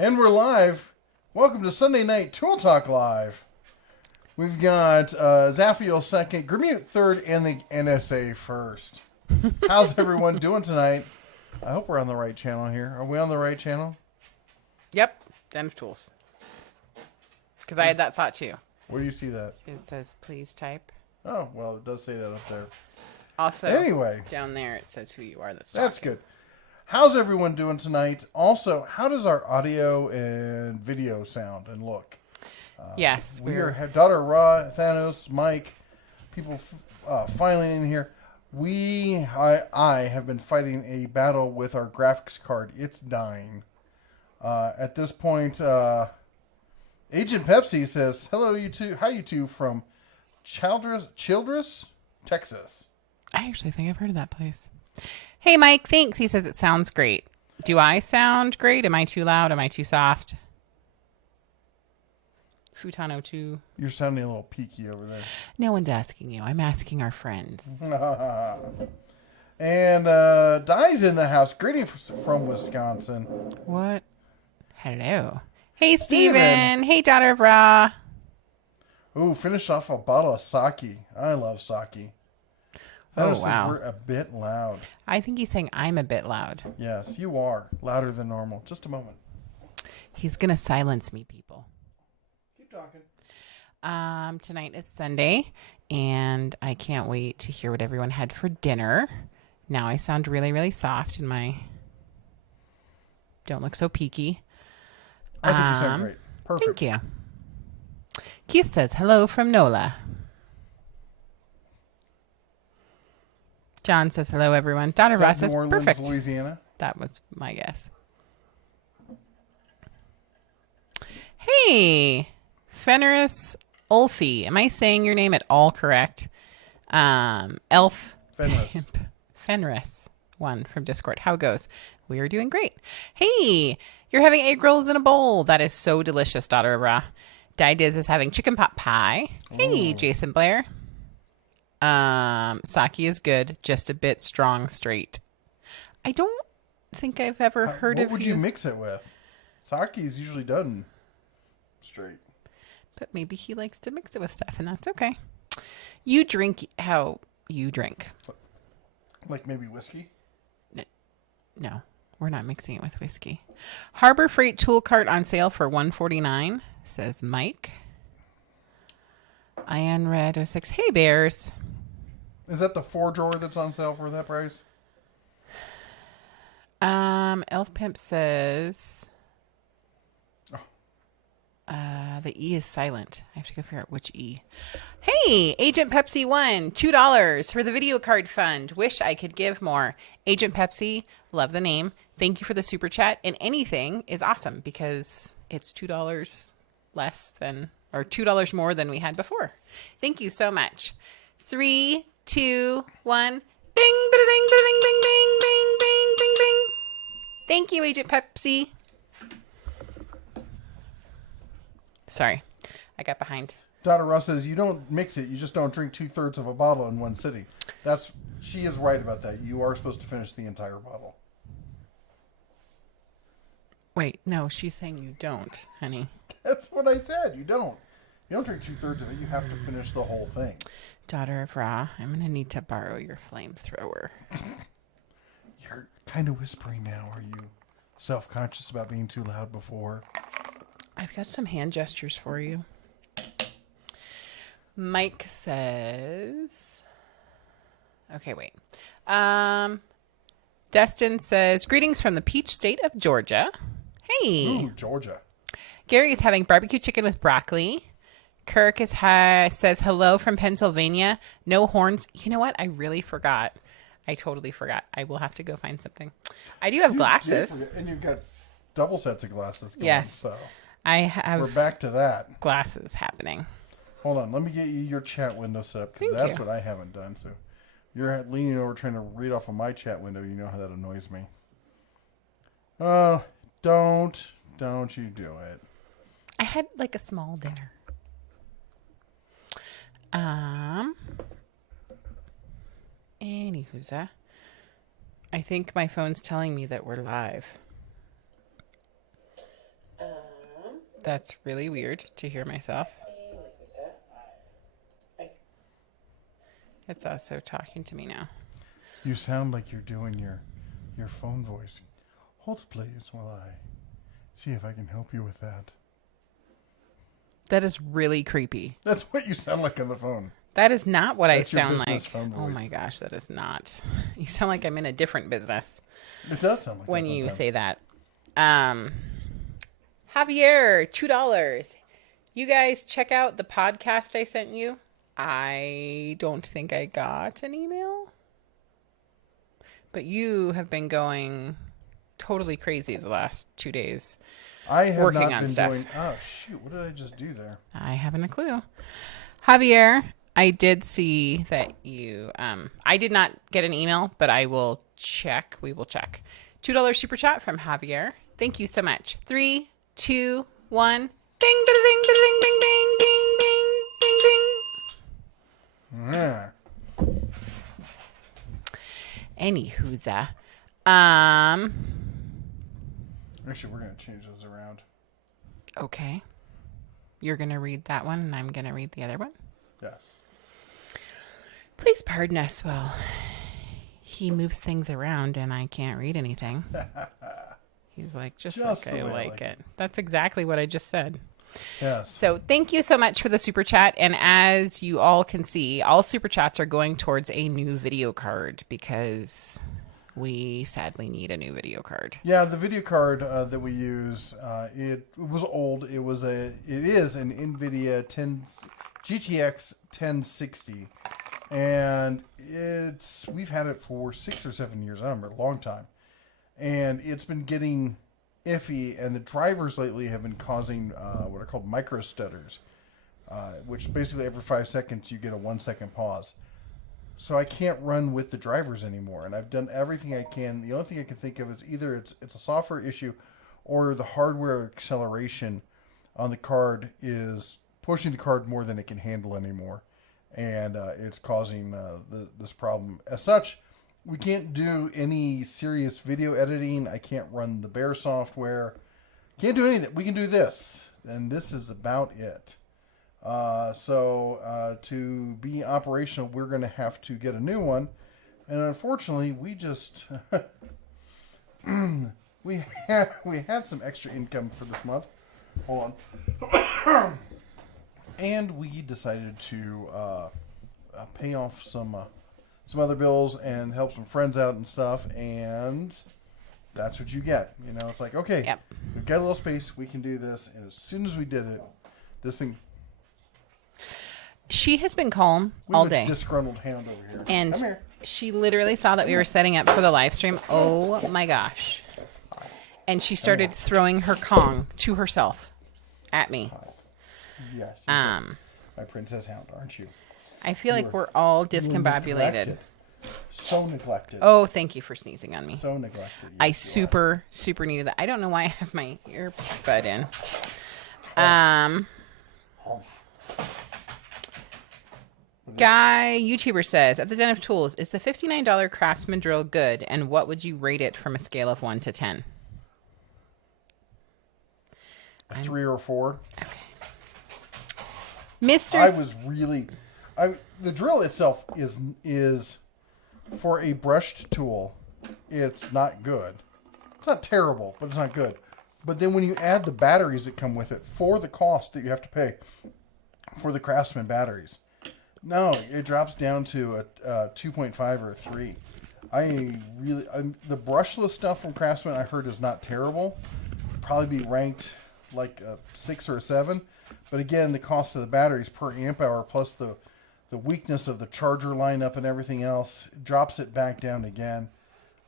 And we're live. Welcome to Sunday Night Tool Talk Live. We've got Zaphiel second, Grimute third, and the NSA first. How's everyone doing tonight? I hope we're on the right channel here. Are we on the right channel? Yep. Den of Tools. Because I had that thought too. Where do you see that? It says please type. Oh, well, it does say that up there. Also, anyway, down there it says who you are. That's good. How's everyone doing tonight? Also, how does our audio and video sound and look? Yes. We have Daughter Ra, Thanos, Mike, people finally in here. I have been fighting a battle with our graphics card. It's dying. At this point, Agent Pepsi says, hello, you two. Hi, you two from Childress, Texas. I actually think I've heard of that place. Hey, Mike, thanks. He says it sounds great. Do I sound great? Am I too loud? Am I too soft? Futano 2. You're sounding a little peaky over there. No one's asking you. I'm asking our friends. And Di's in the house. Greeting from Wisconsin. What? Hello. Hey, Steven. Hey, Daughter of Ra. Ooh, finish off a bottle of sake. I love sake. Oh, wow. We're a bit loud. I think he's saying I'm a bit loud. Yes, you are. Louder than normal. Just a moment. He's going to silence me, people. Keep talking. Tonight is Sunday, and I can't wait to hear what everyone had for dinner. Now I sound really, really soft in my... Don't look so peaky. I think you sound great. Perfect. Thank you. Keith says, hello from NOLA. John says, hello, everyone. Daughter Ross says, New Orleans, perfect. Louisiana. That was my guess. Hey, Fenris Ulfi. Am I saying your name at all correct? Elf. Fenris. Fenris. One from Discord. How it goes? We are doing great. Hey, you're having egg rolls in a bowl. That is so delicious, Daughter of Ra. Diz is having chicken pot pie. Hey, Jason Blair. Sake is good, just a bit strong straight. I don't think I've ever heard of What would you mix it with? Sake is usually done straight. But maybe he likes to mix it with stuff, and that's okay. You drink how you drink. Like maybe whiskey? No, we're not mixing it with whiskey. Harbor Freight tool cart on sale for $149, says Mike. Ian Red 06. Hey, Bears. Is that the 4-drawer that's on sale for that price? Elf Pimp says the E is silent. I have to go figure out which E. Hey, Agent Pepsi won $2 for the video card fund. Wish I could give more. Agent Pepsi, love the name. Thank you for the super chat. And anything is awesome because it's $2 less than, or $2 more than we had before. Thank you so much. 3, 2, 1. Bing, bing, bing, bing, bing, bing, bing, bing, bing, bing. Thank you, Agent Pepsi. Sorry, I got behind. Donna Ross says you don't mix it. You just don't drink 2/3 of a bottle in one sitting. She is right about that. You are supposed to finish the entire bottle. Wait, no, she's saying you don't, honey. That's what I said. You don't. You don't drink 2/3 of it. You have to finish the whole thing. Daughter of Ra, I'm going to need to borrow your flamethrower. You're kind of whispering now. Are you self-conscious about being too loud before? I've got some hand gestures for you. Mike says... Okay, wait. Destin says, greetings from the Peach State of Georgia. Hey. Ooh, Georgia. Gary is having barbecue chicken with broccoli. Kirk says hello from Pennsylvania. No horns. You know what? I really forgot. I totally forgot. I will have to go find something. I do have glasses. And you've got double sets of glasses going. Yes. So I have. We're back to that. Glasses happening. Hold on. Let me get you your chat window set up because that's what I haven't done. So you're leaning over trying to read off of my chat window. You know how that annoys me. Don't you do it. I had like a small dinner. Anywho's I think my phone's telling me that we're live. That's really weird to hear myself. It's also talking to me now. You sound like you're doing your phone voice. Hold please while I see if I can help you with that. That is really creepy. That's what you sound like on the phone. That is not what That's I your sound business like. phone Oh voice. my gosh, that is not. You sound like I'm in a different business It does sound like when that you sometimes. say that. Javier, $2. You guys check out the podcast I sent you. I don't think I got an email. But you have been going totally crazy the last 2 days. I have working not on been stuff. doing. Oh shoot! What did I just do there? I haven't a clue. Javier, I did see that you, I did not get an email, but I will check. We will check. $2 super chat from Javier. Thank you so much. 3, 2, 1. Ding, ding, ding, ding, ding, ding, ding, ding, ding, ding. Yeah. Anywhoza. Actually, we're gonna change those around. Okay. You're going to read that one, and I'm going to read the other one. Yes. Please pardon us while he moves things around and I can't read anything. He's like, just Just like the I way I like like it. That's exactly what I just said. Yes. So thank you so much for the super chat. And as you all can see, all super chats are going towards a new video card because we sadly need a new video card. Yeah, the video card that we use, it was old. It is an NVIDIA GTX 1060, and we've had it for 6 or 7 years. I don't remember, a long time, and it's been getting iffy. And the drivers lately have been causing what are called micro stutters, which basically every 5 seconds you get a 1 second pause. So I can't run with the drivers anymore, and I've done everything I can. The only thing I can think of is either it's a software issue, or the hardware acceleration on the card is pushing the card more than it can handle anymore, and it's causing this problem. As such, we can't do any serious video editing. I can't run the Bear software. Can't do anything. We can do this, and this is about it. So to be operational, we're going to have to get a new one, and unfortunately, we just we had some extra income for this month. Hold on, and we decided to pay off some other bills and help some friends out and stuff, and that's what you get. You know, it's like, okay, Yep. We've got a little space, we can do this, and as soon as we did it, this thing. She has been calm We all have a day. disgruntled hound over here. And Come here. she literally saw that we were setting up for the live stream. Oh my gosh. And she started throwing her Kong to herself at me. Yes. My princess hound, aren't you? I feel like we're all You were discombobulated. neglected. So neglected. Oh, thank you for sneezing on me. So neglected. I Yes, you are. super knew that. I don't know why I have my earbud in. Guy YouTuber says, at the Den of Tools, is the $59 Craftsman drill good? And what would you rate it from a scale of 1 to 10? A 3 or 4. Okay. Mr. I was really, the drill itself is for a brushed tool. It's not good. It's not terrible, but it's not good. But then when you add the batteries that come with it for the cost that you have to pay for the Craftsman batteries, no, it drops down to a 2.5 or a 3. The brushless stuff from Craftsman I heard is not terrible. Probably be ranked like a 6 or a 7. But again, the cost of the batteries per amp hour plus the weakness of the charger lineup and everything else drops it back down again.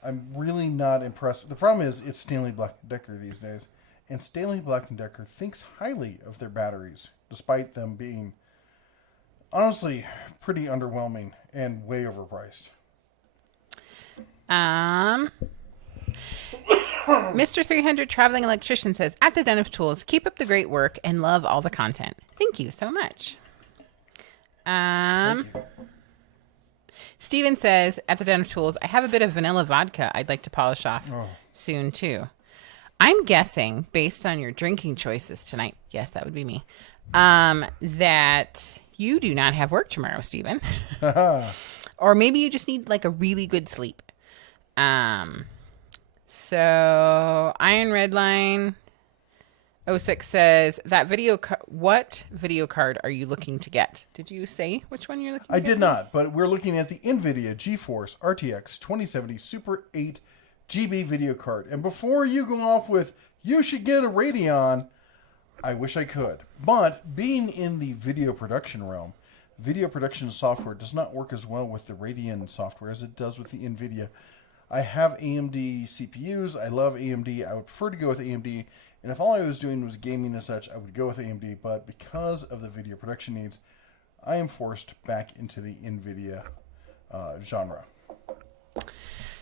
I'm really not impressed. The problem is it's Stanley Black & Decker these days. And Stanley Black & Decker thinks highly of their batteries, despite them being, honestly, pretty underwhelming and way overpriced. Mr. 300 Traveling Electrician says, at the Den of Tools, keep up the great work and love all the content. Thank you so much. Thank you. Steven says, at the Den of Tools, I have a bit of vanilla vodka I'd like to polish off soon, too. I'm guessing, based on your drinking choices tonight, yes, that would be me, that you do not have work tomorrow, Stephen. Or maybe you just need like a really good sleep. So Iron Redline 06 says that what video card are you looking to get? Did you say which one you're looking to I get? did not, but we're looking at the NVIDIA GeForce RTX 2070 Super 8 GB video card. And before you go off with, you should get a Radeon, I wish I could. But being in the video production realm, video production software does not work as well with the Radeon software as it does with the NVIDIA. I have AMD CPUs. I love AMD. I would prefer to go with AMD. And if all I was doing was gaming and such, I would go with AMD. But because of the video production needs, I am forced back into the NVIDIA genre.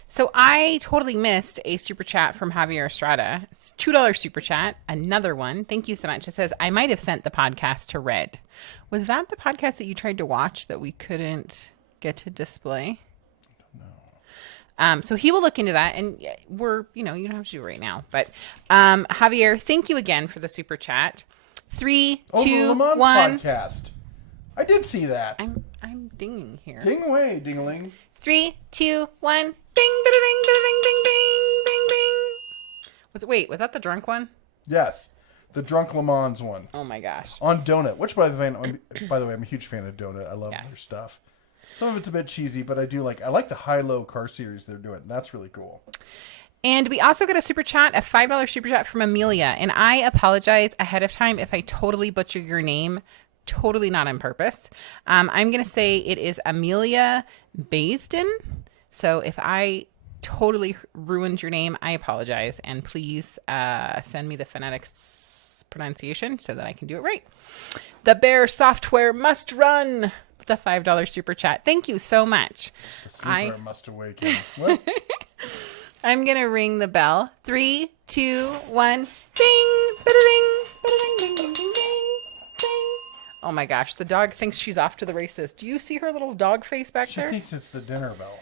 So I totally missed a super chat from Javier Estrada. It's $2 super chat. Another one. Thank you so much. It says, I might have sent the podcast to Red. Was that the podcast that you tried to watch that we couldn't get to display? So he will look into that, and you don't have to do it right now. But Javier, thank you again for the super chat. 3, 2, the Le Mans 1. podcast. I did see that. I'm dinging here. Ding away, ding-a-ling. 3, 2, 1. Ding, ding, ding, ding, ding, ding, ding. Was that the drunk one? Yes, the drunk Le Mans one. Oh my gosh. On Donut, which by the way, I'm a huge fan of Donut. I love their stuff. Some of it's a bit cheesy, but I like the high-low car series they're doing. That's really cool. And we also got a super chat, a $5 super chat from Amelia. And I apologize ahead of time if I totally butcher your name. Totally not on purpose. I'm going to say it is Amelia Baisden. So if I totally ruined your name, I apologize. And please send me the phonetics pronunciation so that I can do it right. The Bear software must run. The $5 super chat. Thank you so much. The super must awaken. What? I'm going to ring the bell. 3, 2, 1. Ding! Ba-da-ding! Ba-da-ding! Ding, ding, ding, ding, ding. Oh my gosh, the dog thinks she's off to the races. Do you see her little dog face back there? She thinks it's the dinner bell.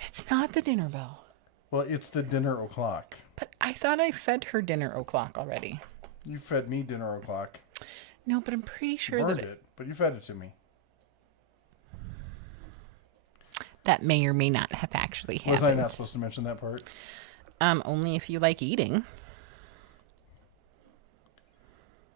It's not the dinner bell. Well, it's the dinner o'clock. But I thought I fed her dinner o'clock already. You fed me dinner o'clock. No, but I'm pretty sure you burned that it, but you fed it to me. That may or may not have actually happened. Was I not supposed to mention that part? Only if you like eating.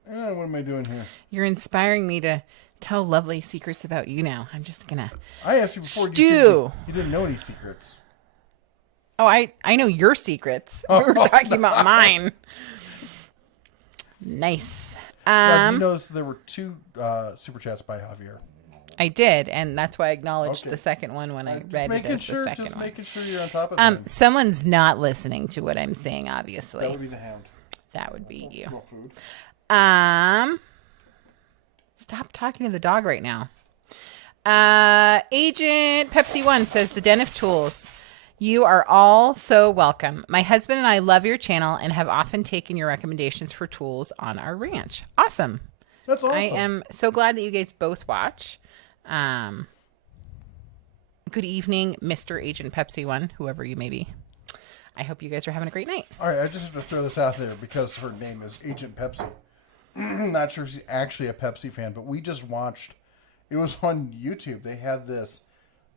What am I doing here? You're inspiring me to tell lovely secrets about you now. I'm just gonna. I asked you before. Stew. You didn't know any secrets. Oh, I know your secrets. We were talking about mine. Nice. You noticed there were 2 super chats by Javier. I did, and that's why I acknowledged the second one when I read it as the second just one. making sure you're on top of things. Someone's not listening to what I'm saying, obviously. That would be the Hound. That would be you. More food. Stop talking to the dog right now. Agent Pepsi 1 says, the Den of Tools. You are all so welcome. My husband and I love your channel and have often taken your recommendations for tools on our ranch. Awesome. That's awesome. I am so glad that you guys both watch. Good evening, Mr. Agent Pepsi 1, whoever you may be. I hope you guys are having a great night. All right, I just have to throw this out there because her name is Agent Pepsi. Not sure if she's actually a Pepsi fan, but we just watched. It was on YouTube. They had this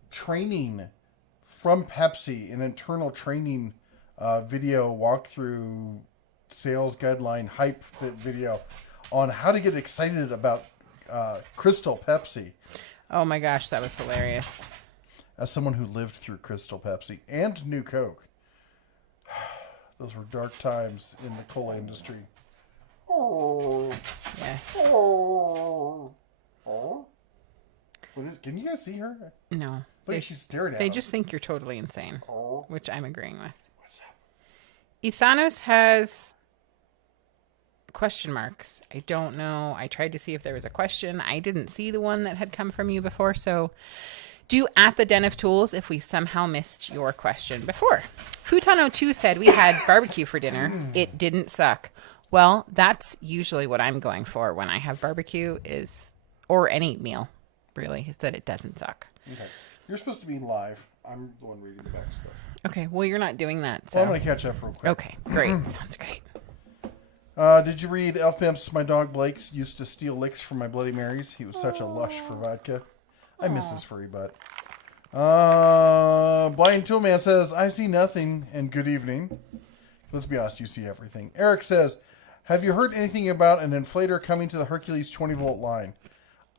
training from Pepsi, an internal training video, walkthrough, sales guideline, hype fit video on how to get excited about Crystal Pepsi. Oh my gosh, that was hilarious. As someone who lived through Crystal Pepsi and New Coke, those were dark times in the cola industry. Yes. Can you guys see her? No. She's staring at They him. just think you're totally insane, which I'm agreeing with. Ethanos has question marks. I don't know. I tried to see if there was a question. I didn't see the one that had come from you before, so do at the Den of Tools if we somehow missed your question before. Futano2 said we had barbecue for dinner. It didn't suck. Well, that's usually what I'm going for when I have barbecue or any meal, really, is that it doesn't suck. Okay. You're supposed to be live. I'm the one reading the back stuff. Okay, well, you're not doing that. So. Well, I'm going to catch up real quick. Okay, great. Sounds great. Did you read Elf Pimps? My dog Blake's used to steal licks from my Bloody Marys. He was such a lush for vodka. I miss his furry butt. Blind Toolman says, I see nothing, and good evening. Let's be honest, you see everything. Eric says, have you heard anything about an inflator coming to the Hercules 20-volt line?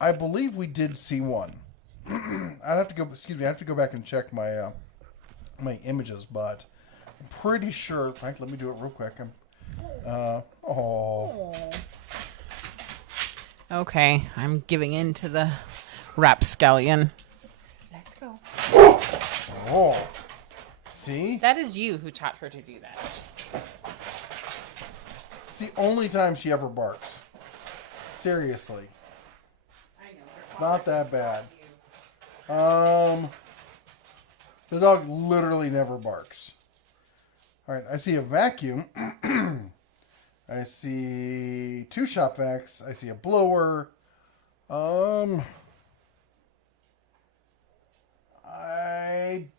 I believe we did see one. I have to go back and check my my images, but I'm pretty sure. In fact, let me do it real quick. Okay, I'm giving in to the rapscallion. Let's go. Oh. See? That is you who taught her to do that. It's the only time she ever barks. Seriously. I know. It's not that bad. The dog literally never barks. All right, I see a vacuum. I see 2 shop vacs. I see a blower. I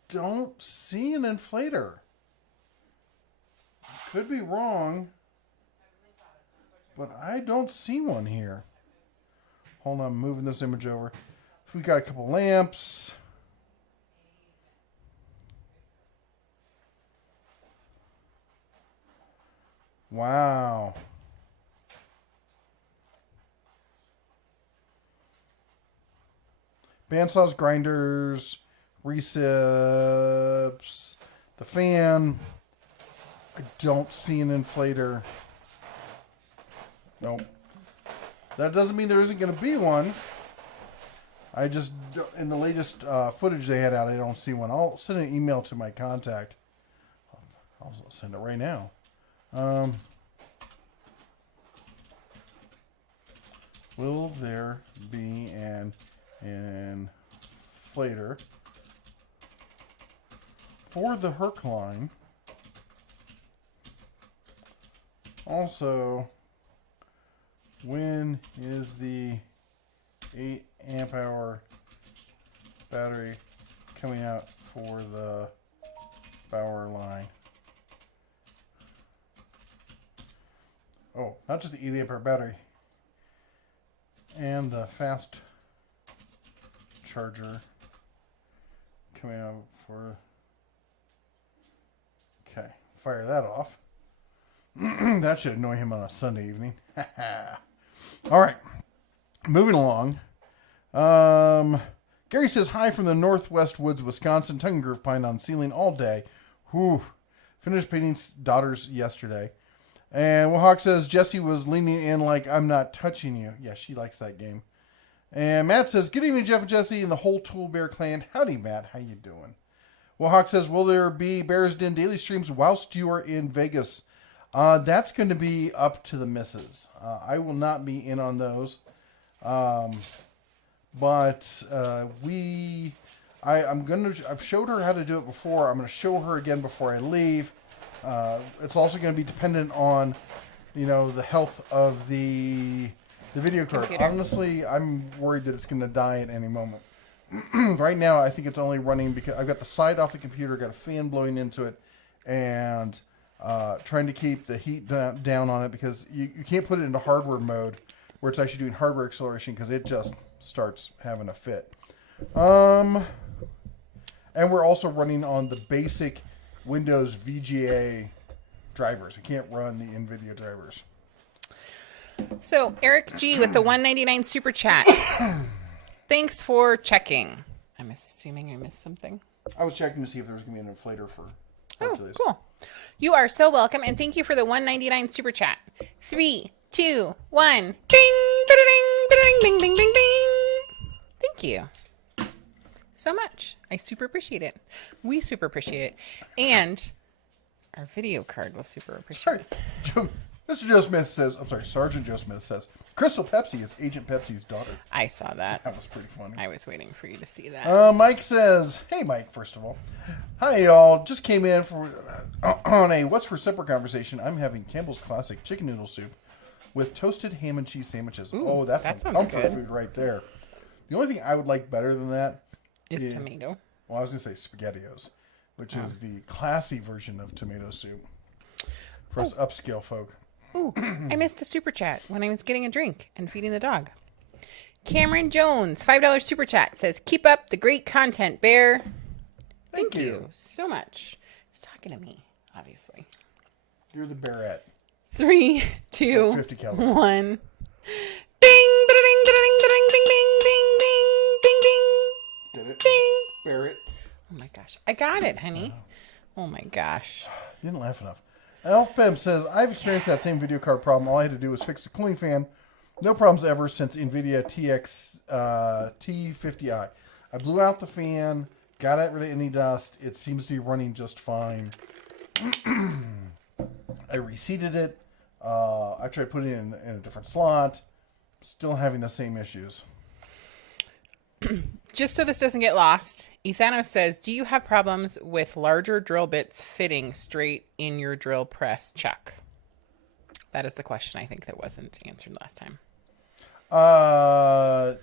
don't see an inflator. Could be wrong, but I don't see one here. Hold on, I'm moving this image over. We got a couple lamps. Wow. Bandsaws, grinders, recips, the fan. I don't see an inflator. Nope. That doesn't mean there isn't going to be one. I just, in the latest footage they had out, I don't see one. I'll send an email to my contact. I'll send it right now. Will there be an inflator for the Herc line? Also, when is the 8 amp hour battery coming out for the Bauer line? Oh, not just the 8 amp hour battery. And the fast charger coming out for... Okay, fire that off. That should annoy him on a Sunday evening. All right, moving along. Gary says, hi from the Northwest Woods, Wisconsin. Tongue and groove pine on ceiling all day. Whew. Finished painting daughters yesterday. And Wahawk says, Jesse was leaning in like, I'm not touching you. Yeah, she likes that game. And Matt says, good evening, Jeff and Jesse and the whole Tool Bear clan. Howdy, Matt. How you doing? Wahawk says, will there be Bears Den daily streams whilst you are in Vegas? That's going to be up to the missus. I will not be in on those. But I've showed her how to do it before. I'm going to show her again before I leave. It's also going to be dependent on, the health of the video card. Computer. Honestly, I'm worried that it's going to die at any moment. Right now, I think it's only running because I've got the side off the computer, got a fan blowing into it, and trying to keep the heat down on it because you can't put it into hardware mode where it's actually doing hardware acceleration because it just starts having a fit. And we're also running on the basic Windows VGA drivers. I can't run the NVIDIA drivers. So, Eric G with the $1.99 super chat. Thanks for checking. I'm assuming I missed something. I was checking to see if there was going to be an inflator for Hercules. Oh, cool. You are so welcome, and thank you for the $1.99 super chat. 3, 2, 1. Bing, ba-da-ding, ba-da-ding, bing, bing, bing, bing. Thank you so much. I super appreciate it. We super appreciate it. And our video card will super appreciate it. Mr. Joe Smith says, Sergeant Joe Smith says, Crystal Pepsi is Agent Pepsi's daughter. I saw that. That was pretty funny. I was waiting for you to see that. Mike says, hey, Mike, first of all. Hi, y'all. Just came in for on a What's for Supper conversation. I'm having Campbell's Classic chicken noodle soup with toasted ham and cheese sandwiches. Ooh, that's that some sounds comfort good. food right there. The only thing I would like better than that Is tomato. Well, I was going to say SpaghettiOs. which is the classy version of tomato soup for us upscale folk. Ooh, I missed a super chat when I was getting a drink and feeding the dog. Cameron Jones, $5 super chat, says, keep up the great content, Bear. Thank you so much. He's talking to me, obviously. You're the Bearette. 3, 2, 50 calories. 1. Ding, ding, ding, ding, ding, ding, ding, ding, ding, ding. Get it? Ding. Barrett. Oh my gosh. I got it, honey. Oh my gosh. You didn't laugh enough. Elf Pim says, I've experienced that same video card problem. All I had to do was fix the cooling fan. No problems ever since NVIDIA T50i. I blew out the fan, got rid of any dust. It seems to be running just fine. I reseated it. I tried putting it in a different slot. Still having the same issues. Just so this doesn't get lost, Ethanos says, do you have problems with larger drill bits fitting straight in your drill press chuck? That is the question I think that wasn't answered last time. On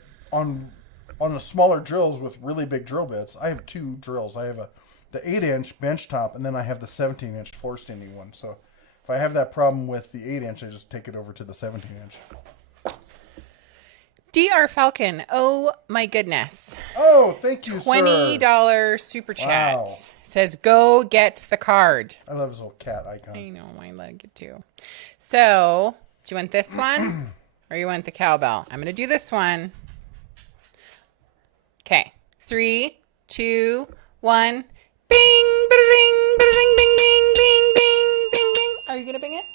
the smaller drills with really big drill bits, I have two drills. I have the 8-inch bench top, and then I have the 17-inch floor standing one. So if I have that problem with the 8-inch, I just take it over to the 17-inch. DR Falcon, oh my goodness. Oh, thank you, $20 super chat. Wow. Says, go get the card. I love his little cat icon. I know, I like it too. So, do you want this one? Or you want the cowbell? I'm going to do this one. Okay. 3, 2, 1. Bing, ba-da-ding, ba-da-ding, ding, ding, ding, ding, ding, ding. Are you going to bing it?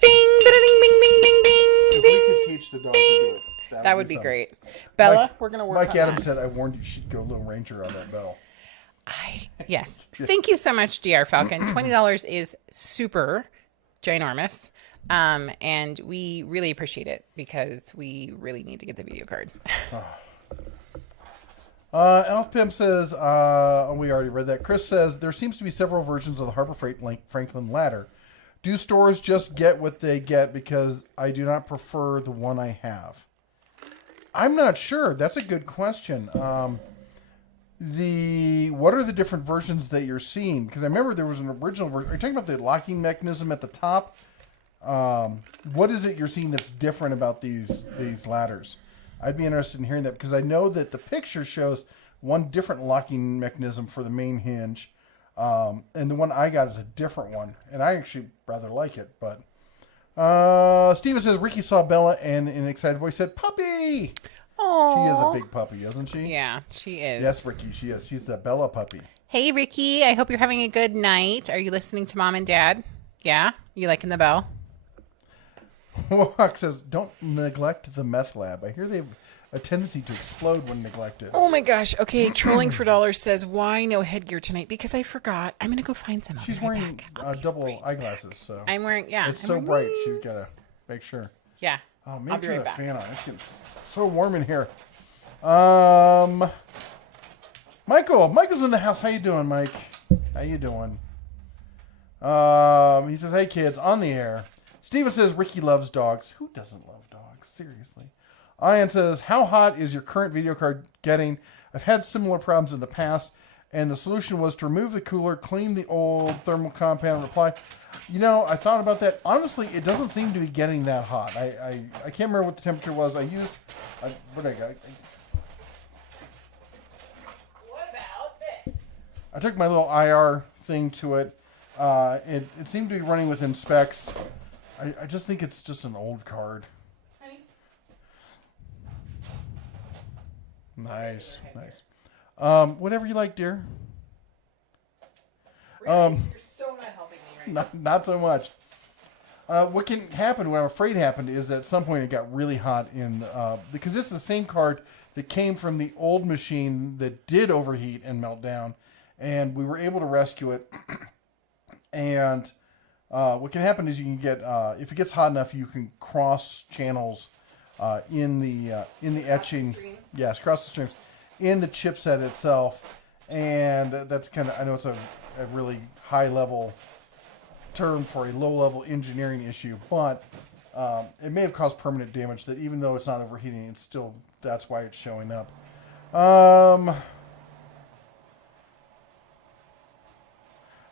Bing, ba-da-ding, bing, bing, ding, ding, If ding. we could teach the dog to do it, That would be great. Bella, we're going to work on Mike Adams that. said, I warned you she'd go Lone Ranger on that bell. Yes. Thank you so much, DR Falcon. $20 is super ginormous. And we really appreciate it because we really need to get the video card. Elf Pimp says, we already read that. Chris says, there seems to be several versions of the Harbor Freight Franklin ladder. Do stores just get what they get because I do not prefer the one I have? I'm not sure. That's a good question. What are the different versions that you're seeing? Because I remember there was an original version. Are you talking about the locking mechanism at the top? What is it you're seeing that's different about these ladders? I'd be interested in hearing that because I know that the picture shows one different locking mechanism for the main hinge. And the one I got is a different one. And I actually rather like it. But Steven says, Ricky saw Bella and in an excited voice said, puppy! Aww. She is a big puppy, isn't she? Yeah, she is. Yes, Ricky, she is. She's the Bella puppy. Hey, Ricky. I hope you're having a good night. Are you listening to Mom and Dad? Yeah? You liking the bell? Walk says, don't neglect the meth lab. I hear they have a tendency to explode when neglected. Oh my gosh. Okay, Trolling for Dollars says, why no headgear tonight? Because I forgot. I'm going to go find some. She's wearing double eyeglasses, so I'm wearing, yeah. it's so bright. She's got to make sure. Yeah. Oh, I'll maybe be turn right the back. fan on. It's getting so warm in here. Michael's in the house. How you doing, Mike? How you doing? He says, hey, kids, on the air. Steven says, Ricky loves dogs. Who doesn't love dogs? Seriously. Ian says, how hot is your current video card getting? I've had similar problems in the past, and the solution was to remove the cooler, clean the old thermal compound, reply. You know, I thought about that. Honestly, it doesn't seem to be getting that hot. I can't remember what the temperature was. What did I got? What about this? I took my little IR thing to it. It seemed to be running within specs. I just think it's just an old card. Honey? Nice. Whatever you like, dear. Really? You're so not helping me right now. Not so much. What can happen, what I'm afraid happened, is that at some point it got really hot because it's the same card that came from the old machine that did overheat and melt down, and we were able to rescue it. And what can happen is you can get, if it gets hot enough, you can cross channels in the etching. Yes, cross the streams in the chipset itself, and that's kind of, I know it's a really high level term for a low level engineering issue, but it may have caused permanent damage that even though it's not overheating, it's still, that's why it's showing up.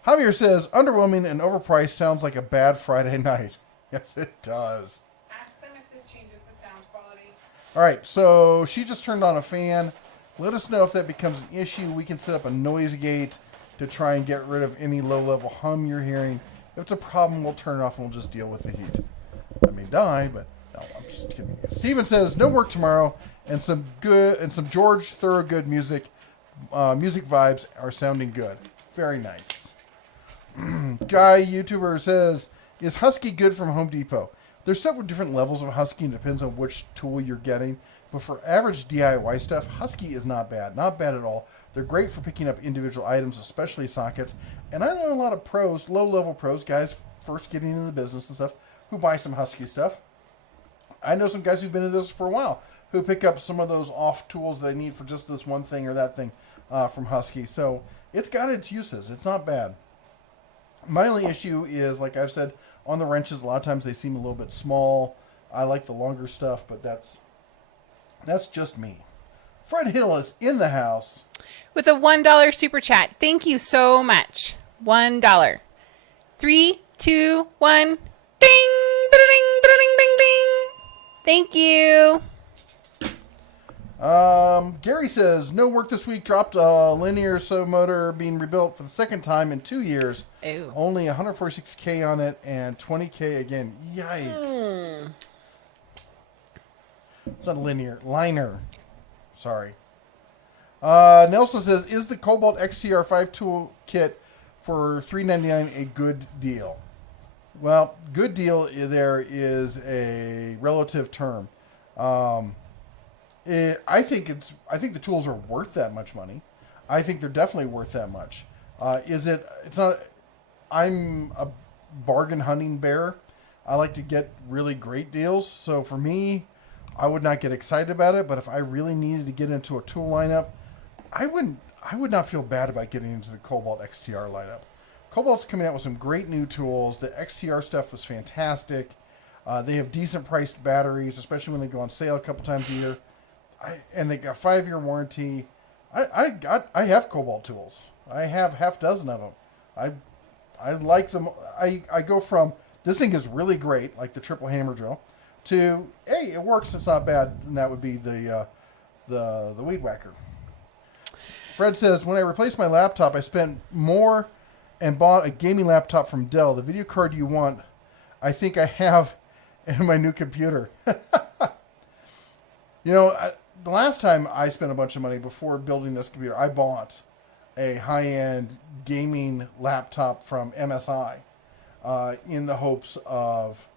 Javier says, underwhelming and overpriced sounds like a bad Friday night. Yes, it does. Ask them if this changes the sound quality. All right, so she just turned on a fan. Let us know if that becomes an issue. We can set up a noise gate to try and get rid of any low-level hum you're hearing. If it's a problem, we'll turn it off and we'll just deal with the heat. I may die, but no, I'm just kidding. Steven says, no work tomorrow, and some George Thorogood music. Music vibes are sounding good. Very nice. Guy YouTuber says, is Husky good from Home Depot? There's several different levels of Husky, and depends on which tool you're getting. But for average DIY stuff, Husky is not bad. Not bad at all. They're great for picking up individual items, especially sockets. And I know a lot of pros, low-level pros, guys first getting into the business and stuff, who buy some Husky stuff. I know some guys who've been in this for a while who pick up some of those off tools they need for just this one thing or that thing from Husky. So it's got its uses. It's not bad. My only issue is, like I've said, on the wrenches, a lot of times they seem a little bit small. I like the longer stuff, but that's just me. Fred Hill is in the house. With a $1 super chat. Thank you so much. $1. 3, 2, 1. Bing! Bing! Bing! Bing! Bing! Thank you. Gary says, no work this week. Dropped a linear sew motor being rebuilt for the second time in 2 years. Ew. Only 146K on it and 20K again. Yikes. It's not linear. Liner. Sorry. Nelson says, is the Cobalt XTR5 tool kit for $3.99 a good deal? Well, good deal there is a relative term. I think the tools are worth that much money. I think they're definitely worth that much. It's not, I'm a bargain hunting bear. I like to get really great deals. So for me, I would not get excited about it, but if I really needed to get into a tool lineup, I would not feel bad about getting into the Cobalt XTR lineup. Cobalt's coming out with some great new tools. The XTR stuff was fantastic. They have decent priced batteries, especially when they go on sale a couple times a year. And they got 5-year warranty. I have Cobalt tools. I have half dozen of them. I like them. I go from this thing is really great, like the triple hammer drill, to hey, it works. It's not bad, and that would be the weed whacker. Fred says, when I replaced my laptop, I spent more and bought a gaming laptop from Dell. The video card you want, I think I have in my new computer. You know, the last time I spent a bunch of money before building this computer, I bought a high-end gaming laptop from MSI in the hopes of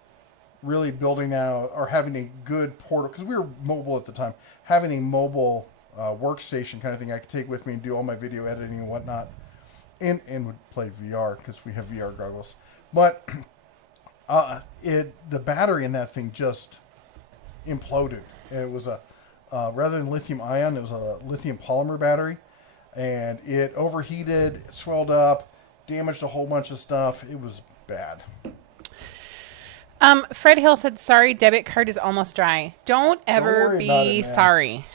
really building out or having a good portal, because we were mobile at the time, having a mobile workstation kind of thing I could take with me and do all my video editing and whatnot, and would play VR because we have VR goggles. But the battery in that thing just imploded. It was rather than lithium ion, it was a lithium polymer battery, and it overheated, swelled up, damaged a whole bunch of stuff. It was bad. Fred Hill said, sorry, debit card is almost dry. Don't ever be sorry.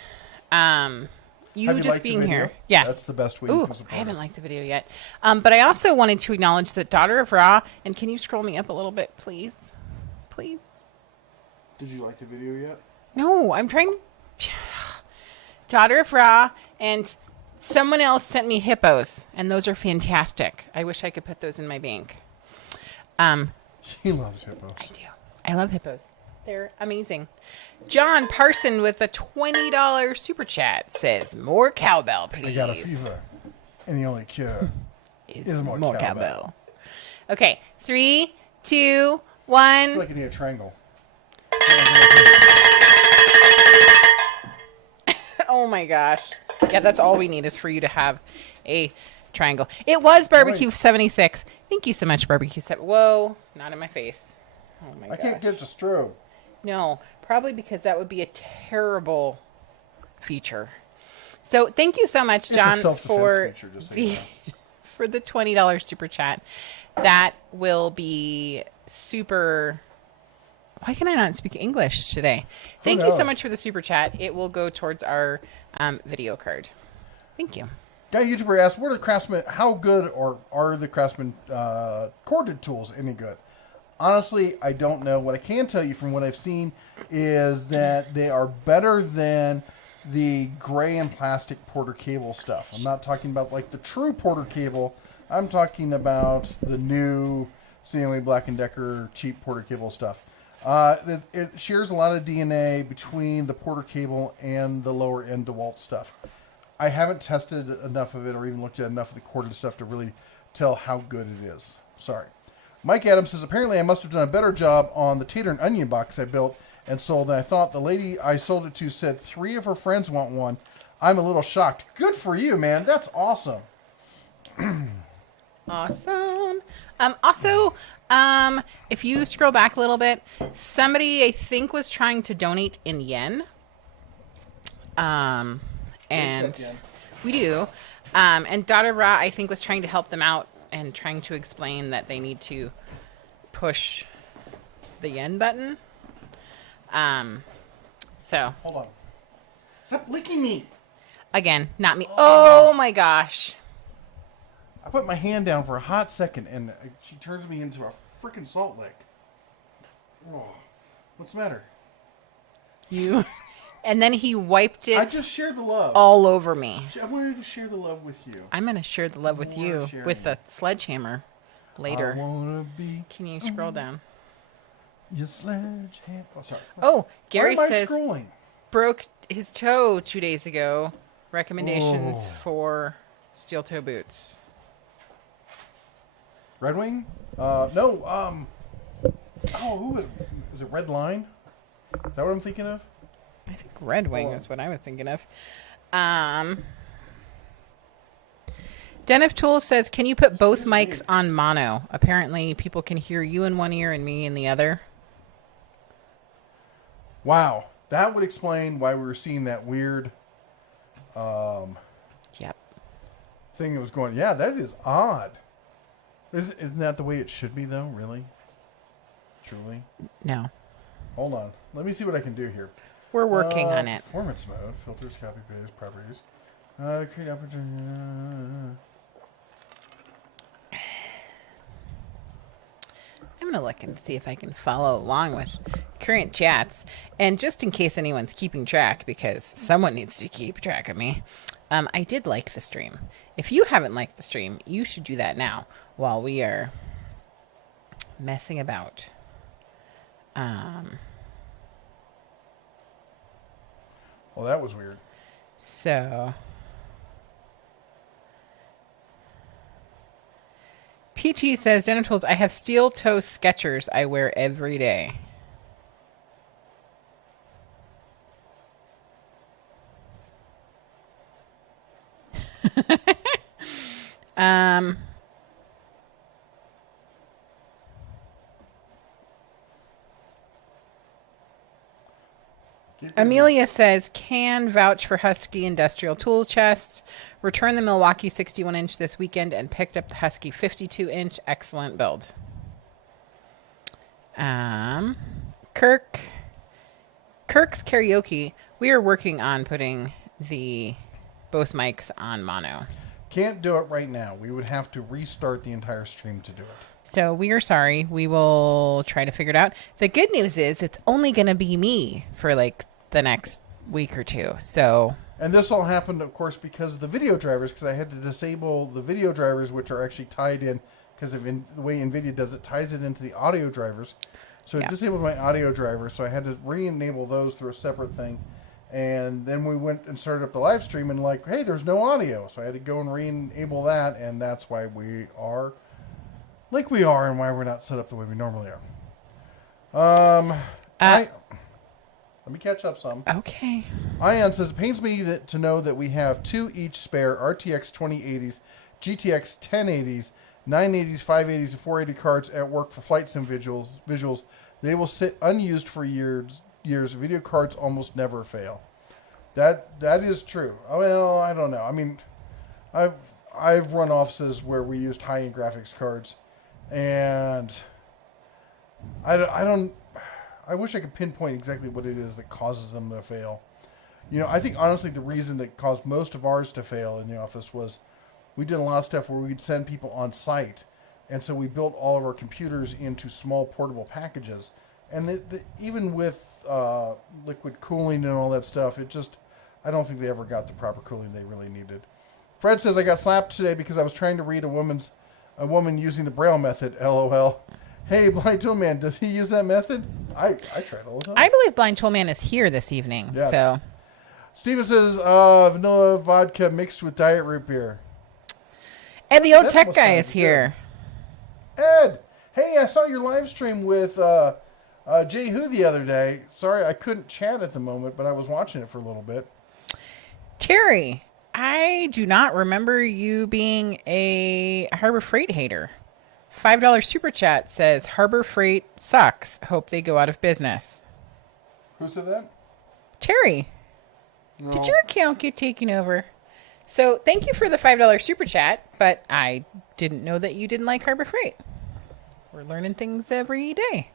You just being here. Yes. That's the best way you can support us. I haven't liked the video yet. But I also wanted to acknowledge that Daughter of Ra, and can you scroll me up a little bit, please? Please. Did you like the video yet? No, I'm trying. Daughter of Ra, and someone else sent me hippos, and those are fantastic. I wish I could put those in my bank. She loves hippos. I do. I love hippos. They're amazing. John Parson with a $20 super chat says, more cowbell, please. I got a fever, and the only cure is more cowbell. Okay, 3, 2, 1. I feel like I need a triangle. Oh my gosh. Yeah, that's all we need is for you to have a triangle. It was Barbecue 76. Thank you so much, Barbecue 7. Whoa, not in my face. Oh my gosh. I can't get to strobe. No, probably because that would be a terrible feature. So thank you so much, John, for for the $20 super chat. That will be super. Why can I not speak English today? Thank you so much for the super chat. It will go towards our video card. Thank you. Guy YouTuber asked, "What are the Craftsman? How good or are the Craftsman corded tools any good?" Honestly, I don't know. What I can tell you from what I've seen is that they are better than the gray and plastic Porter cable stuff. I'm not talking about like the true Porter cable. I'm talking about the new Stanley Black & Decker cheap Porter cable stuff. It shares a lot of DNA between the Porter cable and the lower end DeWalt stuff. I haven't tested enough of it or even looked at enough of the corded stuff to really tell how good it is. Sorry. Mike Adams says, apparently I must have done a better job on the tater and onion box I built and sold than I thought. The lady I sold it to said 3 of her friends want one. I'm a little shocked. Good for you, man. That's awesome. Awesome. Also, if you scroll back a little bit, somebody I think was trying to donate in yen. And we do. And Dada Ra, I think, was trying to help them out and trying to explain that they need to push the yen button. So. Hold on. Stop licking me. Again, not me. Oh my gosh. I put my hand down for a hot second and she turns me into a freaking salt lick. Oh, what's the matter? You. And then he wiped it. I just shared the love. All over me. I wanted to share the love with you. I'm going to share the love with you with a sledgehammer later. I wanna be. Can you scroll down? Your sledgehammer. Oh, sorry. Oh, Gary Why am I says scrolling? broke his toe 2 days ago. Recommendations for steel toe boots. Red Wing? No. Who was it? Was it Red Line? Is that what I'm thinking of? I think Red Wing is what I was thinking of. Denif Tools says, can you put both mics on mono? Apparently, people can hear you in one ear and me in the other. Wow. That would explain why we were seeing that weird Yep. thing that was going, yeah, that is odd. Isn't that the way it should be, though? Really? Truly? No. Hold on. Let me see what I can do here. We're working on it. Performance mode. Filters, copy, paste, properties. Create opportunity. I'm going to look and see if I can follow along with current chats. And just in case anyone's keeping track, because someone needs to keep track of me, I did like the stream. If you haven't liked the stream, you should do that now while we are messing about. Well, that was weird. So, PT says, Dental Tools, I have steel toe Skechers I wear every day. Amelia says, can vouch for Husky industrial tool chests. Returned the Milwaukee 61-inch this weekend and picked up the Husky 52-inch. Excellent build. Kirk's Karaoke. We are working on putting both mics on mono. Can't do it right now. We would have to restart the entire stream to do it. So we are sorry. We will try to figure it out. The good news is it's only going to be me for like the next week or two. So, and this all happened, of course, because of the video drivers, because I had to disable the video drivers, which are actually tied in, because of the way NVIDIA does it, ties it into the audio drivers. So it disabled my audio drivers, so I had to re-enable those through a separate thing. And then we went and started up the live stream and like, hey, there's no audio. So I had to go and re-enable that, and that's why we are like we are and why we're not set up the way we normally are. Let me catch up some. Okay. Ion says, it pains me to know that we have 2 each spare RTX 2080s, GTX 1080s, 980s, 580s, and 480 cards at work for flight sim visuals. They will sit unused for years. Video cards almost never fail. That is true. Well, I don't know. I mean, I've run offices where we used high-end graphics cards, and I wish I could pinpoint exactly what it is that causes them to fail. I think honestly the reason that caused most of ours to fail in the office was we did a lot of stuff where we'd send people on site, and so we built all of our computers into small portable packages, and even with liquid cooling and all that stuff, I don't think they ever got the proper cooling they really needed. Fred says I got slapped today because I was trying to read a woman using the Braille method. LOL. Hey, Blind Tool Man, does he use that method? I try it all the time. I believe Blind Tool Man is here this evening. Yes. So Steven says vanilla vodka mixed with diet root beer. Ed, the old That tech must guy sound is here. Ed, hey, I saw your live stream with Jay Hu the other day. Sorry, I couldn't chat at the moment, but I was watching it for a little bit. Terry, I do not remember you being a Harbor Freight hater. $5 super chat says Harbor Freight sucks. Hope they go out of business. Who said that? Terry, No. did your account get taken over? So thank you for the $5 super chat, but I didn't know that you didn't like Harbor Freight. We're learning things every day.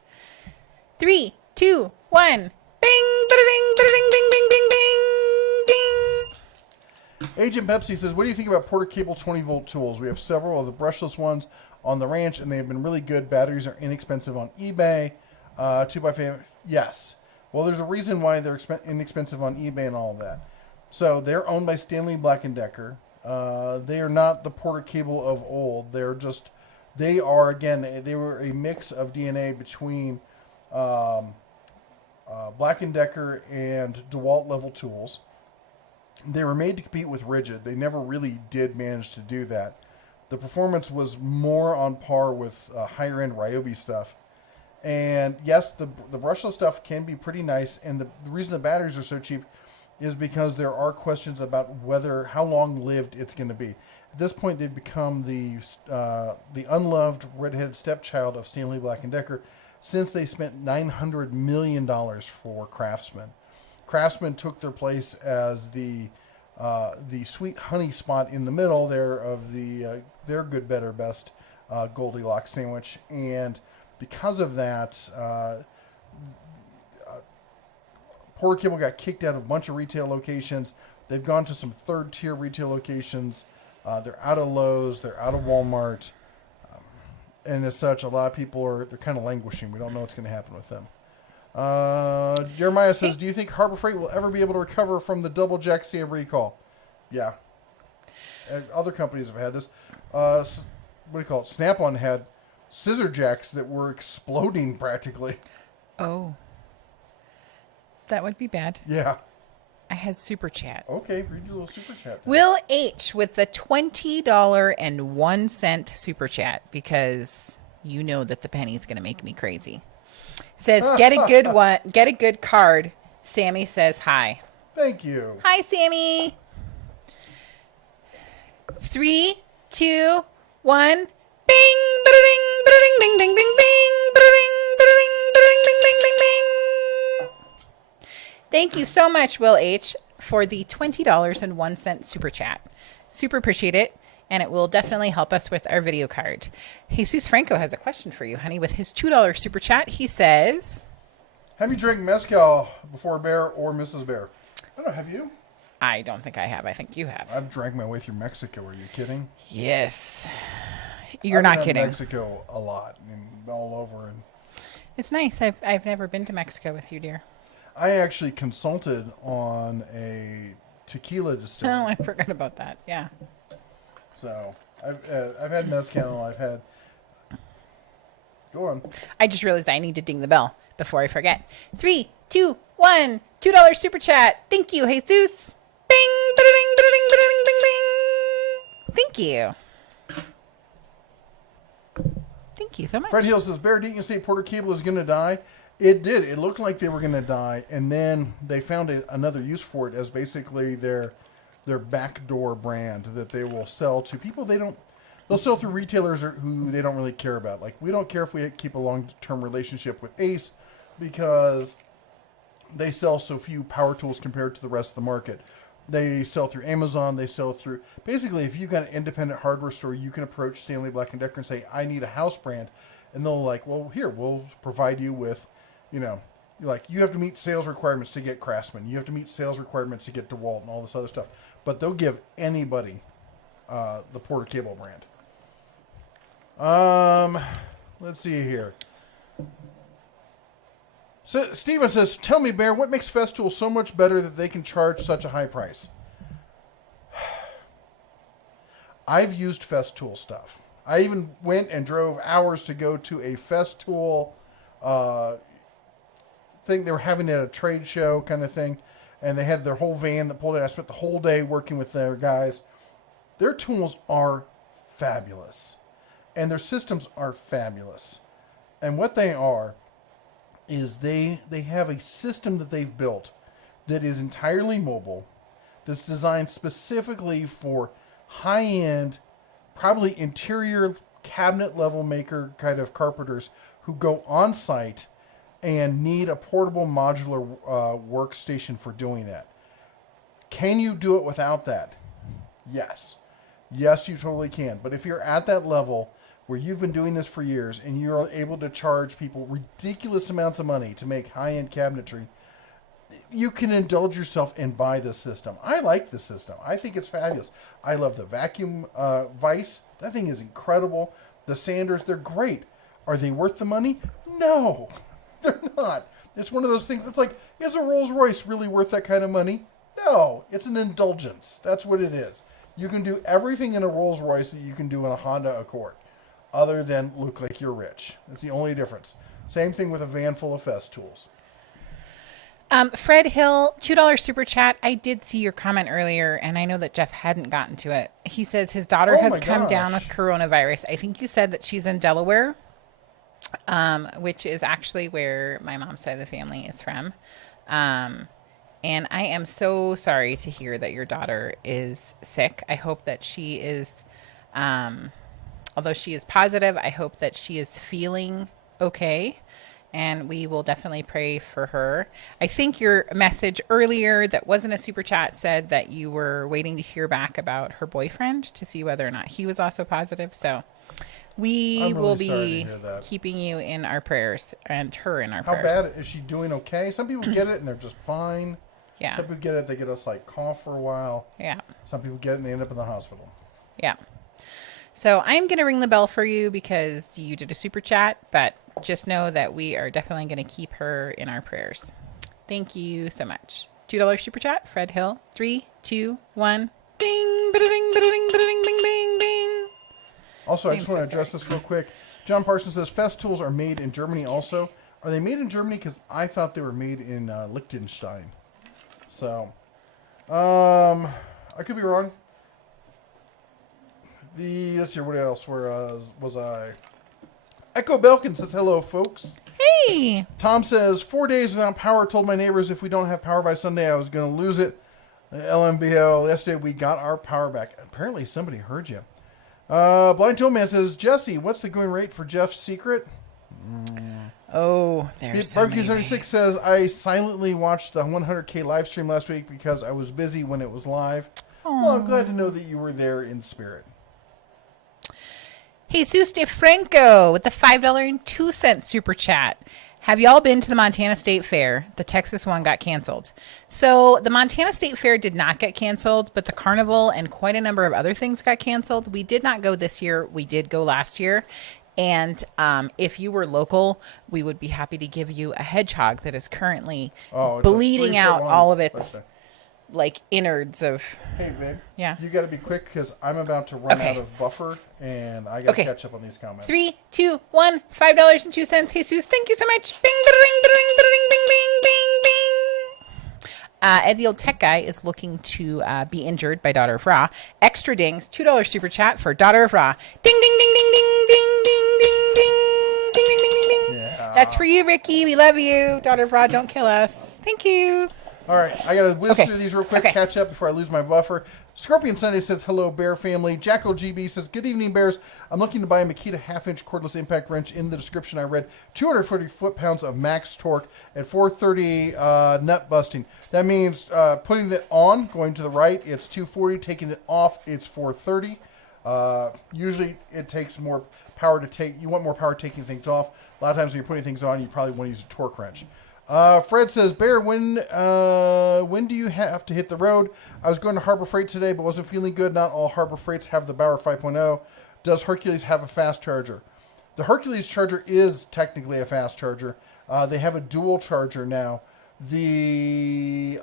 3, 2, 1. Bing, ba-da-ding, ba-da-ding, bing, bing, bing, bing, bing. Agent Pepsi says, what do you think about Porter Cable 20-volt tools? We have several of the brushless ones on the ranch, and they have been really good. Batteries are inexpensive on eBay. 2x5, yes. Well, there's a reason why they're inexpensive on eBay and all of that. So they're owned by Stanley Black & Decker. They are not the Porter Cable of old. They were a mix of DNA between Black & Decker and DeWalt level tools. They were made to compete with Rigid. They never really did manage to do that. The performance was more on par with higher-end Ryobi stuff. And yes, the brushless stuff can be pretty nice. And the reason the batteries are so cheap is because there are questions about how long-lived it's going to be. At this point, they've become the unloved redheaded stepchild of Stanley Black & Decker since they spent $900 million for Craftsman. Craftsman took their place as the sweet honey spot in the middle there of their good, better, best Goldilocks sandwich. And because of that, Porter Cable got kicked out of a bunch of retail locations. They've gone to some third-tier retail locations. They're out of Lowe's. They're out of Walmart. And as such, a lot of people they're kind of languishing. We don't know what's going to happen with them. Jeremiah says, do you think Harbor Freight will ever be able to recover from the double jack stand recall? Yeah. And other companies have had this. What do you call it? Snap-on had scissor jacks that were exploding practically. Oh. That would be bad. Yeah. I had super chat. Okay, read your little super chat. Then. Will H with the $20.01 super chat, because you know that the penny's going to make me crazy. Says, get a good one, get a good card. Sammy says hi. Thank you. Hi, Sammy. 3, 2, 1. Bing, ba-da-ding, ba-da-ding, ding, ding, ding, bing, ba-da-ding, ba-da-ding, ba-da-ding, bing, bing, bing, bing. Thank you so much, Will H, for the $20.01 super chat. Super appreciate it, and it will definitely help us with our video card. Jesus Franco has a question for you, honey. With his $2 super chat, he says, have you drank mezcal before Bear or Mrs. Bear? I don't know, have you? I don't think I have. I think you have. I've drank my way through Mexico. Are you kidding? Yes. You're not kidding. Mexico a lot and all over. And It's nice. I've never been to Mexico with you, dear. I actually consulted on a tequila distillery. Oh, I forgot about that. Yeah. So I've had mezcal. I've had. Go on. I just realized I need to ding the bell before I forget. 3, 2, 1. $2 super chat. Thank you, Jesus. Bing, ba-da-ding, ba-da-ding, ba-da-ding, bing, bing. Thank you. Thank you so much. Fred Hill says, Bear, didn't you say Porter Cable is going to die? It did. It looked like they were going to die, and then they found another use for it as basically their backdoor brand that they will sell to people they'll sell through retailers who they don't really care about. Like, we don't care if we keep a long-term relationship with Ace because they sell so few power tools compared to the rest of the market. They sell through Amazon. They sell through... Basically, if you've got an independent hardware store, you can approach Stanley Black & Decker and say, I need a house brand. And they'll like, well, here, we'll provide you with, You have to meet sales requirements to get Craftsman. You have to meet sales requirements to get DeWalt and all this other stuff. But they'll give anybody the Porter Cable brand. Let's see here. So Steven says, tell me, Bear, what makes Festool so much better that they can charge such a high price? I've used Festool stuff. I even went and drove hours to go to a Festool thing they were having at a trade show kind of thing, and they had their whole van that pulled it. I spent the whole day working with their guys. Their tools are fabulous, and their systems are fabulous. And what they are is they have a system that they've built that is entirely mobile, that's designed specifically for high-end, probably interior cabinet level maker kind of carpenters who go on site and need a portable modular workstation for doing that. Can you do it without that? Yes. Yes, you totally can. But if you're at that level where you've been doing this for years and you're able to charge people ridiculous amounts of money to make high-end cabinetry, you can indulge yourself and buy this system. I like this system. I think it's fabulous. I love the vacuum vise. That thing is incredible. The sanders, they're great. Are they worth the money? No, they're not. It's one of those things. It's like, is a Rolls Royce really worth that kind of money? No, it's an indulgence. That's what it is. You can do everything in a Rolls Royce that you can do in a Honda Accord, other than look like you're rich. That's the only difference. Same thing with a van full of Festools. Fred Hill, $2 super chat. I did see your comment earlier, and I know that Jeff hadn't gotten to it. He says his daughter has come down with coronavirus. I think you said that she's in Delaware, which is actually where my mom's side of the family is from. And I am so sorry to hear that your daughter is sick. I hope that she is, although she is positive, I hope that she is feeling okay. And we will definitely pray for her. I think your message earlier that wasn't a super chat said that you were waiting to hear back about her boyfriend to see whether or not he was also positive. So we will be keeping you in our prayers and her in our prayers. How bad is she doing? Okay. Some people get it and they're just fine. Yeah. Some people get it, they get a slight cough for a while. Yeah. Some people get it and they end up in the hospital. Yeah. So I'm going to ring the bell for you because you did a super chat, but just know that we are definitely going to keep her in our prayers. Thank you so much. $2 super chat, Fred Hill. 3, 2, 1. Ding, ba-da-ding, ba-da-ding, ba-da-ding, bing, bing, bing. Also, I just want to address this real quick. John Parsons says Festools are made in Germany also. Are they made in Germany? Because I thought they were made in Liechtenstein. So, I could be wrong. Let's see, what else? Where was I? Echo Belkin says, hello, folks. Hey. Tom says, 4 days without power. Told my neighbors if we don't have power by Sunday, I was going to lose it. LMBL, yesterday we got our power back. Apparently somebody heard you. Blind Toolman says, Jesse, what's the going rate for Jeff's secret? Oh, there's so many Barbecue 76 says, I silently watched the 100K live stream last week because I was busy when it was live. Aww. Well, I'm glad to know that you were there in spirit. Jesus DeFranco with the $5.02 super chat. Have y'all been to the Montana State Fair? The Texas one got canceled. So the Montana State Fair did not get canceled, but the carnival and quite a number of other things got canceled. We did not go this year. We did go last year. And if you were local, we would be happy to give you a hedgehog that is currently bleeding out all of its like innards of. Hey, babe. Yeah. You got to be quick because I'm about to run out of buffer and I got to catch up on these comments. 3, 2, 1, $5.02. Jesus, thank you so much. Bing, ba-da-ding, ba-da-ding, ba-da-ding, bing, bing, bing, bing. Ed the Old Tech Guy is looking to be injured by Daughter of Ra. Extra dings, $2 super chat for Daughter of Ra. Ding, ding, ding, ding, ding, ding, ding, ding, ding, ding, ding, ding, ding. Yeah. That's for you, Ricky. We love you. Daughter of Ra, don't kill us. Thank you. All right, I got to whiz through these real quick, catch up before I lose my buffer. Scorpion Sunday says, hello, Bear family. Jackal GB says, good evening, Bears. I'm looking to buy a Makita half-inch cordless impact wrench. In the description, I read 240 foot-pounds of max torque at 430 nut busting. That means putting it on, going to the right, it's 240. Taking it off, it's 430. Usually, it takes more power to take. You want more power taking things off. A lot of times when you're putting things on, you probably want to use a torque wrench. Fred says, Bear, when do you have to hit the road? I was going to Harbor Freight today, but wasn't feeling good. Not all Harbor Freights have the Bauer 5.0. Does Hercules have a fast charger? The Hercules charger is technically a fast charger. They have a dual charger now. The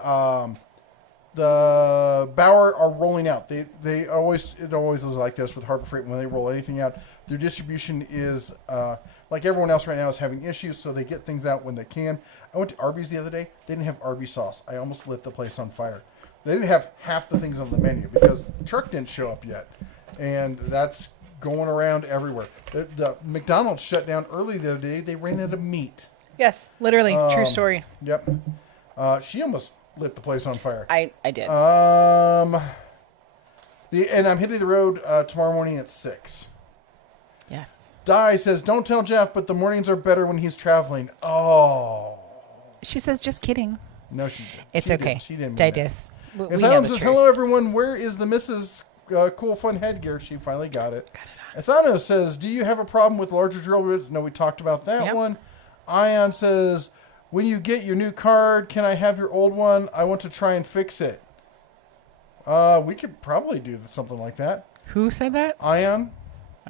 Bauer are rolling out. It always is like this with Harbor Freight when they roll anything out. Their distribution is like everyone else right now is having issues, so they get things out when they can. I went to Arby's the other day. They didn't have Arby's sauce. I almost lit the place on fire. They didn't have half the things on the menu because the truck didn't show up yet, and that's going around everywhere. The McDonald's shut down early the other day. They ran out of meat. Yes, literally, true story. Yep. She almost lit the place on fire. I did. And I'm hitting the road tomorrow morning at 6. Yes. Di says, don't tell Jeff, but the mornings are better when he's traveling. Oh. She says, just kidding. No, It's she okay. Didn't. She didn't. Digest. And Simon says, hello, everyone. Where is the Mrs. Cool Fun headgear? She finally got it. Ethano says, do you have a problem with larger drill bits? No, we talked about that one. Ion says, when you get your new card, can I have your old one? I want to try and fix it. We could probably do something like that. Who said that? Ion.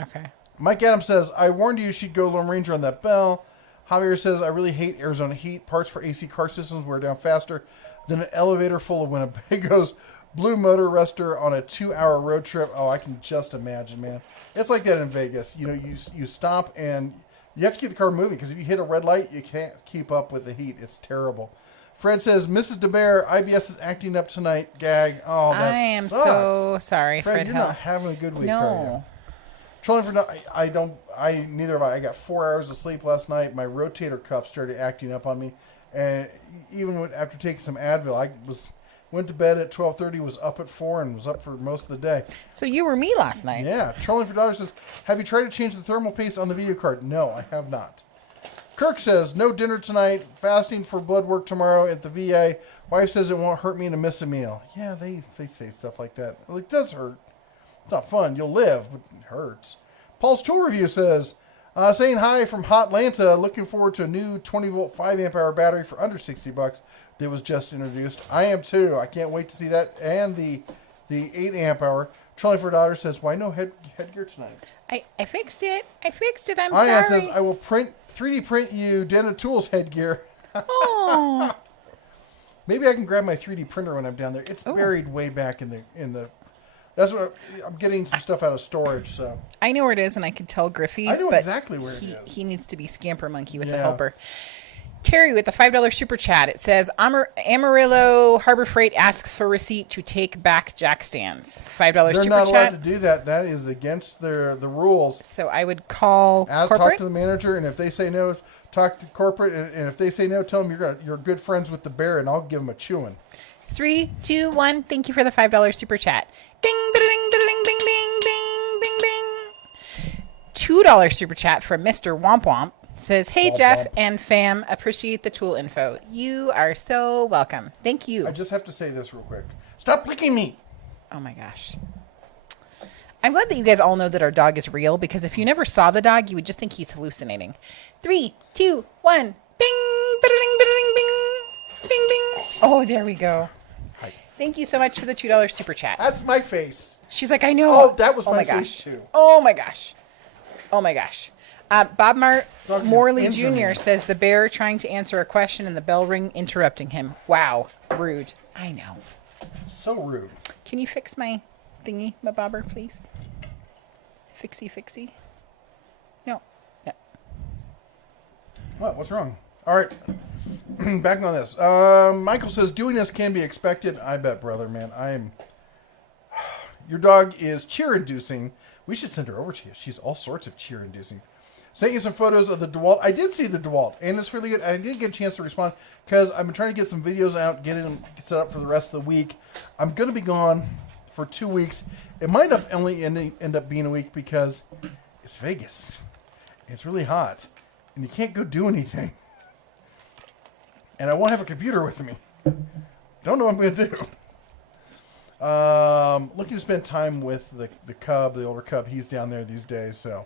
Okay. Mike Adams says, I warned you she'd go Lone Ranger on that bell. Javier says, I really hate Arizona heat. Parts for AC car systems wear down faster than an elevator full of Winnebago's blue motor rester on a 2-hour road trip. Oh, I can just imagine, man. It's like that in Vegas. You know, you stop and you have to keep the car moving because if you hit a red light, you can't keep up with the heat. It's terrible. Fred says, Mrs. DeBear, IBS is acting up tonight. Gag. Oh, that I am sucks. so sorry, Fred, Fred. you're not having a good week, are you? No. Trolling for neither have I. I got 4 hours of sleep last night. My rotator cuff started acting up on me, and even after taking some Advil, went to bed at 12:30, was up at 4, and was up for most of the day. So you were me last night. Yeah. Trolling for Dollars says, have you tried to change the thermal paste on the video card? No, I have not. Kirk says, no dinner tonight. Fasting for blood work tomorrow at the VA. Wife says it won't hurt me to miss a meal. Yeah, they say stuff like that. Well, it does hurt. It's not fun. You'll live, but it hurts. Paul's Tool Review says, saying hi from Hotlanta. Looking forward to a new 20-volt 5-amp-hour battery for under $60 that was just introduced. I am too. I can't wait to see that. And the 8-amp-hour. Trolling for $1 says, why no headgear tonight? I fixed it. I'm Ian sorry. says, I will 3D print you Dana Tools headgear. Oh. Maybe I can grab my 3D printer when I'm down there. It's buried way back in the. That's what I'm getting some stuff out of storage. So I know where it is, and I can tell Griffey. I know but exactly where it is. He needs to be Scamper Monkey with the helper. Terry with the $5 super chat. It says Amarillo Harbor Freight asks for receipt to take back jack stands. $5 super chat. They're not allowed to do that. That is against the rules. So I would call corporate. Talk to the manager, and if they say no, talk to corporate, and if they say no, tell them you're good friends with the bear, and I'll give them a chewing. 3, 2, 1. Thank you for the $5 super chat. Ding, ding, ding, ding, ding, ding, ding, ding. $2 super chat from Mr. Womp Womp. Says, hey, Womp Jeff womp. and fam, appreciate the tool info. You are so welcome. Thank you. I just have to say this real quick. Stop licking me. Oh, my gosh. I'm glad that you guys all know that our dog is real, because if you never saw the dog, you would just think he's hallucinating. 3, 2, 1. Bing, bing, bing, bing, bing, bing. Oh, there we go. Hi. Thank you so much for the $2 super chat. That's my face. She's like, I know. Oh, that was my gosh. face, too. Oh, my gosh. Oh, my gosh. Bob Dog Morley injure Jr. me. says the bear trying to answer a question and the bell ring interrupting him. Wow. Rude. I know. So rude. Can you fix my thingy, my bobber, please? Fixie. No. What? What's wrong? All right. Back on this. Michael says, doing this can be expected. I bet, brother, man. Your dog is cheer-inducing. We should send her over to you. She's all sorts of cheer-inducing. Sent you some photos of the DeWalt. I did see the DeWalt, and it's really good. I didn't get a chance to respond because I've been trying to get some videos out, getting them set up for the rest of the week. I'm going to be gone for 2 weeks. It might only end up being a week because it's Vegas. It's really hot, and you can't go do anything. And I won't have a computer with me. Don't know what I'm going to do. Looking to spend time with the cub, the older cub. He's down there these days, so...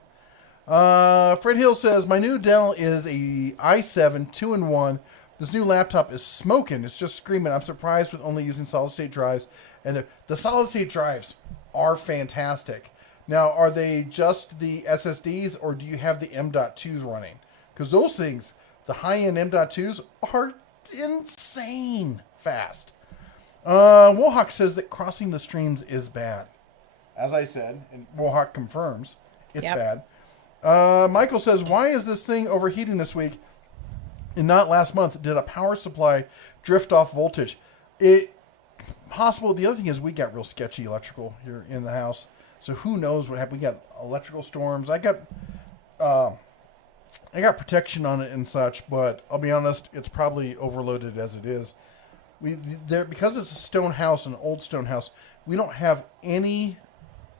Fred Hill says, my new Dell is a i7 2-in-1 This new laptop is smoking. It's just screaming. I'm surprised with only using solid-state drives. And the solid-state drives are fantastic. Now, are they just the SSDs, or do you have the M.2s running? Because those things, the high-end M.2s, are insane fast. Wohawk says that crossing the streams is bad. As I said, and Wohawk confirms, it's bad. Michael says, why is this thing overheating this week and not last month? Did a power supply drift off voltage? It possible. The other thing is we got real sketchy electrical here in the house. So who knows what happened? We got electrical storms. I got protection on it and such, but I'll be honest, it's probably overloaded as it is. Because it's a stone house, an old stone house, we don't have any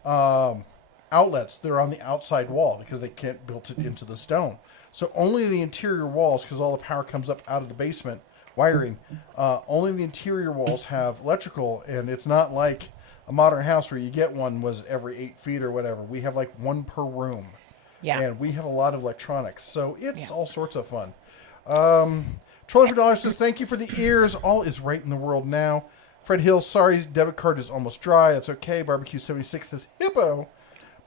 outlets that are on the outside wall because they can't build it into the stone. So only the interior walls, because all the power comes up out of the basement wiring, only the interior walls have electrical, and it's not like a modern house where you get one was every 8 feet or whatever. We have like one per room. Yeah. And we have a lot of electronics. So it's all sorts of fun. Troller for $1 says, thank you for the ears. All is right in the world now. Fred Hill, sorry, debit card is almost dry. That's okay. Barbecue 76 says, hippo.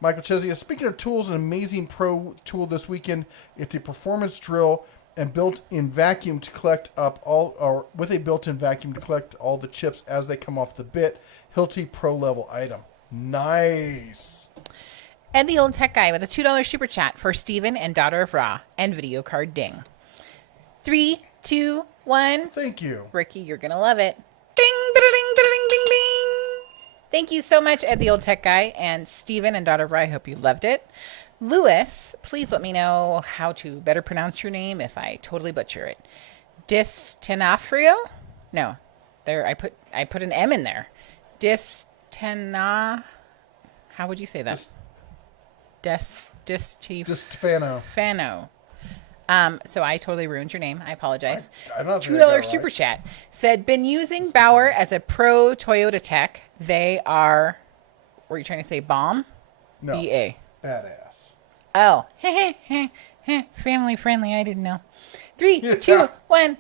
Michael Chesia, speaking of tools, an amazing pro tool this weekend. It's a performance drill and built-in vacuum to collect up with a built-in vacuum to collect all the chips as they come off the bit. Hilti Pro level item. Nice. And the old tech guy with a $2 super chat for Steven and Daughter of Ra and video card ding. 3, 2, 1. Thank you. Ricky, you're going to love it. Ding, ding, ding, ding, ding, ding. Thank you so much, Ed the old tech guy, and Steven and Daughter of Ra. I hope you loved it. Lewis, please let me know how to better pronounce your name if I totally butcher it. Distenafrio? No. There I put an M in there. Distena. How would you say that? Distefano. Fano. So I totally ruined your name. I apologize. I'm not $2 super chat said, been using Bauer as a pro Toyota tech. They are, were you trying to say bomb? No. BA. Badass. Oh. Family friendly. I didn't know. 3, 2, 1. Ding, da-da-ding,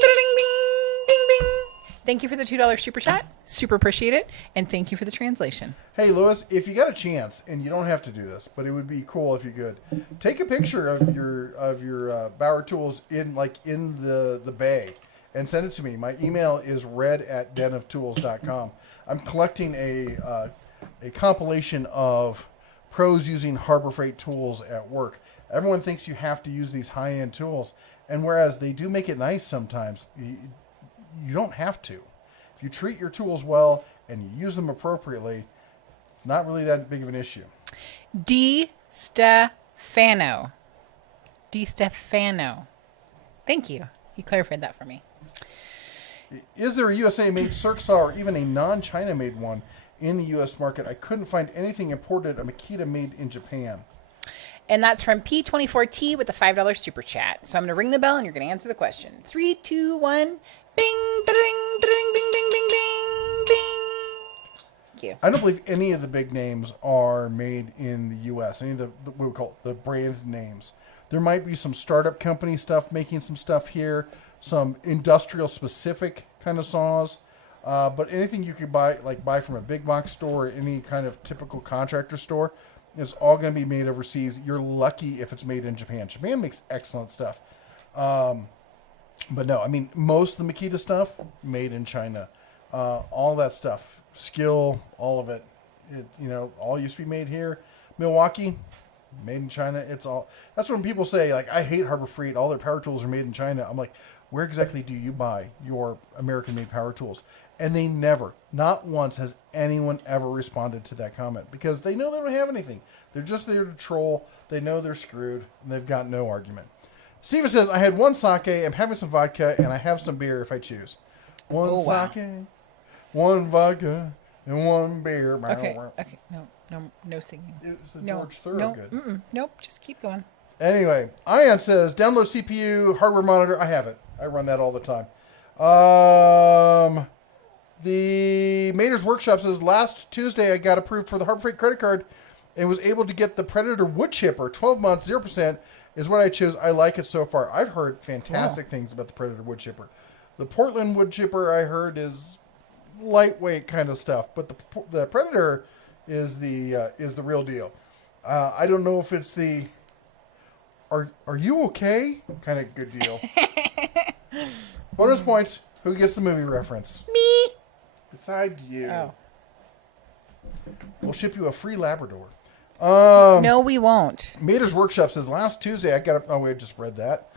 da-da-ding, ding, ding, ding. Thank you for the $2 super chat. Super appreciate it. And thank you for the translation. Hey, Lewis, if you got a chance, and you don't have to do this, but it would be cool if you could, take a picture of your Bauer tools in the bay and send it to me. My email is red@denoftools.com. I'm collecting a compilation of pros using Harbor Freight tools at work. Everyone thinks you have to use these high-end tools, and whereas they do make it nice sometimes, you don't have to. If you treat your tools well and you use them appropriately, it's not really that big of an issue. Di Stefano. Thank you. You clarified that for me. Is there a USA-made Cirque saw or even a non-China-made one in the U.S. market? I couldn't find anything imported, a Makita made in Japan. And that's from P24T with the $5 super chat. So I'm going to ring the bell and you're going to answer the question. 3, 2, 1. Bing, ding, ding, ding, ding, ding, ding, ding. Thank you. I don't believe any of the big names are made in the U.S. Any of the what we call the brand names. There might be some startup company stuff making some stuff here, some industrial specific kind of saws. But anything you could buy from a big box store or any kind of typical contractor store, it's all going to be made overseas. You're lucky if it's made in Japan. Japan makes excellent stuff. But no, I mean, most of the Makita stuff, made in China. All that stuff, skill, all of it, all used to be made here. Milwaukee, made in China. It's all, that's when people say, like, I hate Harbor Freight. All their power tools are made in China. I'm like, where exactly do you buy your American-made power tools? And they never, not once has anyone ever responded to that comment because they know they don't have anything. They're just there to troll. They know they're screwed, and they've got no argument. Steven says, I had one sake, I'm having some vodka, and I have some beer if I choose. One sake, one vodka, and one beer. Okay. No singing. It's the George Thorogood. Nope, just keep going. Anyway, Ian says, download CPU, hardware monitor. I have it. I run that all the time. The Mater's Workshop says, last Tuesday I got approved for the Harbor Freight credit card and was able to get the Predator wood chipper, 12 months, 0%. is what I chose. I like it so far. I've heard fantastic things about the Predator wood chipper. The Portland wood chipper I heard is lightweight kind of stuff, but the Predator is the real deal. I don't know if it's the are you okay kind of good deal. Bonus points. Who gets the movie reference? Me. Besides you. Oh. We'll ship you a free Labrador. No, we won't. Mater's Workshop says, last Tuesday I got a... Oh, wait, I just read that.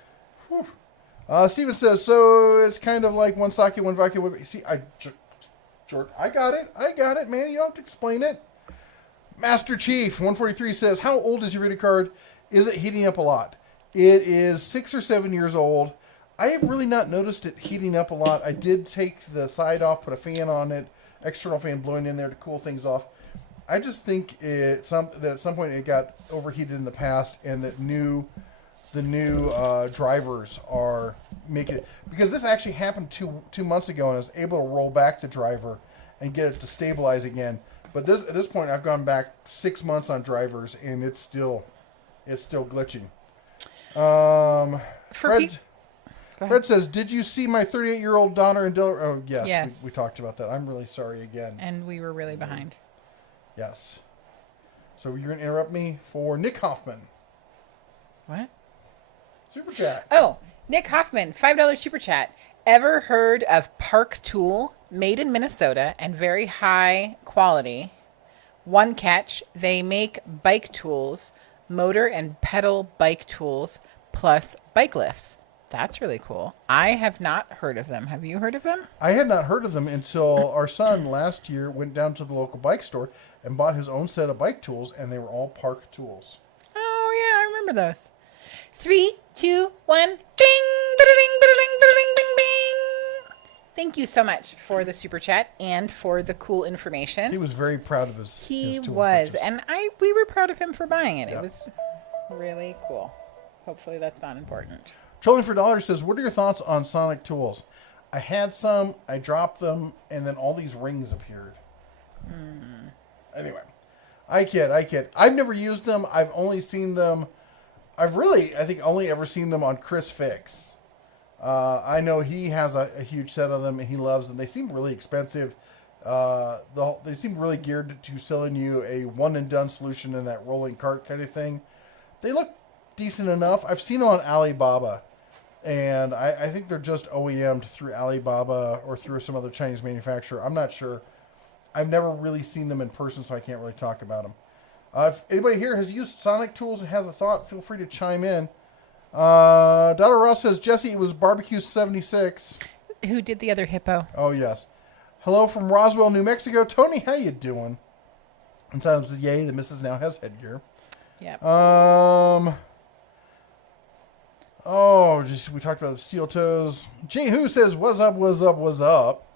Whew. Steven says, so it's kind of like one sake, one vodka. See, George, I got it, man. You don't have to explain it. Master Chief 143 says, how old is your video card? Is it heating up a lot? It is 6 or 7 years old. I have really not noticed it heating up a lot. I did take the side off, put a fan on it, external fan blowing in there to cool things off. I just think that at some point it got overheated in the past, and that the new drivers are making it, because this actually happened two months ago, and I was able to roll back the driver and get it to stabilize again. But at this point, I've gone back 6 months on drivers, and it's still glitching. Fred says, did you see my 38-year-old daughter in Delaware? Oh, yes. Yes. We talked about that. I'm really sorry again. And we were really behind. Yes. So you're going to interrupt me for Nick Hoffman. What? Super chat. Oh, Nick Hoffman, $5 super chat. Ever heard of Park Tool? Made in Minnesota and very high quality. One catch, they make bike tools, motor and pedal bike tools, plus bike lifts. That's really cool. I have not heard of them. Have you heard of them? I had not heard of them until our son last year went down to the local bike store and bought his own set of bike tools, and they were all Park tools. Oh, yeah, I remember those. 3, 2, 1, bing, ba-da-ding, ba-da-ding, ba-da-ding, bing, bing. Thank you so much for the super chat and for the cool information. He was very proud of his tool purchase. And we were proud of him for buying it. Yep. It was really cool. Hopefully that's not important. Trolling for Dollars says, what are your thoughts on Sonic tools? I had some, I dropped them, and then all these rings appeared. Anyway, I kid. I've never used them. I've only seen them. I think, only ever seen them on Chris Fix. I know he has a huge set of them, and he loves them. They seem really expensive. They seem really geared to selling you a one-and-done solution in that rolling cart kind of thing. They look decent enough. I've seen them on Alibaba. And I think they're just OEM'd through Alibaba or through some other Chinese manufacturer. I'm not sure. I've never really seen them in person, so I can't really talk about them. If anybody here has used Sonic tools and has a thought, feel free to chime in. Donna Ross says, Jesse, it was Barbecue 76. Who did the other hippo? Oh, yes. Hello from Roswell, New Mexico. Tony, how you doing? And says, yay, the missus now has headgear. Yep. Oh, just we talked about the steel toes. Jay Who says, what's up?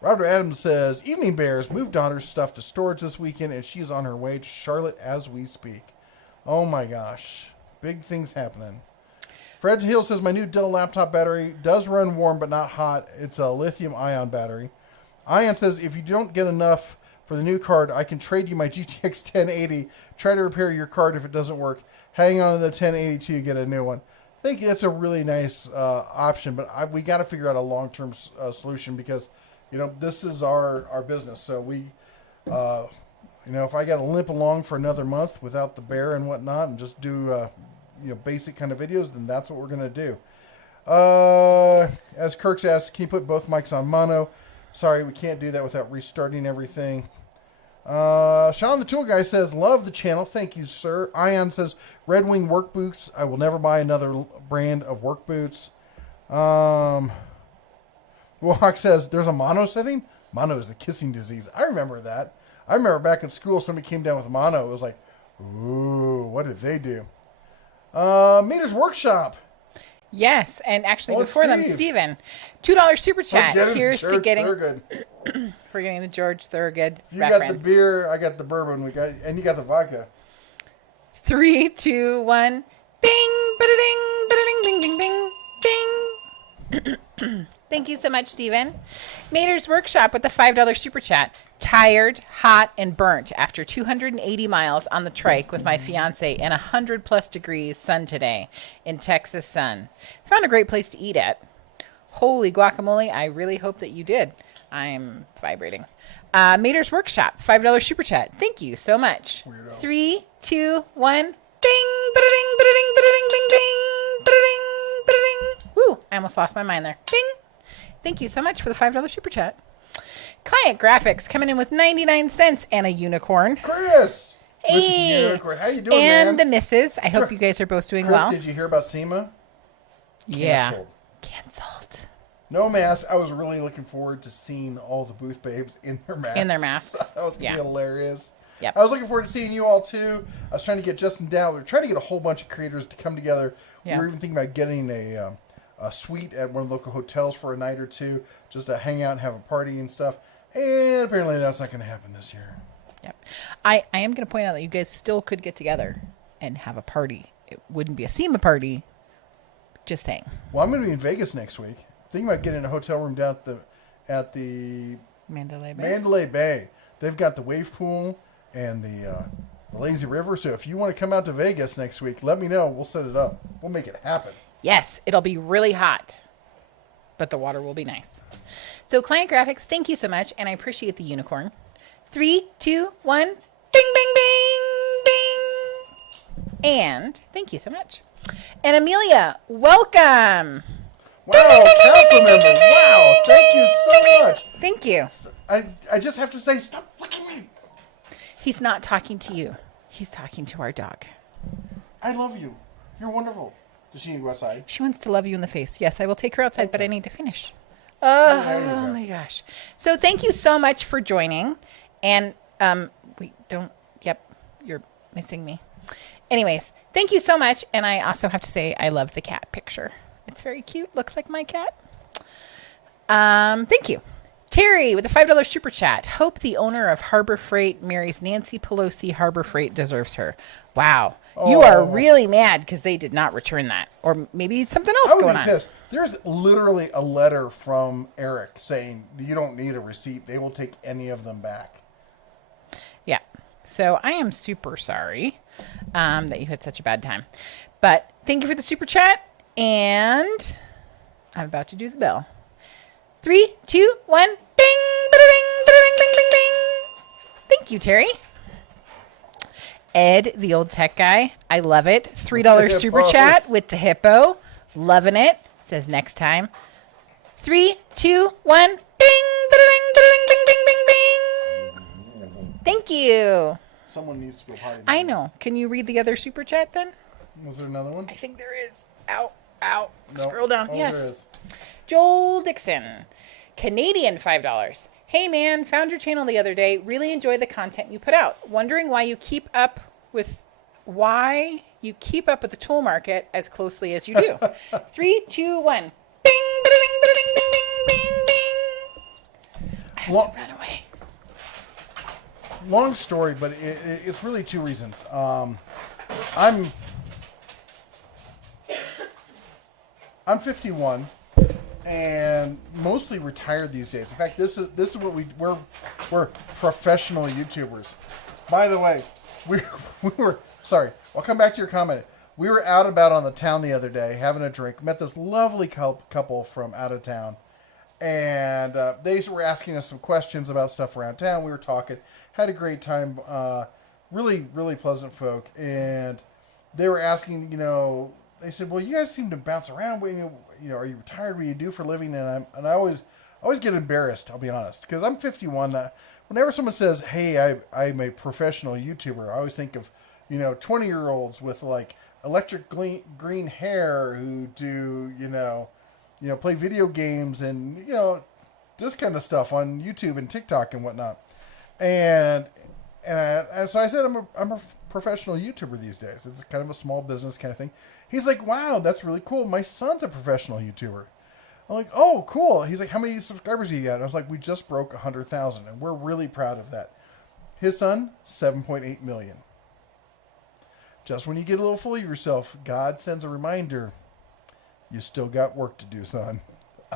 Robert Adams says, Evening Bears moved daughter's stuff to storage this weekend, and she's on her way to Charlotte as we speak. Oh my gosh. Big things happening. Fred Hill says, my new Dell laptop battery does run warm but not hot. It's a lithium-ion battery. Ion says, if you don't get enough for the new card, I can trade you my GTX 1080. Try to repair your card if it doesn't work. Hang on to the 1080 till you get a new one. I think that's a really nice option, but we got to figure out a long-term solution because, this is our business. So if I got to limp along for another month without the bear and whatnot and just do, basic kind of videos, then that's what we're going to do. As Kirk's asked, can you put both mics on mono? Sorry, we can't do that without restarting everything. Sean the Tool Guy says, love the channel. Thank you, sir. Ion says, Red Wing work boots. I will never buy another brand of work boots. Walk says, there's a mono setting? Mono is the kissing disease. I remember that. I remember back in school, somebody came down with mono. It was like, ooh, what did they do? Mater's Workshop. Yes, and actually Oh, before them, Steve. Steven, $2 super chat. Here's to George getting Thorogood. for getting the George Thorogood You reference. got the beer, I got the bourbon, and you got the vodka. 3, 2, 1, bing, ba-da-ding, ba-da-ding, bing, bing, bing, bing. Thank you so much, Steven. Mater's Workshop with the $5 super chat. Tired, hot, and burnt after 280 miles on the trike with my fiance and 100+ degrees sun today in Texas sun. Found a great place to eat at. Holy guacamole, I really hope that you did. I'm vibrating. Mater's Workshop, $5 super chat. Thank you so much. Weirdo. 3, 2, 1. Ding, ba-da-ding, ba-da-ding, ba-da-ding, ding, ding, ba-da-ding, ba-da-ding. Woo, I almost lost my mind there. Ding. Thank you so much for the $5 super chat. Client Graphics coming in with 99 cents and a unicorn. Chris! Hey. With the unicorn. How you doing, and man? the missus. I hope you guys are both doing Chris, well. did you hear about SEMA? Yeah. Canceled. Canceled. No mask. I was really looking forward to seeing all the booth babes in their masks. In their masks. That was going to be hilarious. Yep. I was looking forward to seeing you all, too. I was trying to get Justin down. We were trying to get a whole bunch of creators to come together. Yeah. We were even thinking about getting a suite at one of the local hotels for a night or two just to hang out and have a party and stuff. And apparently that's not going to happen this year. Yep. I am going to point out that you guys still could get together and have a party. It wouldn't be a SEMA party. Just saying. Well, I'm going to be in Vegas next week. Thinking about getting a hotel room down at the Mandalay Bay. Mandalay Bay. They've got the wave pool and the lazy river. So if you want to come out to Vegas next week, let me know. We'll set it up. We'll make it happen. Yes, it'll be really hot, but the water will be nice. So Client Graphics, thank you so much, and I appreciate the unicorn. 3, 2, 1. Bing, bing, bing, bing. And thank you so much. And Amelia, welcome. Wow, council member. Wow, thank you so much. Thank you. I just have to say, stop looking at me. He's not talking to you. He's talking to our dog. I love you. You're wonderful. Does she need to go outside? She wants to love you in the face. Yes, I will take her outside, but I need to finish. There you Oh go. my gosh. So thank you so much for joining. And you're missing me. Anyways, thank you so much. And I also have to say I love the cat picture. It's very cute. Looks like my cat. Thank you. Terry with a $5 super chat. Hope the owner of Harbor Freight marries Nancy Pelosi. Harbor Freight deserves her. Wow. You are really mad because they did not return that. Or maybe something else I would going be on. pissed. There's literally a letter from Eric saying you don't need a receipt. They will take any of them back. Yeah. So I am super sorry that you had such a bad time. But thank you for the super chat. And I'm about to do the bell. 3, 2, 1. Bing! Ba-da-ding! Ba-da-ding! Ding! Ding! Ding! Thank you, Terry. Ed, the old tech guy. I love it. $3 super chat with the hippo. Loving it. Says next time. 3, 2, 1. Bing! Ba-da-ding! Ba-da-ding! Ding! Ding! Ding! Ding! Thank you. Someone needs to go potty. I know. Can you read the other super chat then? Was there another one? I think there is. Ow. Ow. No. Scroll down. Oh, Yes. there is. Joel Dixon, Canadian $5. Hey man, found your channel the other day. Really enjoy the content you put out. Wondering why you keep up with the tool market as closely as you do. 3, 2, 1. Bing, ba-da-ding, ba-da-ding, ding, ding, bing, bing. I have to run away. Long story, but it's really two reasons. I'm 51 and mostly retired these days. In fact, this is what we're professional YouTubers. By the way, we were sorry. I'll come back to your comment. We were out and about on the town the other day having a drink. Met this lovely couple from out of town, and they were asking us some questions about stuff around town. We were talking, had a great time. Really, really pleasant folk, and they were asking, they said, "Well, you guys seem to bounce around. Are you retired? What do you do for a living?" And I always get embarrassed. I'll be honest, because I'm 51. Whenever someone says, "Hey, I'm a professional YouTuber," I always think of 20-year-olds with like electric green hair who do play video games and this kind of stuff on YouTube and TikTok and whatnot. And so I said, I'm a professional YouTuber these days. It's kind of a small business kind of thing. He's like, "Wow, that's really cool. My son's a professional YouTuber." I'm like, "Oh, cool." He's like, "How many subscribers do you got?" And I was like, "We just broke 100,000, and we're really proud of that." His son, 7.8 million. Just when you get a little full of yourself, God sends a reminder. You still got work to do, son.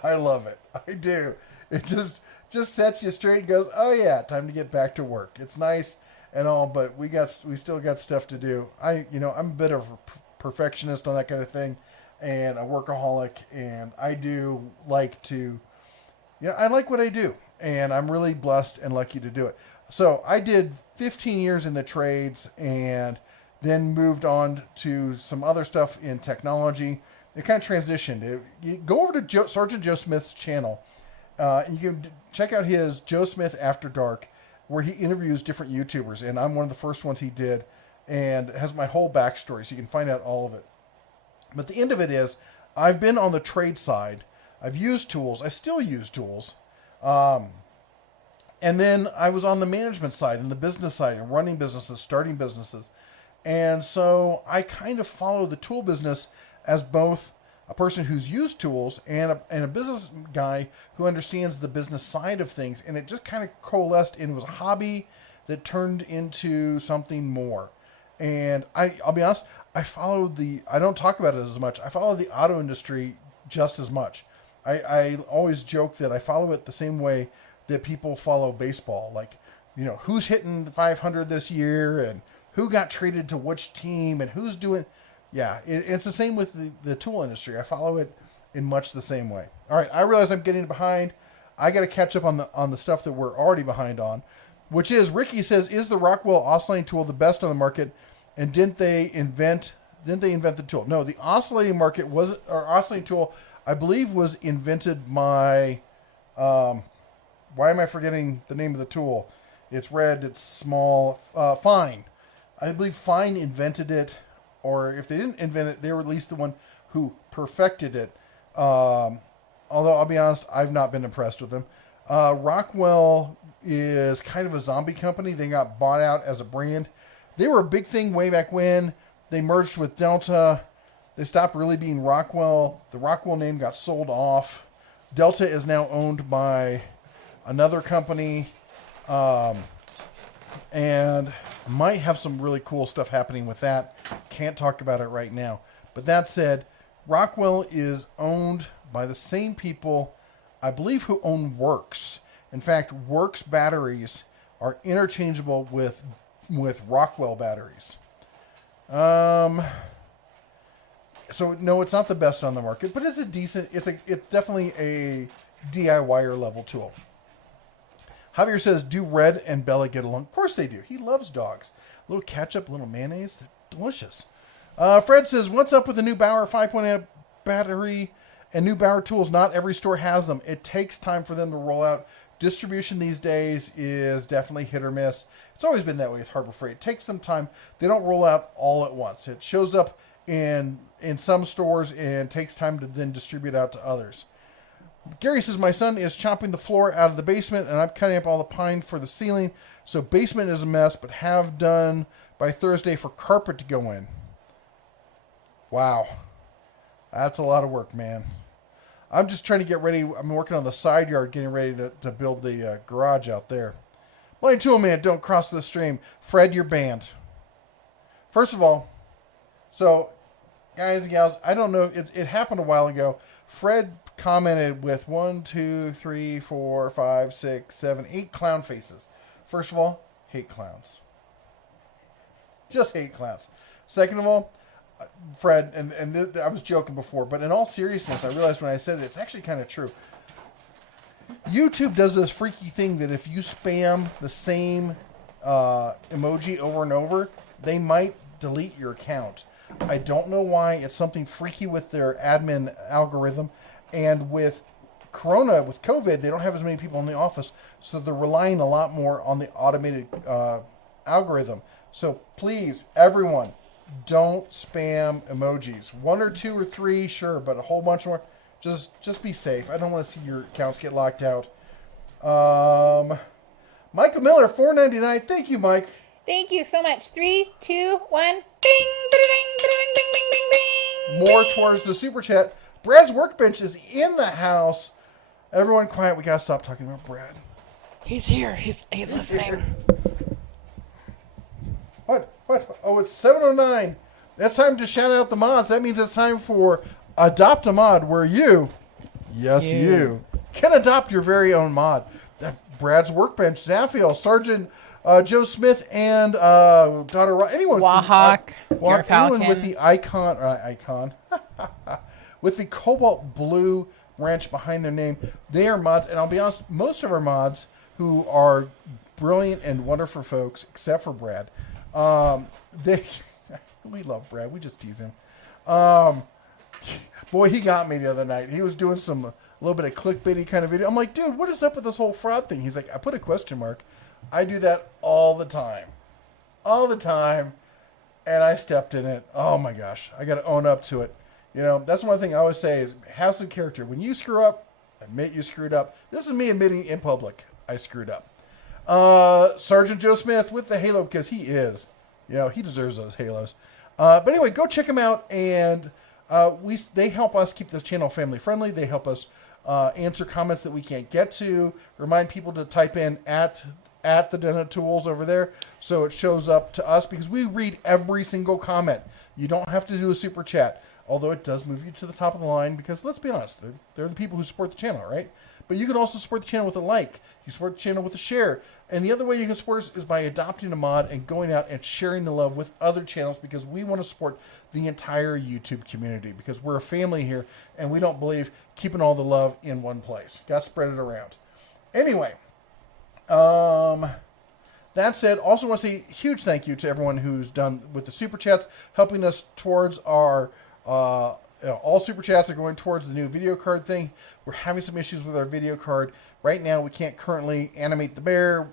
I love it. I do. It just sets you straight and goes, oh yeah, time to get back to work. It's nice and all, but we still got stuff to do. I'm a bit of a perfectionist on that kind of thing, and a workaholic, and I do like to, I like what I do, and I'm really blessed and lucky to do it. So I did 15 years in the trades, and then moved on to some other stuff in technology. It kind of transitioned. You go over to Sergeant Joe Smith's channel. You can check out his Joe Smith After Dark, where he interviews different YouTubers, and I'm one of the first ones he did, and it has my whole backstory, so you can find out all of it. But the end of it is, I've been on the trade side. I've used tools. I still use tools. And then I was on the management side and the business side and running businesses, starting businesses. And so I kind of follow the tool business as both a person who's used tools and a business guy who understands the business side of things. And it just kind of coalesced and was a hobby that turned into something more. And I'll be honest, I don't talk about it as much. I follow the auto industry just as much. I always joke that I follow it the same way that people follow baseball. Like, who's hitting 500 this year and who got traded to which team and who's doing. Yeah, it's the same with the tool industry. I follow it in much the same way. All right, I realize I'm getting behind. I got to catch up on the stuff that we're already behind on, which is Ricky says, is the Rockwell oscillating tool the best on the market? And didn't they invent the tool? No, the oscillating oscillating tool, I believe, was invented by. Why am I forgetting the name of the tool? It's red. It's small. Fine. I believe Fine invented it, or if they didn't invent it, they were at least the one who perfected it. Although I'll be honest, I've not been impressed with them. Rockwell is kind of a zombie company. They got bought out as a brand. They were a big thing way back when. They merged with Delta. They stopped really being Rockwell. The Rockwell name got sold off. Delta is now owned by another company, and might have some really cool stuff happening with that. Can't talk about it right now. But that said, Rockwell is owned by the same people, I believe, who own Works. In fact, Works batteries are interchangeable with Rockwell batteries. So no, it's not the best on the market, but it's it's definitely a DIYer level tool. Javier says, do Red and Bella get along? Of course they do. He loves dogs. A little ketchup, a little mayonnaise. They're delicious. Fred says, what's up with the new Bauer 5.8 battery and new Bauer tools? Not every store has them. It takes time for them to roll out. Distribution these days is definitely hit or miss. It's always been that way with Harbor Freight. It takes them time. They don't roll out all at once. It shows up in some stores and takes time to then distribute out to others. Gary says, my son is chopping the floor out of the basement and I'm cutting up all the pine for the ceiling. So basement is a mess, but have done by Thursday for carpet to go in. Wow. That's a lot of work, man. I'm just trying to get ready. I'm working on the side yard, getting ready to build the garage out there. Blind Tool Man, don't cross the stream. Fred, you're banned. First of all, so guys and gals, I don't know. It happened a while ago. Fred commented with 1, 2, 3, 4, 5, 6, 7, 8 clown faces. First of all, hate clowns. Just hate clowns. Second of all, Fred, and I was joking before, but in all seriousness, I realized when I said it, it's actually kind of true. YouTube does this freaky thing that if you spam the same emoji over and over, they might delete your account. I don't know why. It's something freaky with their admin algorithm. And with Corona, with COVID, they don't have as many people in the office, so they're relying a lot more on the automated algorithm. So please, everyone, don't spam emojis. 1 or 2 or 3, sure, but a whole bunch more. Just be safe. I don't want to see your accounts get locked out. Michael Miller, $4.99. Thank you, Mike. Thank you so much. 3, 2, 1. Ding, ding, ding, ding, ding, ding, ding, ding. More towards the super chat. Brad's workbench is in the house. Everyone quiet. We got to stop talking about Brad. He's here. He's listening. What? Oh, it's 7:09. That's time to shout out the mods. That means it's time for Adopt a Mod, where you Yes, you can adopt your very own mod. Brad's Workbench, Zaphiel, Sergeant Joe Smith, and daughter anyone Wahawk, anyone with the icon with the cobalt blue wrench behind their name. They are mods, and I'll be honest, most of our mods who are brilliant and wonderful folks, except for Brad, we love Brad. We just tease him. Boy, he got me the other night. He was doing a little bit of clickbaity kind of video. I'm like, dude, what is up with this whole fraud thing? He's like, I put a question mark. I do that all the time. All the time. And I stepped in it. Oh my gosh. I got to own up to it. You know, that's one thing I always say is have some character. When you screw up, admit you screwed up. This is me admitting in public I screwed up. Sergeant Joe Smith with the halo because he is. You know, he deserves those halos. But anyway, go check him out. And they help us keep the channel family friendly. They help us answer comments that we can't get to. Remind people to type in at the Den of Tools over there so it shows up to us because we read every single comment. You don't have to do a super chat, although it does move you to the top of the line because let's be honest, they're the people who support the channel, right? But you can also support the channel with a like. You support the channel with a share. And the other way you can support us is by adopting a mod and going out and sharing the love with other channels because we want to support the entire YouTube community because we're a family here and we don't believe keeping all the love in one place. Got to spread it around. Anyway, that said, also want to say a huge thank you to everyone who's done with the super chats, helping us towards our all super chats are going towards the new video card thing. We're having some issues with our video card. Right now, we can't currently animate the bear.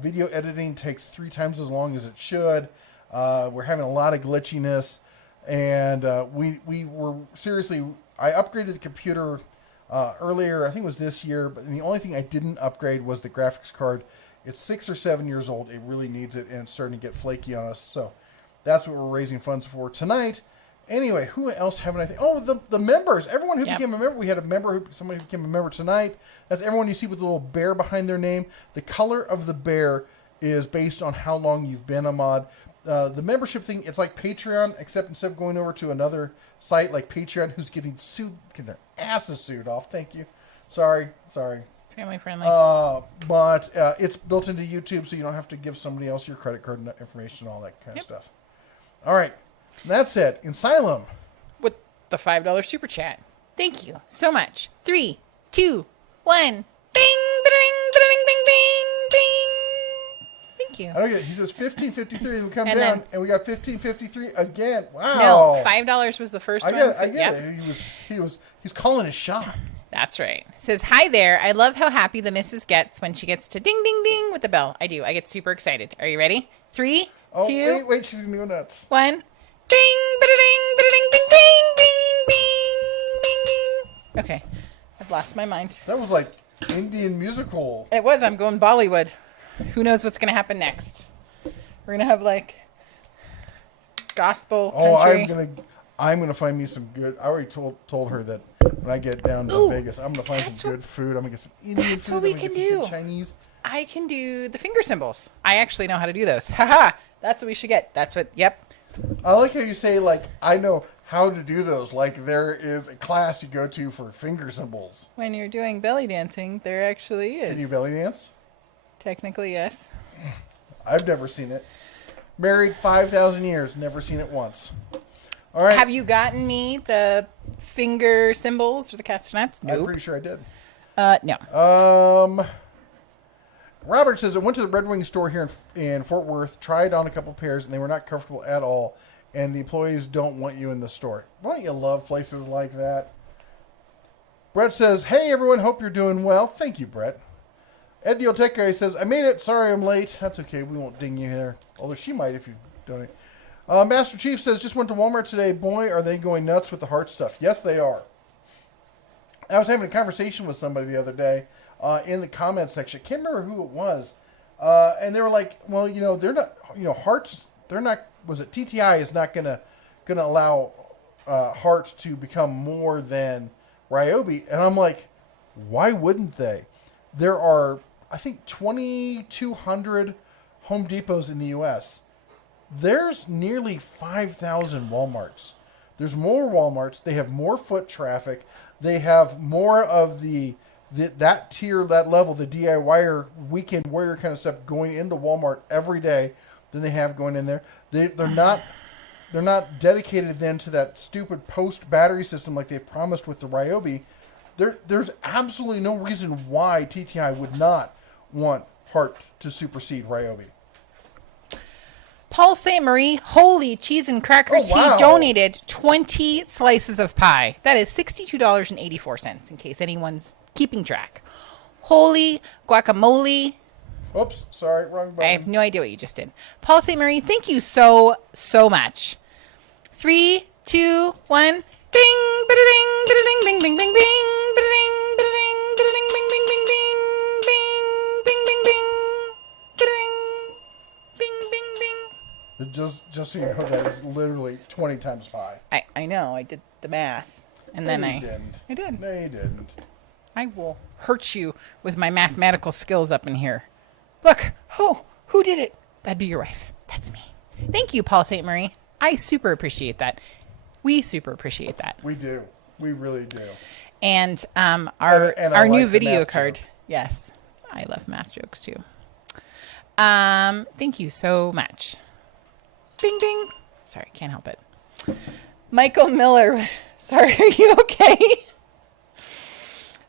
Video editing takes 3 times as long as it should. We're having a lot of glitchiness. And we were seriously, I upgraded the computer earlier, I think it was this year, but the only thing I didn't upgrade was the graphics card. It's 6 or 7 years old. It really needs it, and it's starting to get flaky on us. So that's what we're raising funds for tonight. Anyway, who else haven't I think? Oh, the members. Everyone who became a member. We had somebody who became a member tonight. That's everyone you see with a little bear behind their name. The color of the bear is based on how long you've been a mod. The membership thing, it's like Patreon, except instead of going over to another site like Patreon, who's getting their asses sued off. Thank you. Sorry. Family friendly. But it's built into YouTube, so you don't have to give somebody else your credit card information and all that kind of stuff. All right. That's it. Asylum. With the $5 super chat. Thank you so much. 3, 2, 1. Bing, bing, bing, bing, bing, bing. Thank you. I don't get it. He says 1553 and we come down and we got 1553 again. Wow. No, $5 was the first one. I get it. He's calling his shot. That's right. It says, hi there. I love how happy the missus gets when she gets to ding, ding, ding with the bell. I do. I get super excited. Are you ready? 3, 2. Wait. She's going to go nuts. 1. Ding, ba-da-ding, ba-da-ding, ding, ding, ding, ding. Okay. I've lost my mind. That was like Indian musical. It was. I'm going Bollywood. Who knows what's going to happen next? We're going to have like gospel country. I'm gonna find me some good. I already told her that when I get down to Vegas, I'm gonna find some good food. I'm gonna get some Indian food. That's what we can do. Chinese. I can do the finger symbols. I actually know how to do those. Haha. That's what we should get. That's what. Yep. I like how you say like I know how to do those. Like there is a class you go to for finger symbols. When you're doing belly dancing, there actually is. Can you belly dance? Technically, yes. I've never seen it. Married 5,000 years, never seen it once. All right. Have you gotten me the finger symbols or the castanets? Nope. I'm pretty sure I did. No. Robert says, I went to the Red Wing store here in Fort Worth, tried on a couple pairs, and they were not comfortable at all, and the employees don't want you in the store. Why don't you love places like that? Brett says, hey, everyone, hope you're doing well. Thank you, Brett. Ed the Old Tech Guy says, I made it. Sorry I'm late. That's okay. We won't ding you there. Although she might if you donate. Master Chief says, just went to Walmart today. Boy, are they going nuts with the heart stuff. Yes, they are. I was having a conversation with somebody the other day in the comments section. I can't remember who it was. And they were like, well, they're not, hearts, they're not, was it TTI is not going to allow heart to become more than Ryobi. And I'm like, why wouldn't they? There are, I think, 2,200 Home Depots in the U.S., there's nearly 5,000 Walmarts. There's more Walmarts. They have more foot traffic. They have more of that tier, that level, the DIYer weekend warrior kind of stuff going into Walmart every day than they have going in there. They're not dedicated then to that stupid post battery system like they've promised with the Ryobi. There's absolutely no reason why TTI would not want Hart to supersede Ryobi. Paul St. Marie, holy cheese and crackers. Oh, wow. He donated 20 slices of pie. That is $62.84 in case anyone's keeping track. Holy guacamole. Oops, sorry, wrong button. I have no idea what you just did. Paul St. Marie, thank you so much. 3, 2, 1. Bing, ba-da-ding, ba-da-ding, bing, bing, bing, bing. Ba-da-ding, ba-da-ding, ba-da-ding, bing, bing, bing, bing. Bing, bing, bing, bing. Ba-da-ding. Bing, bing, bing. Just so you know, that is literally 20 times pi. I know, I did the math. And then I didn't. I did. No, you didn't. I will hurt you with my mathematical skills up in here. Look, who did it? That'd be your wife. That's me. Thank you, Paul St. Marie. I super appreciate that. We super appreciate that. We do. We really do. And And our I new like the video math card. joke. Yes, I love math jokes too. Thank you so much. Bing, bing. Sorry, can't help it. Michael Miller. Sorry, are you okay?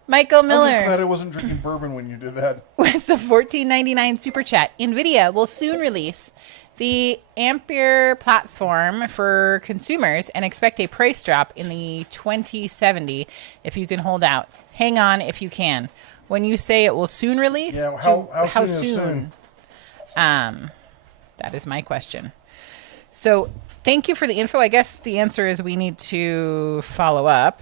Michael I'm Miller. just glad I wasn't drinking bourbon when you did that. With the $14.99 super chat. NVIDIA will soon release the Ampere platform for consumers and expect a price drop in the 2070 if you can hold out. Hang on if you can. When you say it will soon release, Yeah, how soon is soon? That is my question. So thank you for the info. I guess the answer is we need to follow up.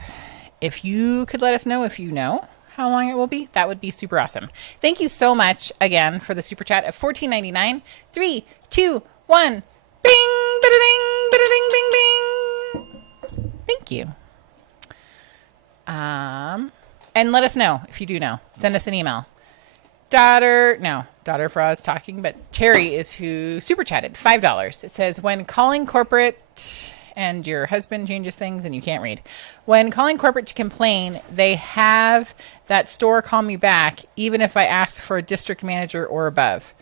If you could let us know if you know how long it will be, that would be super awesome. Thank you so much again for the super chat of $14.99. 3, 2, 1. Bing, ba-da-ding, ba-da-ding, bing, bing. Thank you. And let us know if you do know. Send us an email. Daughter Fra's talking, but Terry is who super chatted $5. It says, when calling corporate, and your husband changes things and you can't read. When calling corporate to complain, they have that store call me back, even if I ask for a district manager or above.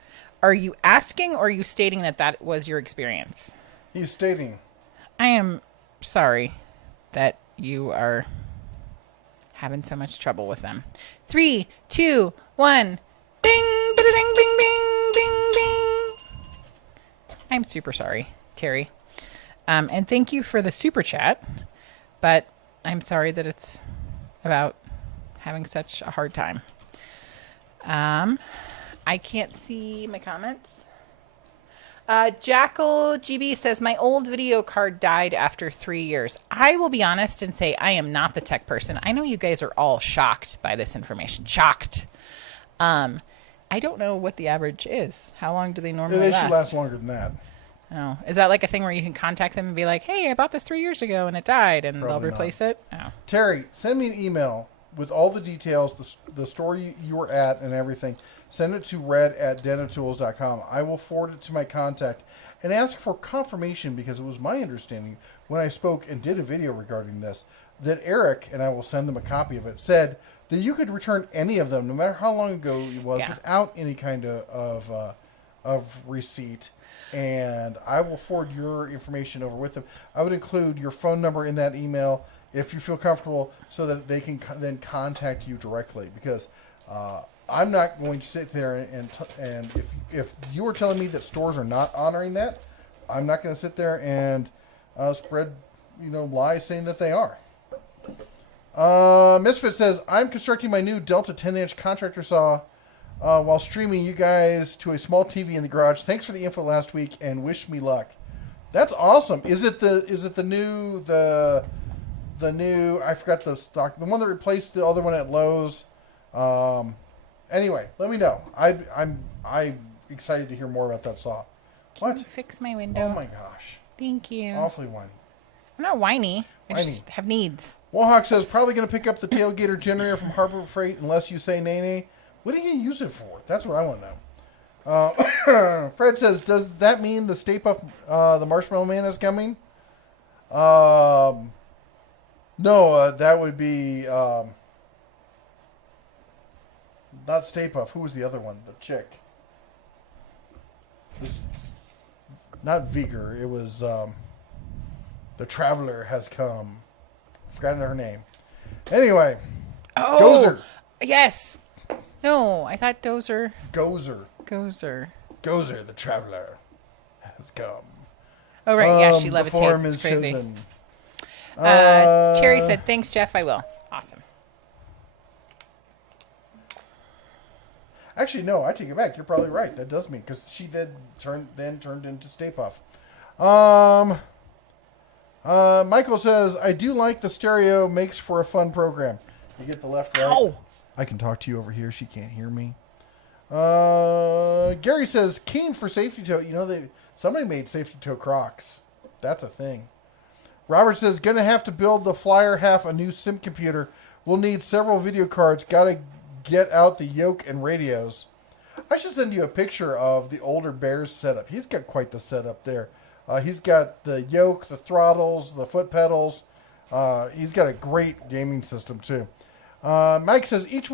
Are you asking or are you stating that was your experience? He's stating. I am sorry that you are having so much trouble with them. 3, 2, 1. Bing, ba-da-ding, bing, bing, bing, bing. I'm super sorry, Terry. And thank you for the super chat, but I'm sorry that it's about having such a hard time. I can't see my comments. Jackal GB says, my old video card died after 3 years. I will be honest and say I am not the tech person. I know you guys are all shocked by this information. Shocked. I don't know what the average is. How long do they normally last? They should last longer than that. Oh, is that like a thing where you can contact them and be like, hey, I bought this 3 years ago and it died, and Probably they'll replace it? Oh. Terry, send me an email with all the details, the store you were at and everything. Send it to red@denotools.com. I will forward it to my contact and ask for confirmation, because it was my understanding when I spoke and did a video regarding this that Eric, and I will send them a copy of it, said that you could return any of them, no matter how long ago it was, without any kind of receipt. And I will forward your information over with them. I would include your phone number in that email if you feel comfortable, so that they can then contact you directly. Because I'm not going to sit there and if you are telling me that stores are not honoring that, I'm not going to sit there and spread lies saying that they are. Misfit says, I'm constructing my new Delta 10-inch contractor saw while streaming you guys to a small TV in the garage. Thanks for the info last week and wish me luck. That's awesome. Is it the new I forgot the stock, the one that replaced the other one at Lowe's? Anyway, let me know. I'm excited to hear more about that saw. Can you fix my window? Oh my gosh. Thank you. Awfully whiny. I'm not whiny. I just have needs. Wallhawk says, probably going to pick up the tailgater generator from Harbor Freight unless you say nay. What are you going to use it for? That's what I want to know. Fred says, does that mean the Stay Puft the Marshmallow Man is coming? No, No, that would be not Stay Puft. Who was the other one? The chick. Not Vigor. It was The Traveler Has Come. Forgotten her name. Anyway. Oh, Gozer. yes. No, I thought Dozer. Gozer. The Traveler Has Come. Oh, right. Yeah, she The form levitates. It's is crazy. chosen. Cherry said, thanks, Jeff. I will. Awesome. Actually, no, I take it back. You're probably right. That does mean, because she then turned into Stay Puft. Michael says, I do like the stereo, makes for a fun program. You get the left, right. Ow. I can talk to you over here. She can't hear me. Gary says, keen for safety toe. You know, somebody made safety toe Crocs. That's a thing. Robert says, gonna have to build the flyer half a new sim computer. We'll need several video cards. Gotta get out the yoke and radios. I should send you a picture of the older Bears setup. He's got quite the setup there. He's got the yoke, the throttles, the foot pedals. He's got a great gaming system too. Mike says, each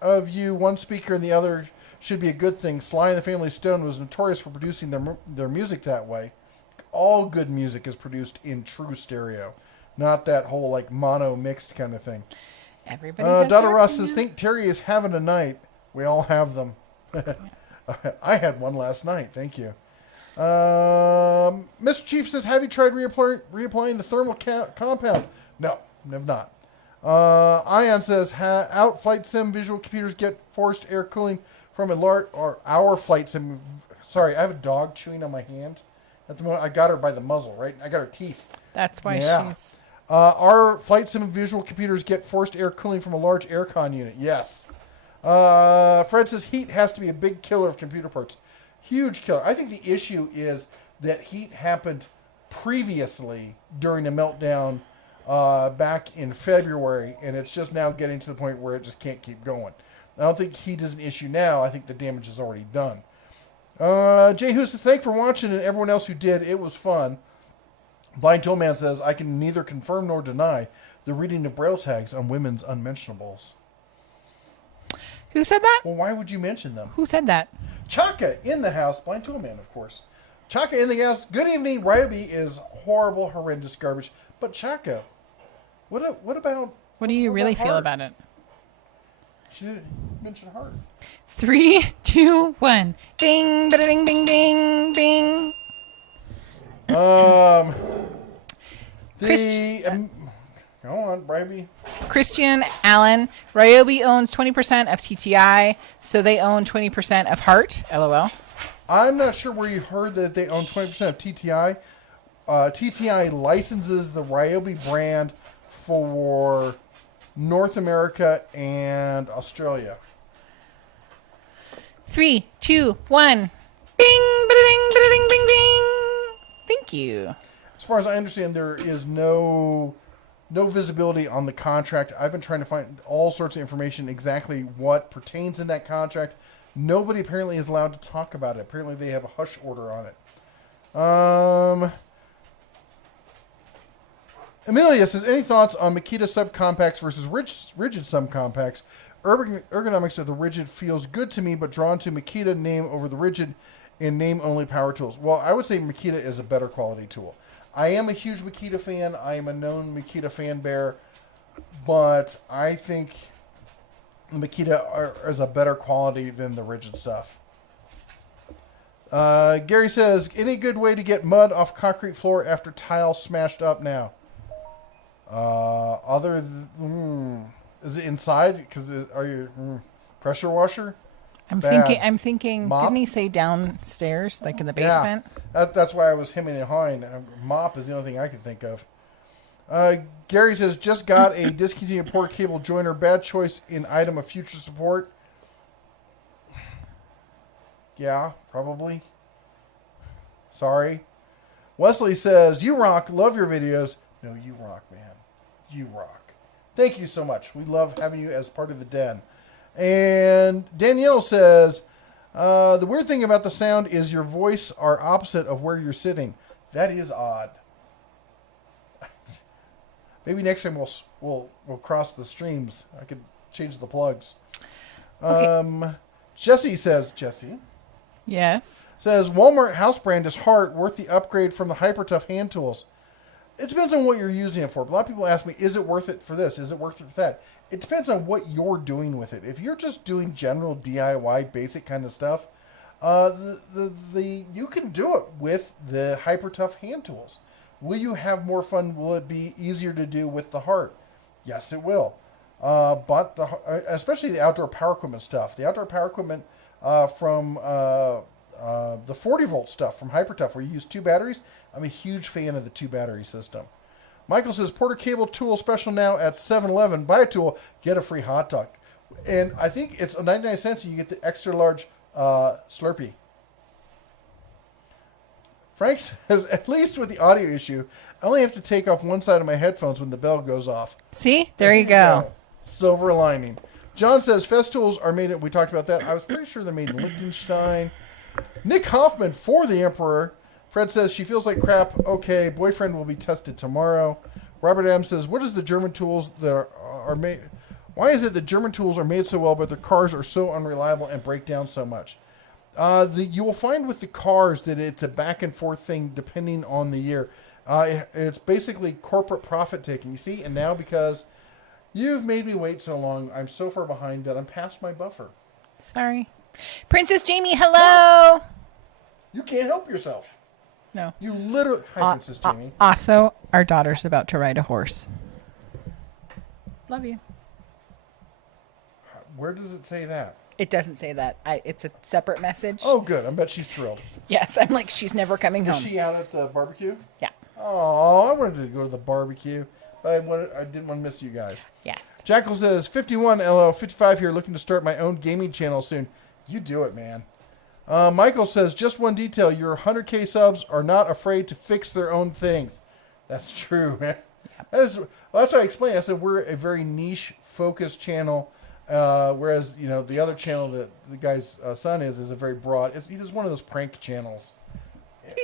of you, one speaker and the other should be a good thing. Sly and the Family Stone was notorious for producing their music that way. All good music is produced in true stereo, not that whole like mono mixed kind of thing. Everybody does Donna their Ross opinion. says, think Terry is having a night. We all have them. I had one last night. Thank you. Mr. Chief says, have you tried reapplying the thermal compound? No, have not. Ion says, out flight sim visual computers get forced air cooling from a large, or our flight sim. Sorry, I have a dog chewing on my hand at the moment. I got her by the muzzle, right? I got her teeth. That's why Yeah. she's... Our flight sim visual computers get forced air cooling from a large aircon unit. Yes. Fred says heat has to be a big killer of computer parts. Huge killer. I think the issue is that heat happened previously during a meltdown back in February, and it's just now getting to the point where it just can't keep going. I don't think heat is an issue now. I think the damage is already done. Jay Who says, thanks for watching, and everyone else who did. It was fun. Blind Tollman says, I can neither confirm nor deny the reading of Braille tags on women's unmentionables. Who said that? Well, why would you mention them? Who said that? Chaka in the house. Blind Toolman, of course. Chaka in the house. Good evening. Ryobi is horrible, horrendous garbage. But Chaka, what about... What do you really feel Heart? about it? She didn't mention Heart. 3, 2, 1. Ding, ding, ding, ding, ding. Go Christian on, Ryobi. Christian Allen. Ryobi owns 20% of TTI, so they own 20% of Heart. LOL. I'm not sure where you heard that they own 20% of TTI. TTI licenses the Ryobi brand for North America and Australia. 3, 2, 1. Ding, ding, ding, ding, ding. Thank you. As far as I understand, there is no visibility on the contract. I've been trying to find all sorts of information, exactly what pertains in that contract. Nobody apparently is allowed to talk about it. Apparently they have a hush order on it. Amelia says, any thoughts on Makita subcompacts versus rigid subcompacts? Ergonomics of the rigid feels good to me, but drawn to Makita name over the rigid in name-only power tools. Well, I would say Makita is a better quality tool. I am a huge Makita fan. I am a known Makita fan bear, but I think Makita is a better quality than the rigid stuff. Gary says, any good way to get mud off concrete floor after tile smashed up now? Is it inside? Because are you pressure washer? I'm Bad. thinking. Mop? Didn't he say downstairs, like in the basement? Yeah, that's why I was hemming and hawing. Mop is the only thing I could think of. Gary says, just got a discontinued port cable joiner. Bad choice in item of future support. Yeah, probably. Sorry. Wesley says, you rock. Love your videos. No, you rock, man. You rock. Thank you so much. We love having you as part of the den. And Danielle says, the weird thing about the sound is your voice are opposite of where you're sitting. That is odd. Maybe next time we'll cross the streams. I could change the plugs. Okay. Jesse Yes. says Walmart house brand is Heart worth the upgrade from the Hyper Tough hand tools. It depends on what you're using it for. A lot of people ask me, is it worth it for this? Is it worth it for that? It depends on what you're doing with it. If you're just doing general DIY basic kind of stuff, you can do it with the Hyper Tough hand tools. Will you have more fun? Will it be easier to do with the Heart? Yes, it will. But especially the outdoor power equipment stuff. The outdoor power equipment from the 40-volt stuff from Hypertough, where you use 2 batteries. I'm a huge fan of the 2-battery system. Michael says, Porter Cable tool special now at 7-Eleven. Buy a tool, get a free hot dog. And I think it's 99 cents and you get the extra large Slurpee. Frank says, at least with the audio issue, I only have to take off one side of my headphones when the bell goes off. See? There you go. Silver lining. John says, Festools are made in, we talked about that. I was pretty sure they're made in Liechtenstein. Nick Hoffman for the Emperor. Fred says, she feels like crap. Okay, boyfriend will be tested tomorrow. Robert Adams says, what is the German tools that are made? Why is it that German tools are made so well, but their cars are so unreliable and break down so much? You will find with the cars that it's a back and forth thing depending on the year. It's basically corporate profit taking. You see, and now because you've made me wait so long, I'm so far behind that I'm past my buffer. Sorry. Princess Jamie, hello. You can't help yourself. No. You literally... Hi, Princess Jamie. Also, our daughter's about to ride a horse. Love you. Where does it say that? It doesn't say that. It's a separate message. Oh, good. I bet she's thrilled. Yes, I'm like, she's never coming home. Is she out at the barbecue? Yeah. Oh, I wanted to go to the barbecue, but I didn't want to miss you guys. Yes. Jackal says, 51 LL, 55 here, looking to start my own gaming channel soon. You do it, man. Michael says, just one detail. Your 100K subs are not afraid to fix their own things. That's true, man. That's what I explained. I said we're a very niche-focused channel, whereas, the other channel that the guy's son is a very broad. He does one of those prank channels.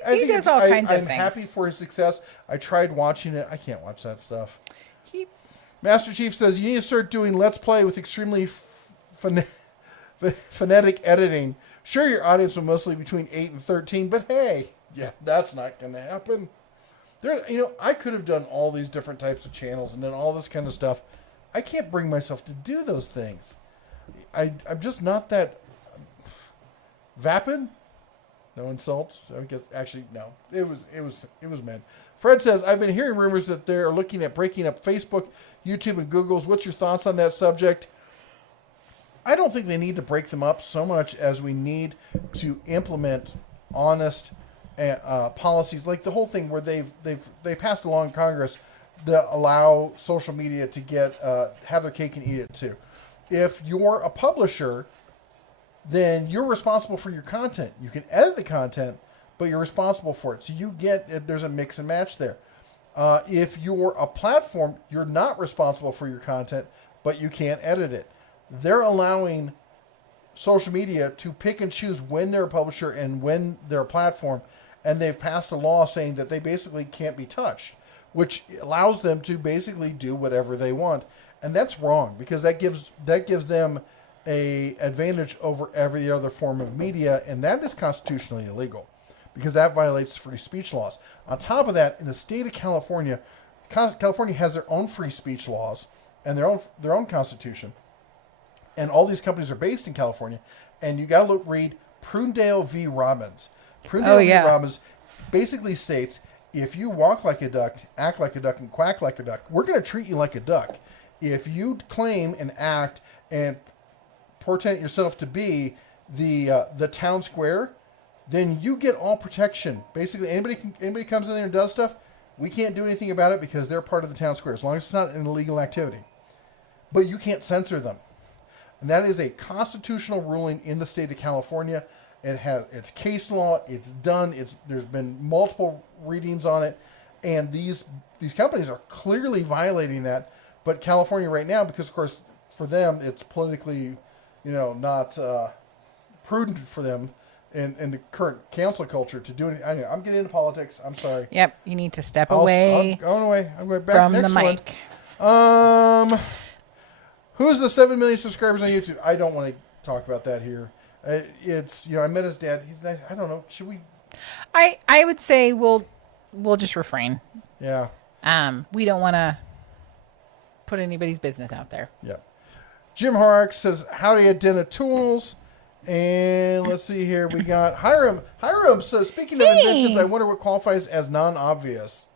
He does all kinds of things. I'm happy for his success. I tried watching it. I can't watch that stuff. Master Chief says, you need to start doing Let's Play with extremely phonetic editing. Sure, your audience will mostly be between 8 and 13, but hey, yeah, that's not going to happen. I could have done all these different types of channels and done all this kind of stuff. I can't bring myself to do those things. I'm just not that vapid. No insults. I guess actually no. It was meant. Fred says, I've been hearing rumors that they're looking at breaking up Facebook, YouTube, and Google's. What's your thoughts on that subject? I don't think they need to break them up so much as we need to implement honest policies, like the whole thing where they passed along in Congress that allow social media to get have their cake and eat it too. If you're a publisher, then you're responsible for your content. You can edit the content, but you're responsible for it. So there's a mix and match there. If you're a platform, you're not responsible for your content, but you can't edit it. They're allowing social media to pick and choose when they're a publisher and when they're a platform, and they've passed a law saying that they basically can't be touched, which allows them to basically do whatever they want. And that's wrong, because that gives them a advantage over every other form of media, and that is constitutionally illegal, because that violates free speech laws. On top of that, in the state of California has their own free speech laws and their own constitution, and all these companies are based in California. And you got to read Prudendale v. Robbins. Prudendale v. Robbins basically states, if you walk like a duck, act like a duck, and quack like a duck, we're going to treat you like a duck. If you claim and act and portent yourself to be the town square, then you get all protection. Basically, anybody comes in there and does stuff, we can't do anything about it because they're part of the town square, as long as it's not an illegal activity. But you can't censor them. And that is a constitutional ruling in the state of California. It's case law. It's done. There's been multiple readings on it, and these companies are clearly violating that. But California right now, because of course for them it's politically, not prudent for them, in the current council culture to do anything. Anyway, I'm getting into politics. I'm sorry. Yep, you need to step away. I'm going away. I'm going back from next the mic. One. Who's the 7 million subscribers on YouTube? I don't want to talk about that here. It's I met his dad. He's nice. I don't know. Should we? I would say we'll just refrain. Yeah. We don't want to put anybody's business out there. Yeah. Jim Horrocks says, howdy at Den of Tools. And let's see here. We got Hiram. Hiram says, speaking of inventions, I wonder what qualifies as non-obvious.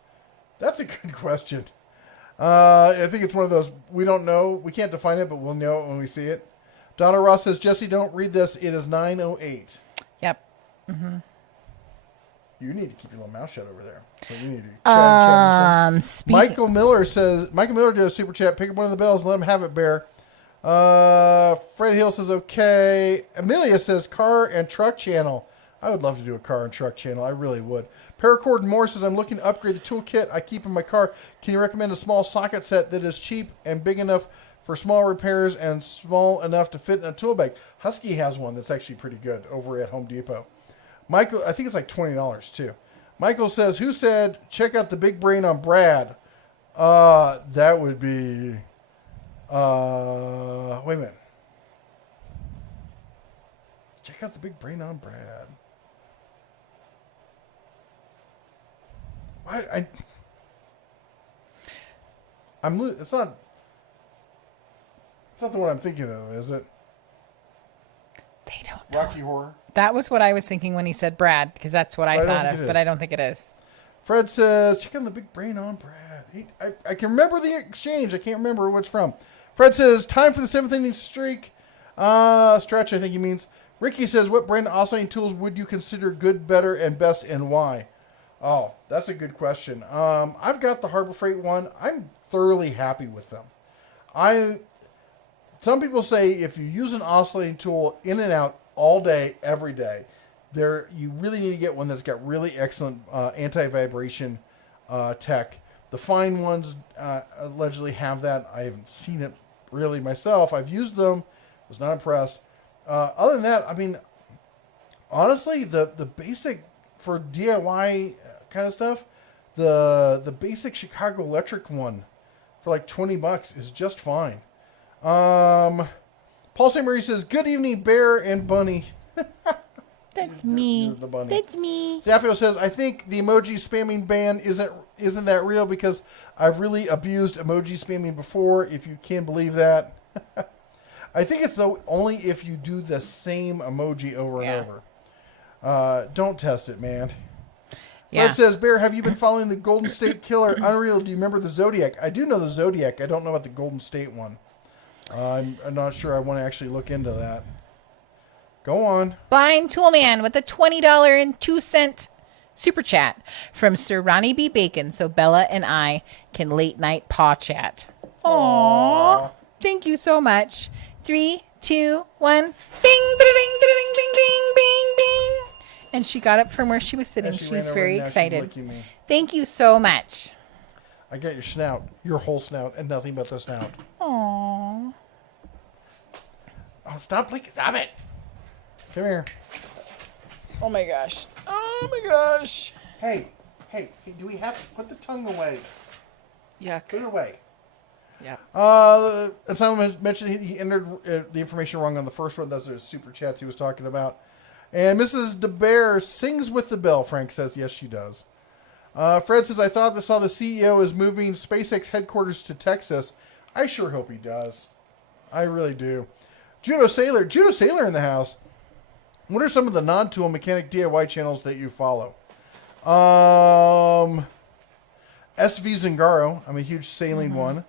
That's a good question. I think it's one of those, we don't know. We can't define it, but we'll know it when we see it. Donna Ross says, Jesse, don't read this. It is 9:08. Yep. Mm-hmm. You need to keep your little mouth shut over there. So you need to Michael Miller did a super chat. Pick up one of the bells and let him have it, Bear. Fred Hill says, okay. Amelia says, car and truck channel. I would love to do a car and truck channel. I really would. Paracord Moore says, I'm looking to upgrade the toolkit I keep in my car. Can you recommend a small socket set that is cheap and big enough for small repairs and small enough to fit in a tool bag? Husky has one that's actually pretty good over at Home Depot. Michael, I think it's like $20 too. Michael says, who said, check out the big brain on Brad? That would be, wait a minute. Check out the big brain on Brad. It's not the one I'm thinking of, is it? They don't know. Rocky Horror. That was what I was thinking when he said Brad, because that's what I thought of, but I don't think it is. Fred says, check on the big brain on Brad. I can remember the exchange. I can't remember where it's from. Fred says, time for the 7th inning streak. Stretch, I think he means. Ricky says, what brand of oscillating tools would you consider good, better, and best, and why? Oh, that's a good question. I've got the Harbor Freight one. I'm thoroughly happy with them. Some people say if you use an oscillating tool in and out all day, every day, you really need to get one that's got really excellent anti-vibration tech. The fine ones allegedly have that. I haven't seen it really myself. I've used them. Was not impressed. Other than that, I mean, honestly, the basic for DIY kind of stuff, the basic Chicago Electric one for like $20 is just fine. Paul St. Marie says, good evening, Bear and Bunny. That's me. You're the bunny. That's me. Zaffio says, I think the emoji spamming ban isn't that real because I've really abused emoji spamming before, if you can believe that. I think it's only if you do the same emoji over and over. Don't test it, man. Yeah. Fred says, Bear, have you been following the Golden State Killer? Unreal. Do you remember the Zodiac? I do know the Zodiac. I don't know about the Golden State one. I'm not sure I want to actually look into that. Go on. Blind Toolman with a $20.02 super chat from Sir Ronnie B. Bacon, so Bella and I can late night paw chat. Aww. Thank you so much. 3, 2, 1. Bing, bing, bing, bing, bing, bing, bing, bing. And she got up from where she was sitting. She was very excited. Thank you so much. I got your snout, your whole snout, and nothing but the snout. Aww. Oh, stop it. Come here. Oh my gosh. Oh my gosh. Hey, do we have to put the tongue away? Yuck. Put it away. Yeah. And someone mentioned he entered the information wrong on the first one. Those are super chats he was talking about. And Mrs. DeBear sings with the bell. Frank says, yes, she does. Fred says, I thought I saw the CEO is moving SpaceX headquarters to Texas. I sure hope he does. I really do. Judo Sailor in the house. What are some of the non-tool mechanic DIY channels that you follow? SV Zingaro. I'm a huge sailing one.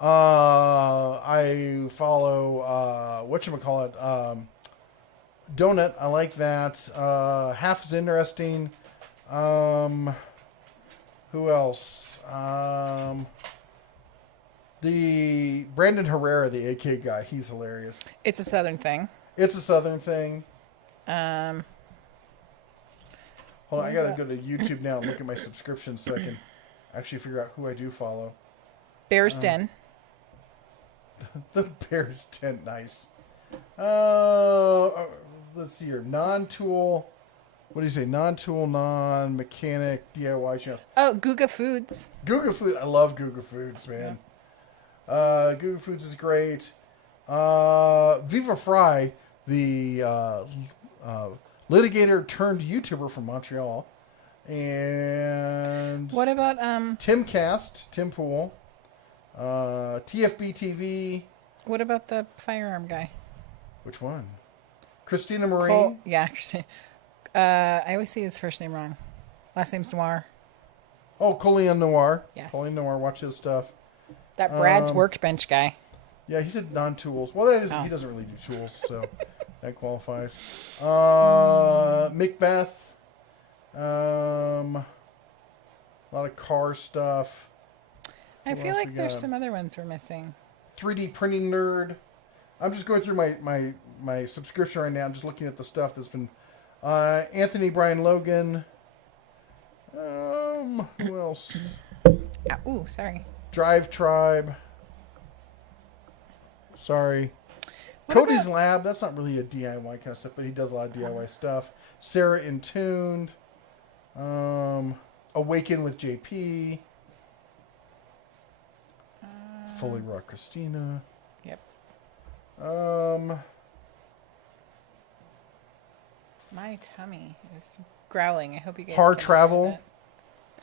I follow, whatchamacallit, Donut. I like that. Half is interesting. Who else? The Brandon Herrera, the AK guy. He's hilarious. It's a Southern thing. Hold on, I gotta go to YouTube now and look at my subscriptions so I can actually figure out who I do follow. Bear's Den. The Bear's Den, nice. The let's see here. Non-tool. What do you say? Non-tool, non-mechanic DIY channel. Oh, Guga Foods. Guga Food. I love Guga Foods, man. Guga Foods is great. Viva Fry, the litigator turned YouTuber from Montreal. And What about Tim Pool, TFB TV. what about the firearm guy? Which one? Christina Marie. Cole, yeah, Christina. I always say his first name wrong. Last name's Noir. Oh, Colleen Noir. Yes. Colleen Noir, watch his stuff. That Brad's workbench guy. Yeah, he said non-tools. Well, that is, Oh. he doesn't really do tools, so that qualifies. Macbeth. A lot of car stuff. I Who feel else like we there's got? some other ones we're missing. 3D printing nerd. I'm just going through my subscription right now. I'm just looking at the stuff that's been. Anthony Brian Logan. Who else? Ooh, sorry. Drive Tribe. Sorry. What Cody's about- Lab. That's not really a DIY kind of stuff, but he does a lot of DIY stuff. Sarah Intuned. Awaken with JP. Fully Raw Christina. Yep. My tummy is growling. I hope you guys. Hard can Travel.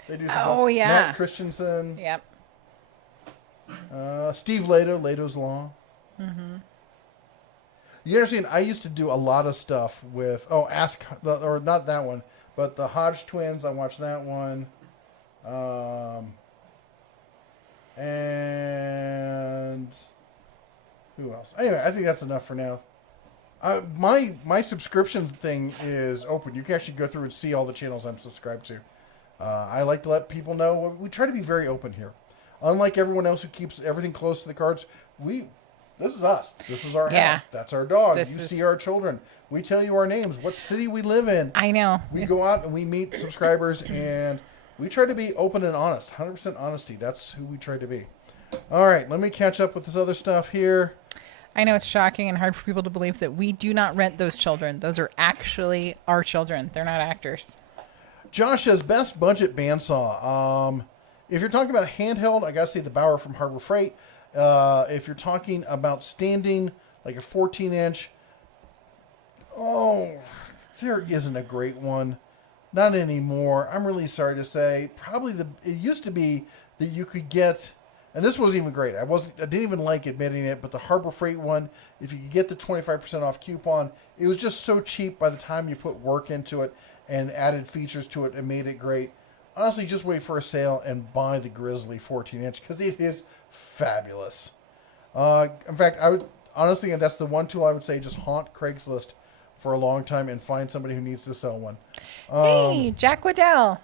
hear They do Oh, yeah. Matt Christensen. that. Yep. Steve Lato, Lato's Law. Mm-hmm. You understand? I used to do a lot of stuff with or not that one, but the Hodge twins. I watched that one. And who else? Anyway, I think that's enough for now. My subscription thing is open. You can actually go through and see all the channels I'm subscribed to. I like to let people know. We try to be very open here. Unlike everyone else who keeps everything close to the cards, this is us. This is our Yeah. house. That's our dog. This You is- see our children. We tell you our names, what city we live in. I know. We go out and we meet subscribers, and we try to be open and honest. 100% honesty. That's who we try to be. All right, let me catch up with this other stuff here. I know it's shocking and hard for people to believe that we do not rent those children. Those are actually our children. They're not actors. Josh says best budget bandsaw. If you're talking about handheld, I gotta say the Bauer from Harbor Freight. If you're talking about standing, like a 14-inch, there isn't a great one. Not anymore. I'm really sorry to say. Probably it used to be that you could get, and this wasn't even great. I didn't even like admitting it, but the Harbor Freight one, if you could get the 25% off coupon, it was just so cheap by the time you put work into it and added features to it and made it great. Honestly, just wait for a sale and buy the Grizzly 14-inch because it is fabulous. In fact, I would honestly, and that's the one tool I would say, just haunt Craigslist for a long time and find somebody who needs to sell one. Hey, Jack Waddell.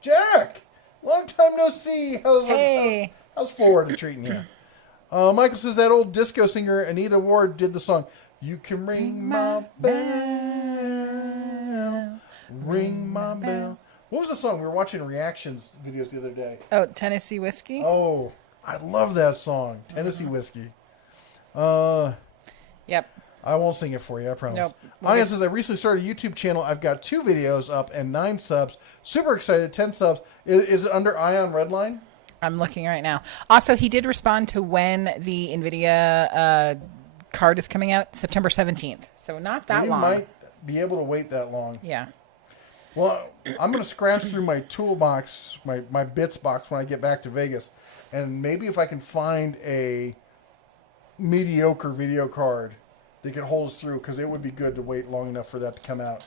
Jack, long time no see. Hey. How's Florida treating you? Michael says that old disco singer Anita Ward did the song "You Can Ring My Bell, Ring My Bell." What was the song? We were watching reactions videos the other day. Oh, Tennessee Whiskey? Oh, I love that song, Tennessee Whiskey. Yep. I won't sing it for you, I promise. Nope. Ian says, I recently started a YouTube channel. I've got 2 videos up and 9 subs. Super excited, 10 subs. Is it under Ion Redline? I'm looking right now. Also, he did respond to when the NVIDIA card is coming out, September 17th. So not that long. You might be able to wait that long. Yeah. Well, I'm going to scratch through my toolbox, my bits box when I get back to Vegas. And maybe if I can find a mediocre video card that can hold us through, because it would be good to wait long enough for that to come out.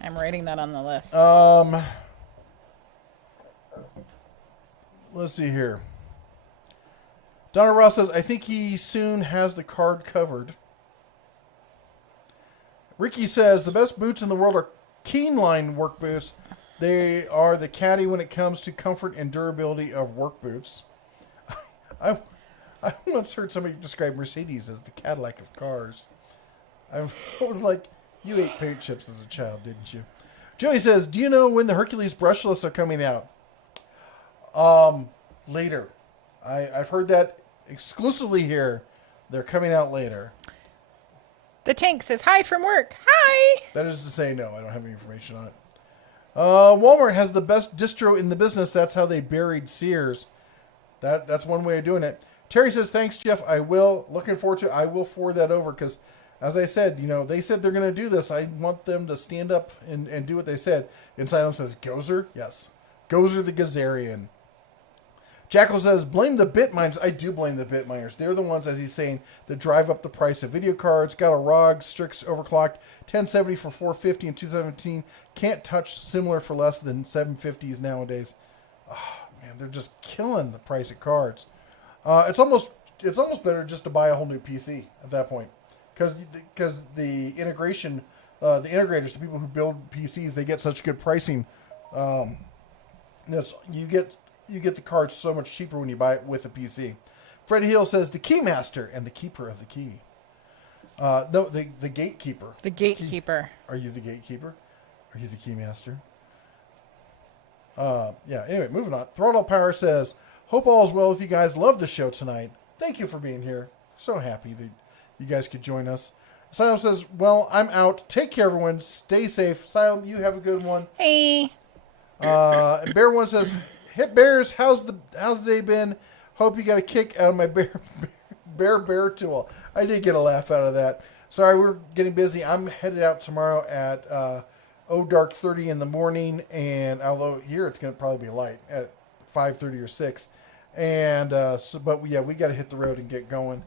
I'm writing that on the list. Let's see here. Donna Ross says, I think he soon has the card covered. Ricky says, the best boots in the world are Keenline work boots. They are the caddy when it comes to comfort and durability of work boots. I once heard somebody describe Mercedes as the Cadillac of cars. I was like, you ate paint chips as a child, didn't you? Joey says, do you know when the Hercules brushless are coming out? Later. I've heard that exclusively here. They're coming out later. The Tank says hi from work. Hi. That is to say, no, I don't have any information on it. Walmart has the best distro in the business. That's how they buried Sears. That's one way of doing it. Terry says, thanks, Jeff. I will. Looking forward to it. I will forward that over because, as I said, they said they're going to do this. I want them to stand up and do what they said. Insylum says, Gozer? Yes. Gozer the Gazarian. Jackal says, blame the bit miners. I do blame the bit miners. They're the ones, as he's saying, that drive up the price of video cards. Got a ROG Strix overclocked, 1070 for 450 in 2017. Can't touch similar for less than 750s nowadays. Oh, man, they're just killing the price of cards. It's almost better just to buy a whole new PC at that point, because the integration, the integrators, the people who build PCs, they get such good pricing. You get the cards so much cheaper when you buy it with a PC. Freddie Hill says the Keymaster and the keeper of the key. No, the gatekeeper. The gatekeeper. Are you the gatekeeper? Are you the Keymaster? Yeah. Anyway, moving on. Throttle Power says, hope all is well with you guys. Love the show tonight. Thank you for being here. So happy that you guys could join us. Asylum says, well, I'm out. Take care, everyone. Stay safe. Asylum, you have a good one. Hey. And Bear One says, hit Bears. How's the day been? Hope you got a kick out of my bear tool. I did get a laugh out of that. Sorry, we're getting busy. I'm headed out tomorrow at dark 30 in the morning, and although here it's going to probably be light at 5:30 or 6. And but yeah, we got to hit the road and get going.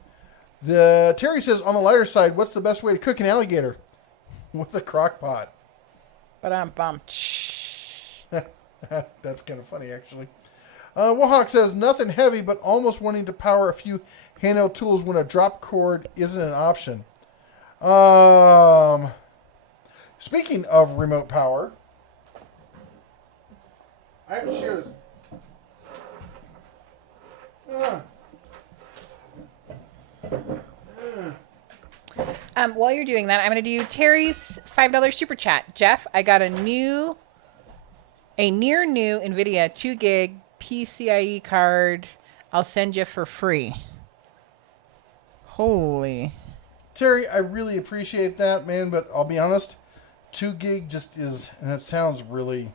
The Terry says, on the lighter side, what's the best way to cook an alligator? With a crock pot. But I'm bummed. That's kind of funny, actually. Warhawk says, nothing heavy, but almost wanting to power a few handheld tools when a drop cord isn't an option. Speaking of remote power, I have to share this. While you're doing that, I'm going to do Terry's $5 super chat. Jeff, I got a near new NVIDIA 2 gig PCIe card. I'll send you for free. Holy. Terry, I really appreciate that, man, but I'll be honest, 2 gig just is, and it sounds really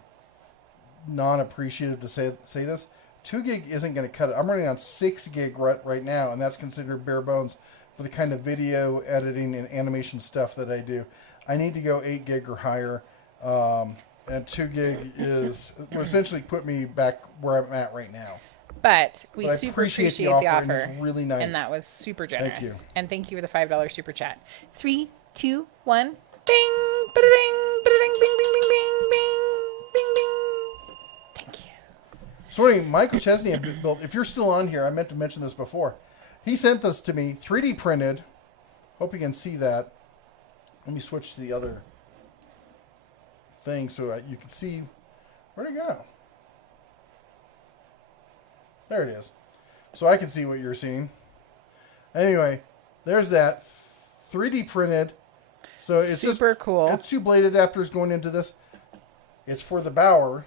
non-appreciative to say this, 2 gig isn't going to cut it. I'm running on 6 gig right now, and that's considered bare bones for the kind of video editing and animation stuff that I do. I need to go 8 gig or higher, and 2 gig will essentially put me back where I'm at right now. But we super appreciate the offer. And it's really nice. And that was super generous. Thank you. And thank you for the $5 super chat. 3, 2, 1. Bing! Ba-da-ding! Ba-da-ding! Bing! Bing! Bing! Bing! Bing! Bing! Bing! Thank you. So anyway, Michael Chesney had built, if you're still on here, I meant to mention this before. He sent this to me, 3D printed. Hope you can see that. Let me switch to the other thing so you can see. Where'd it go? There it is. So I can see what you're seeing. Anyway, there's that. 3D printed. So it's super cool. It's 2 blade adapters going into this. It's for the Bauer.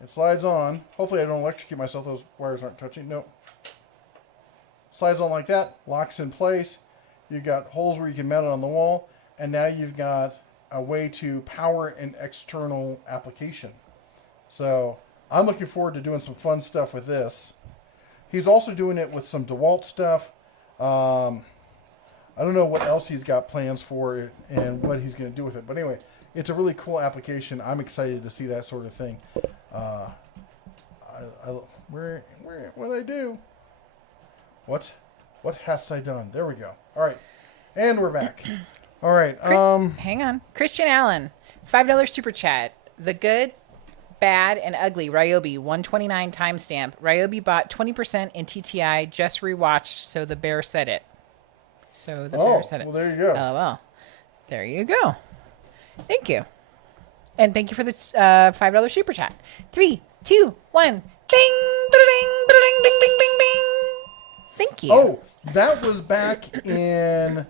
It slides on. Hopefully I don't electrocute myself. Those wires aren't touching. Nope. Slides on like that. Locks in place. You've got holes where you can mount it on the wall. And now you've got a way to power an external application. So I'm looking forward to doing some fun stuff with this. He's also doing it with some DeWalt stuff. I don't know what else he's got plans for it and what he's going to do with it. But anyway, it's a really cool application. I'm excited to see that sort of thing. What did I do? What hast I done? There we go. All right. And we're back. All right. Hang on. Christian Allen, $5 super chat. The good, bad, and ugly Ryobi 129 timestamp. Ryobi bought 20% in TTI. Just rewatched, so the bear said it. Bear said it. Well, there you go. LOL. There you go. Thank you. And thank you for the $5 super chat. 3, 2, 1. Bing! Bing! Bing! Bing! Bing! Bing! Bing! Thank you. Oh, that was back in...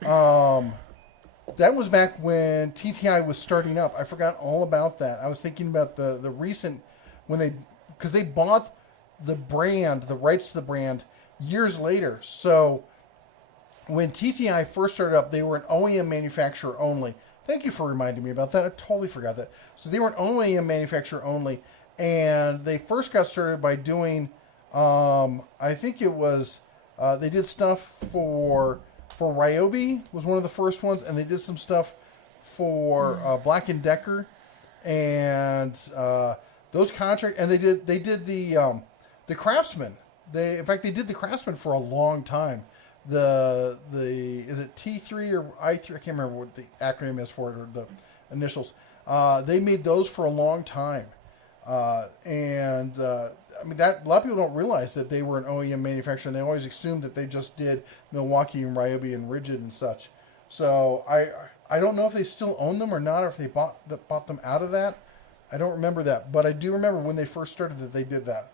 that was back when TTI was starting up. I forgot all about that. I was thinking about the recent, because they bought the brand, the rights to the brand years later. So when TTI first started up, they were an OEM manufacturer only. Thank you for reminding me about that. I totally forgot that. So they were an OEM manufacturer only, and they first got started by doing, I think it was, they did stuff for Ryobi was one of the first ones, and they did some stuff for Black & Decker, and those contract, and they did the Craftsman. In fact, they did the Craftsman for a long time. The is it T3 or I3? I can't remember what the acronym is for it, or the initials. They made those for a long time, and I mean that a lot of people don't realize that they were an OEM manufacturer. And they always assumed that they just did Milwaukee and Ryobi and Rigid and such. So I don't know if they still own them or not, or if they bought them out of that. I don't remember that, but I do remember when they first started that they did that.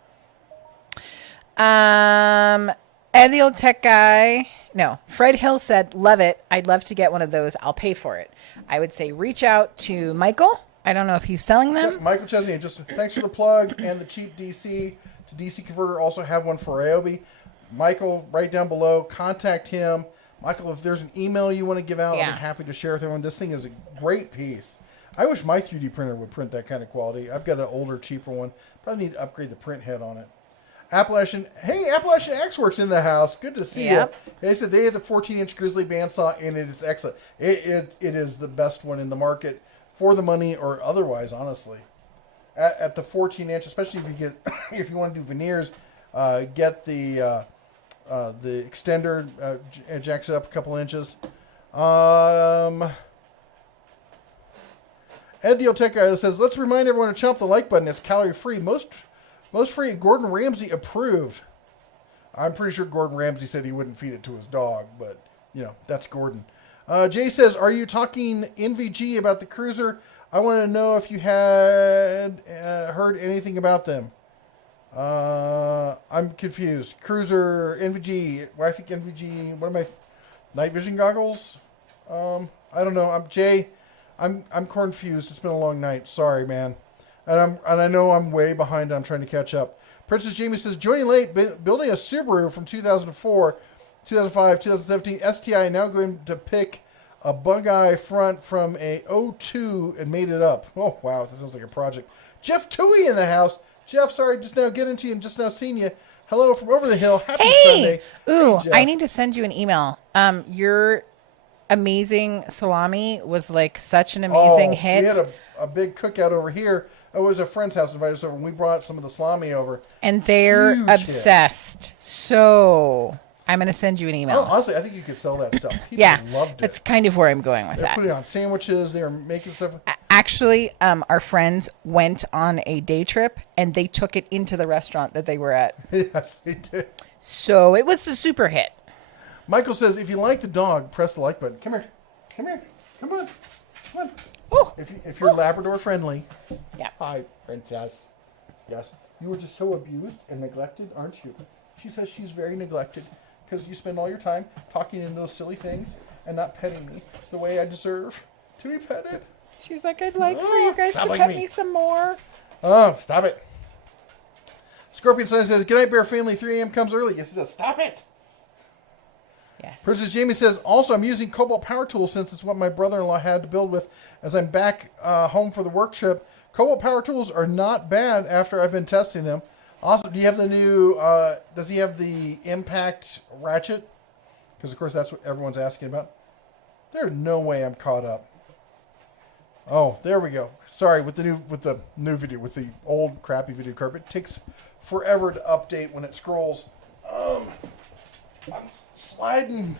Ed, the old tech guy. No, Fred Hill said, love it. I'd love to get one of those. I'll pay for it. I would say reach out to Michael. I don't know if he's selling them. Yeah, Michael Chesney, just thanks for the plug and the cheap DC to DC converter. Also have one for Ryobi. Michael, right down below, contact him. Michael, if there's an email you want to give out, I'll be happy to share with everyone. This thing is a great piece. I wish my 3D printer would print that kind of quality. I've got an older, cheaper one. Probably need to upgrade the print head on it. Appalachian X Works in the house. Good to see you. They said they had the 14-inch Grizzly bandsaw, and it is excellent. It is the best one in the market for the money or otherwise, honestly. At the 14-inch, especially if you want to do veneers, get the extender, jacks it up a couple inches. Ed Dioteca says, let's remind everyone to chomp the like button. It's calorie free. Most free, and Gordon Ramsay approved. I'm pretty sure Gordon Ramsay said he wouldn't feed it to his dog, but, that's Gordon. Jay says, are you talking NVG about the Cruiser? I want to know if you had heard anything about them. I'm confused. Cruiser, NVG. Well, I think NVG, what am I? Night vision goggles? I don't know. Jay, I'm confused. It's been a long night. Sorry, man. And I know I'm way behind. I'm trying to catch up. Princess Jamie says, joining late, building a Subaru from 2004, 2005, 2017 STI, now going to pick a bug-eye front from a '02 and made it up. Oh, wow, that sounds like a project. Jeff Toohey in the house. Jeff, sorry, just now getting to you and just now seeing you. Hello from over the hill. Happy Sunday. Ooh, hey, I need to send you an email. Your amazing salami was like such an amazing hit. We had a big cookout over here. It was a friend's house invited us over, and we brought some of the salami over. And they're obsessed. So I'm going to send you an email. Oh, honestly, I think you could sell that stuff. People loved it. That's kind of where I'm going with they put it on sandwiches. They were making stuff. Actually, our friends went on a day trip, and they took it into the restaurant that they were at. Yes, they did. So it was a super hit. Michael says, if you like the dog, press the like button. Come here. Come here. Come on. Come on. Oh. If you're Labrador friendly. Yeah. Hi, princess. Yes. You were just so abused and neglected, aren't you? She says she's very neglected because you spend all your time talking in those silly things and not petting me the way I deserve to be petted. She's like, I'd like for you guys to pet me some more. Oh, stop it. Scorpion Sun says, good night, Bear Family. 3 a.m. comes early. Yes, it does. Stop it. Yes. Princess Jamie says, also, I'm using Cobalt Power Tools since it's what my brother-in-law had to build with as I'm back home for the work trip. Cobalt Power Tools are not bad after I've been testing them. Also, do you have the new, does he have the Impact Ratchet? Because, of course, that's what everyone's asking about. There's no way I'm caught up. Oh, there we go. Sorry, with the new video, with the old crappy video card, it takes forever to update when it scrolls. I'm sliding.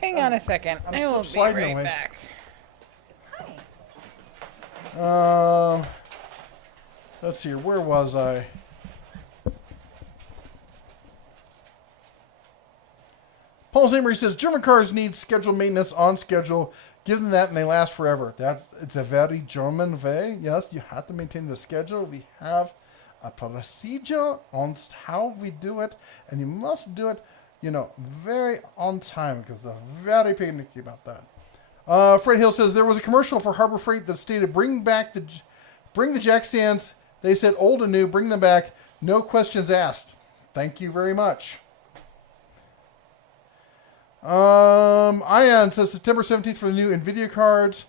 Hang on a second. I will be right back. Let's see here. Where was I? Paul Zamery says German cars need scheduled maintenance on schedule. Give them that and they last forever. It's a very German way. Yes, you have to maintain the schedule. We have a procedure on how we do it, and you must do it, very on time because they're very panicky about that. Fred Hill says there was a commercial for Harbor Freight that stated, bring the jack stands. They said old and new, bring them back. No questions asked. Thank you very much. Ion says September 17th for the new NVIDIA cards.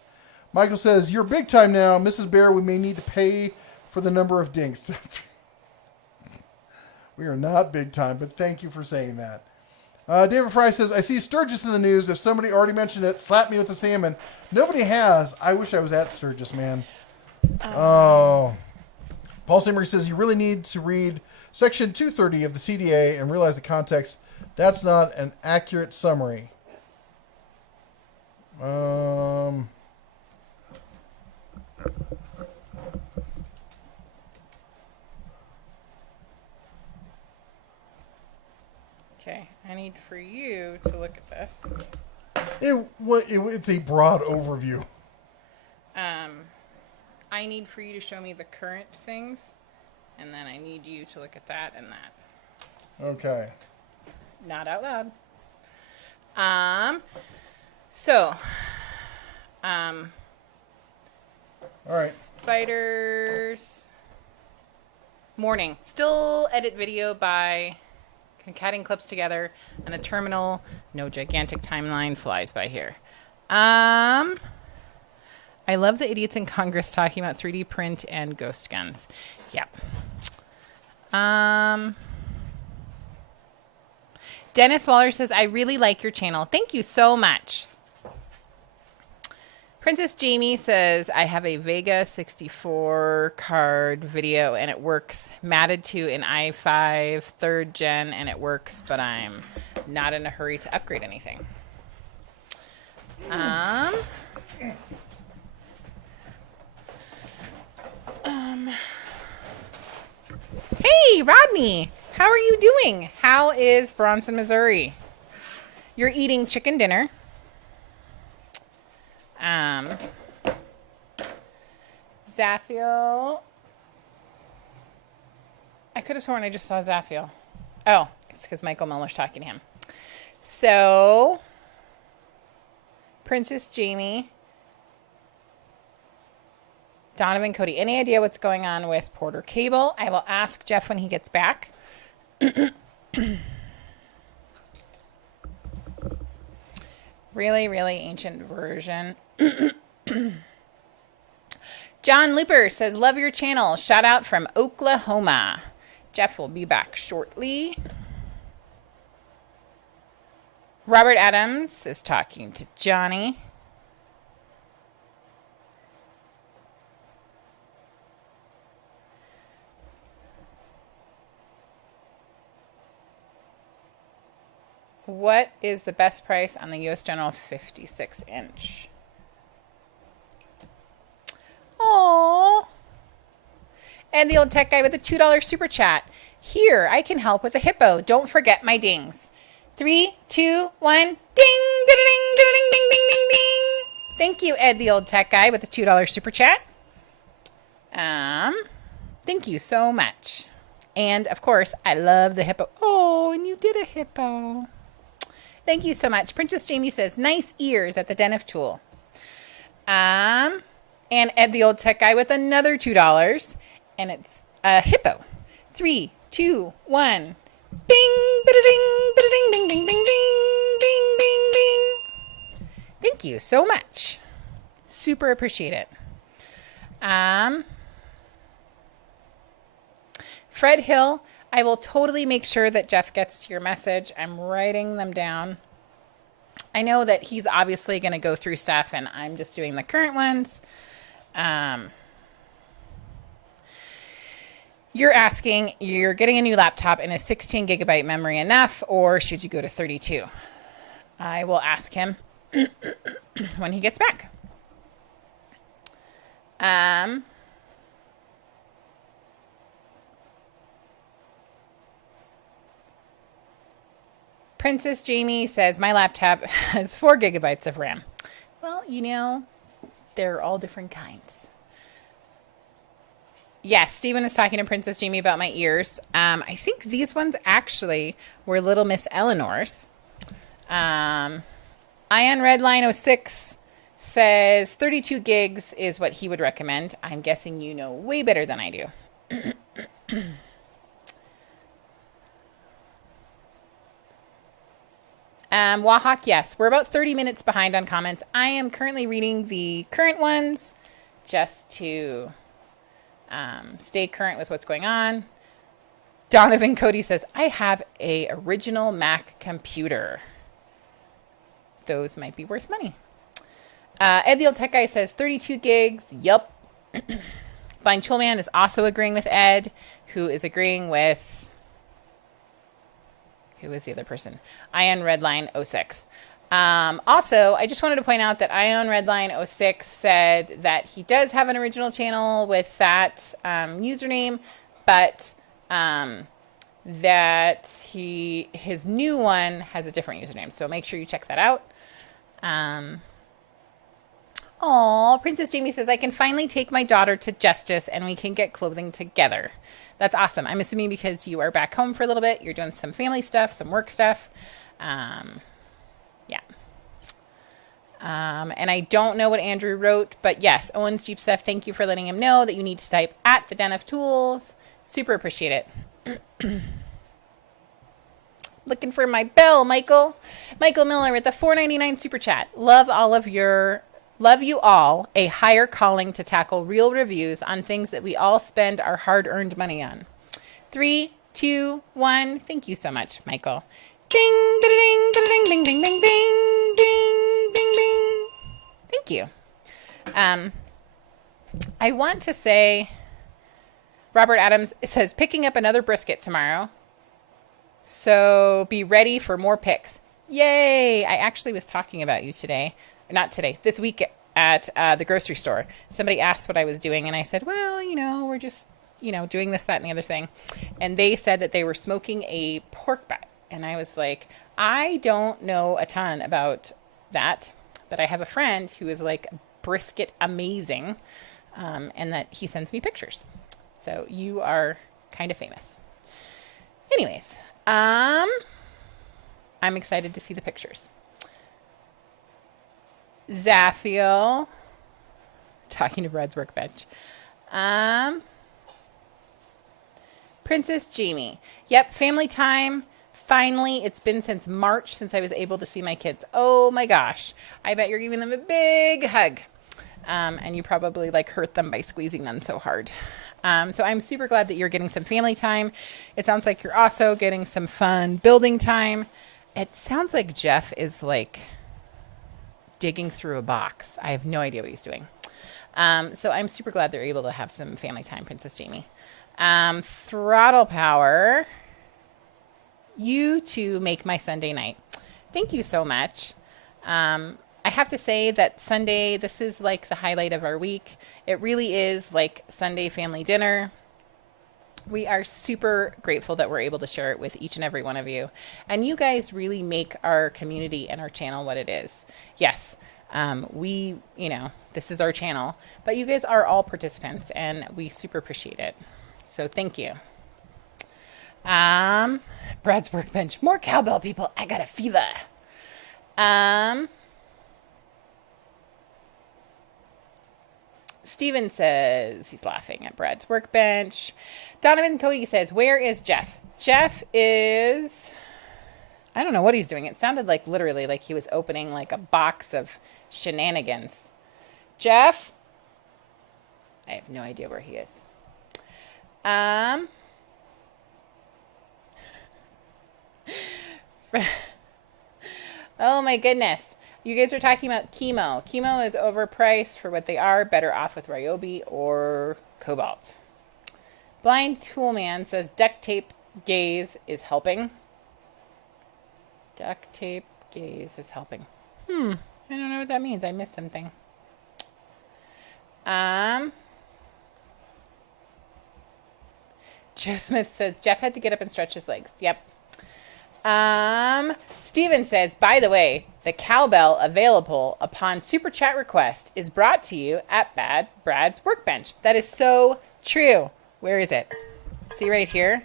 Michael says, you're big time now. Mrs. Bear, we may need to pay for the number of dinks. We are not big time, but thank you for saying that. David Fry says, I see Sturgis in the news. If somebody already mentioned it, slap me with a salmon. Nobody has. I wish I was at Sturgis, man. Oh. Paul Simmery says, you really need to read Section 230 of the CDA and realize the context. That's not an accurate summary. Okay, I need for you to look at this. It's a broad overview. I need for you to show me the current things, and then I need you to look at that and that. Okay. Not out loud. All right. Spiders. Morning. Still edit video by concatenating clips together, and a terminal. No gigantic timeline flies by here. I love the idiots in Congress talking about 3D print and ghost guns. Yep. Dennis Waller says, I really like your channel. Thank you so much. Princess Jamie says, I have a Vega 64 card video and it works. Matted to an i5 3rd gen and it works, but I'm not in a hurry to upgrade anything. Hey, Rodney, how are you doing? How is Bronson, Missouri? You're eating chicken dinner. Zaphiel. I could have sworn I just saw Zaphiel. Oh, it's because Michael Miller's talking to him. So, Princess Jamie. Donovan Cody, any idea what's going on with Porter Cable? I will ask Jeff when he gets back. Really, really ancient version. John Looper says, love your channel. Shout out from Oklahoma. Jeff will be back shortly. Robert Adams is talking to Johnny. What is the best price on the U.S. General 56-inch? Aww. And the old tech guy with the $2 super chat. Here, I can help with a hippo. Don't forget my dings. 3, 2, 1. Ding, ding, ding, ding, ding, ding, ding, ding. Thank you, Ed, the old tech guy with the $2 super chat. Thank you so much. And, of course, I love the hippo. Oh, and you did a hippo. Thank you so much. Princess Jamie says, nice ears at the Denif tool. And Ed, the old tech guy with another $2. And it's a hippo. 3, 2, 1. Ding, ba-da-ding, ba-da-ding, ding, ding, ding, ding, ding, ding, ding. Thank you so much. Super appreciate it. Fred Hill, I will totally make sure that Jeff gets to your message. I'm writing them down. I know that he's obviously going to go through stuff, and I'm just doing the current ones. You're asking, you're getting a new laptop, and is 16 gigabyte memory enough, or should you go to 32? I will ask him when he gets back. Princess Jamie says, my laptop has 4 gigabytes of RAM. Well, you know, they're all different kinds. Yes, Stephen is talking to Princess Jamie about my ears. I think these ones actually were Little Miss Eleanor's. Ion Redline 06 says 32 gigs is what he would recommend. I'm guessing you know way better than I do. Wahawk, yes. We're about 30 minutes behind on comments. I am currently reading the current ones just to stay current with what's going on. Donovan Cody says, I have a original Mac computer. Those might be worth money. Ed the Old Tech Guy says 32 gigs. Yup. Blind Toolman is also agreeing with Ed, who is agreeing with... Who is the other person? Ion Redline 06. Also, I just wanted to point out that Ion Redline 06 said that he does have an original channel with that username, but that his new one has a different username. So make sure you check that out. Princess Jamie says, I can finally take my daughter to Justice and we can get clothing together. That's awesome. I'm assuming because you are back home for a little bit, you're doing some family stuff, some work stuff. Yeah. And I don't know what Andrew wrote, but yes, Owen's Jeep Stuff, thank you for letting him know that you need to type at the Den of Tools. Super appreciate it. Looking for my bell, Michael. Michael Miller with the $4.99 super chat. Love you all. A higher calling to tackle real reviews on things that we all spend our hard-earned money on. 3, 2, 1. Thank you so much, Michael. Ding, ding, ding, ding, ding, ding, ding, ding, ding, ding, ding. Thank you. I want to say, Robert Adams says, picking up another brisket tomorrow. So be ready for more picks. Yay! I actually was talking about you today. Not today, this week at the grocery store. Somebody asked what I was doing, and I said, well, we're just, doing this, that, and the other thing. And they said that they were smoking a pork butt. And I was like, I don't know a ton about that, but I have a friend who is like brisket amazing, and that he sends me pictures. So you are kind of famous. Anyways, I'm excited to see the pictures. Zaphiel, talking to Brad's workbench. Princess Jamie. Yep, family time. Finally, it's been since March since I was able to see my kids. Oh my gosh. I bet you're giving them a big hug. And you probably hurt them by squeezing them so hard. So I'm super glad that you're getting some family time. It sounds like you're also getting some fun building time. It sounds like Jeff is digging through a box. I have no idea what he's doing. So I'm super glad they're able to have some family time, Princess Jamie. Throttle Power. You two make my Sunday night. Thank you so much. I have to say that Sunday, this is the highlight of our week. It really is Sunday family dinner. We are super grateful that we're able to share it with each and every one of you. And you guys really make our community and our channel what it is. Yes, this is our channel, but you guys are all participants and we super appreciate it. So thank you. Brad's workbench. More cowbell, people. I got a fever. Steven says he's laughing at Brad's workbench. Donovan Cody says, where is Jeff? Jeff is... I don't know what he's doing. It sounded literally he was opening a box of shenanigans. Jeff? I have no idea where he is. Oh my goodness. You guys are talking about chemo. Chemo is overpriced for what they are. Better off with Ryobi or Cobalt. Blind Toolman says duct tape gaze is helping. Duct tape gaze is helping. I don't know what that means. I missed something. Joe Smith says Jeff had to get up and stretch his legs. Yep. Steven says, by the way, the cowbell available upon super chat request is brought to you at Brad's workbench. That is so true. Where is it? See right here?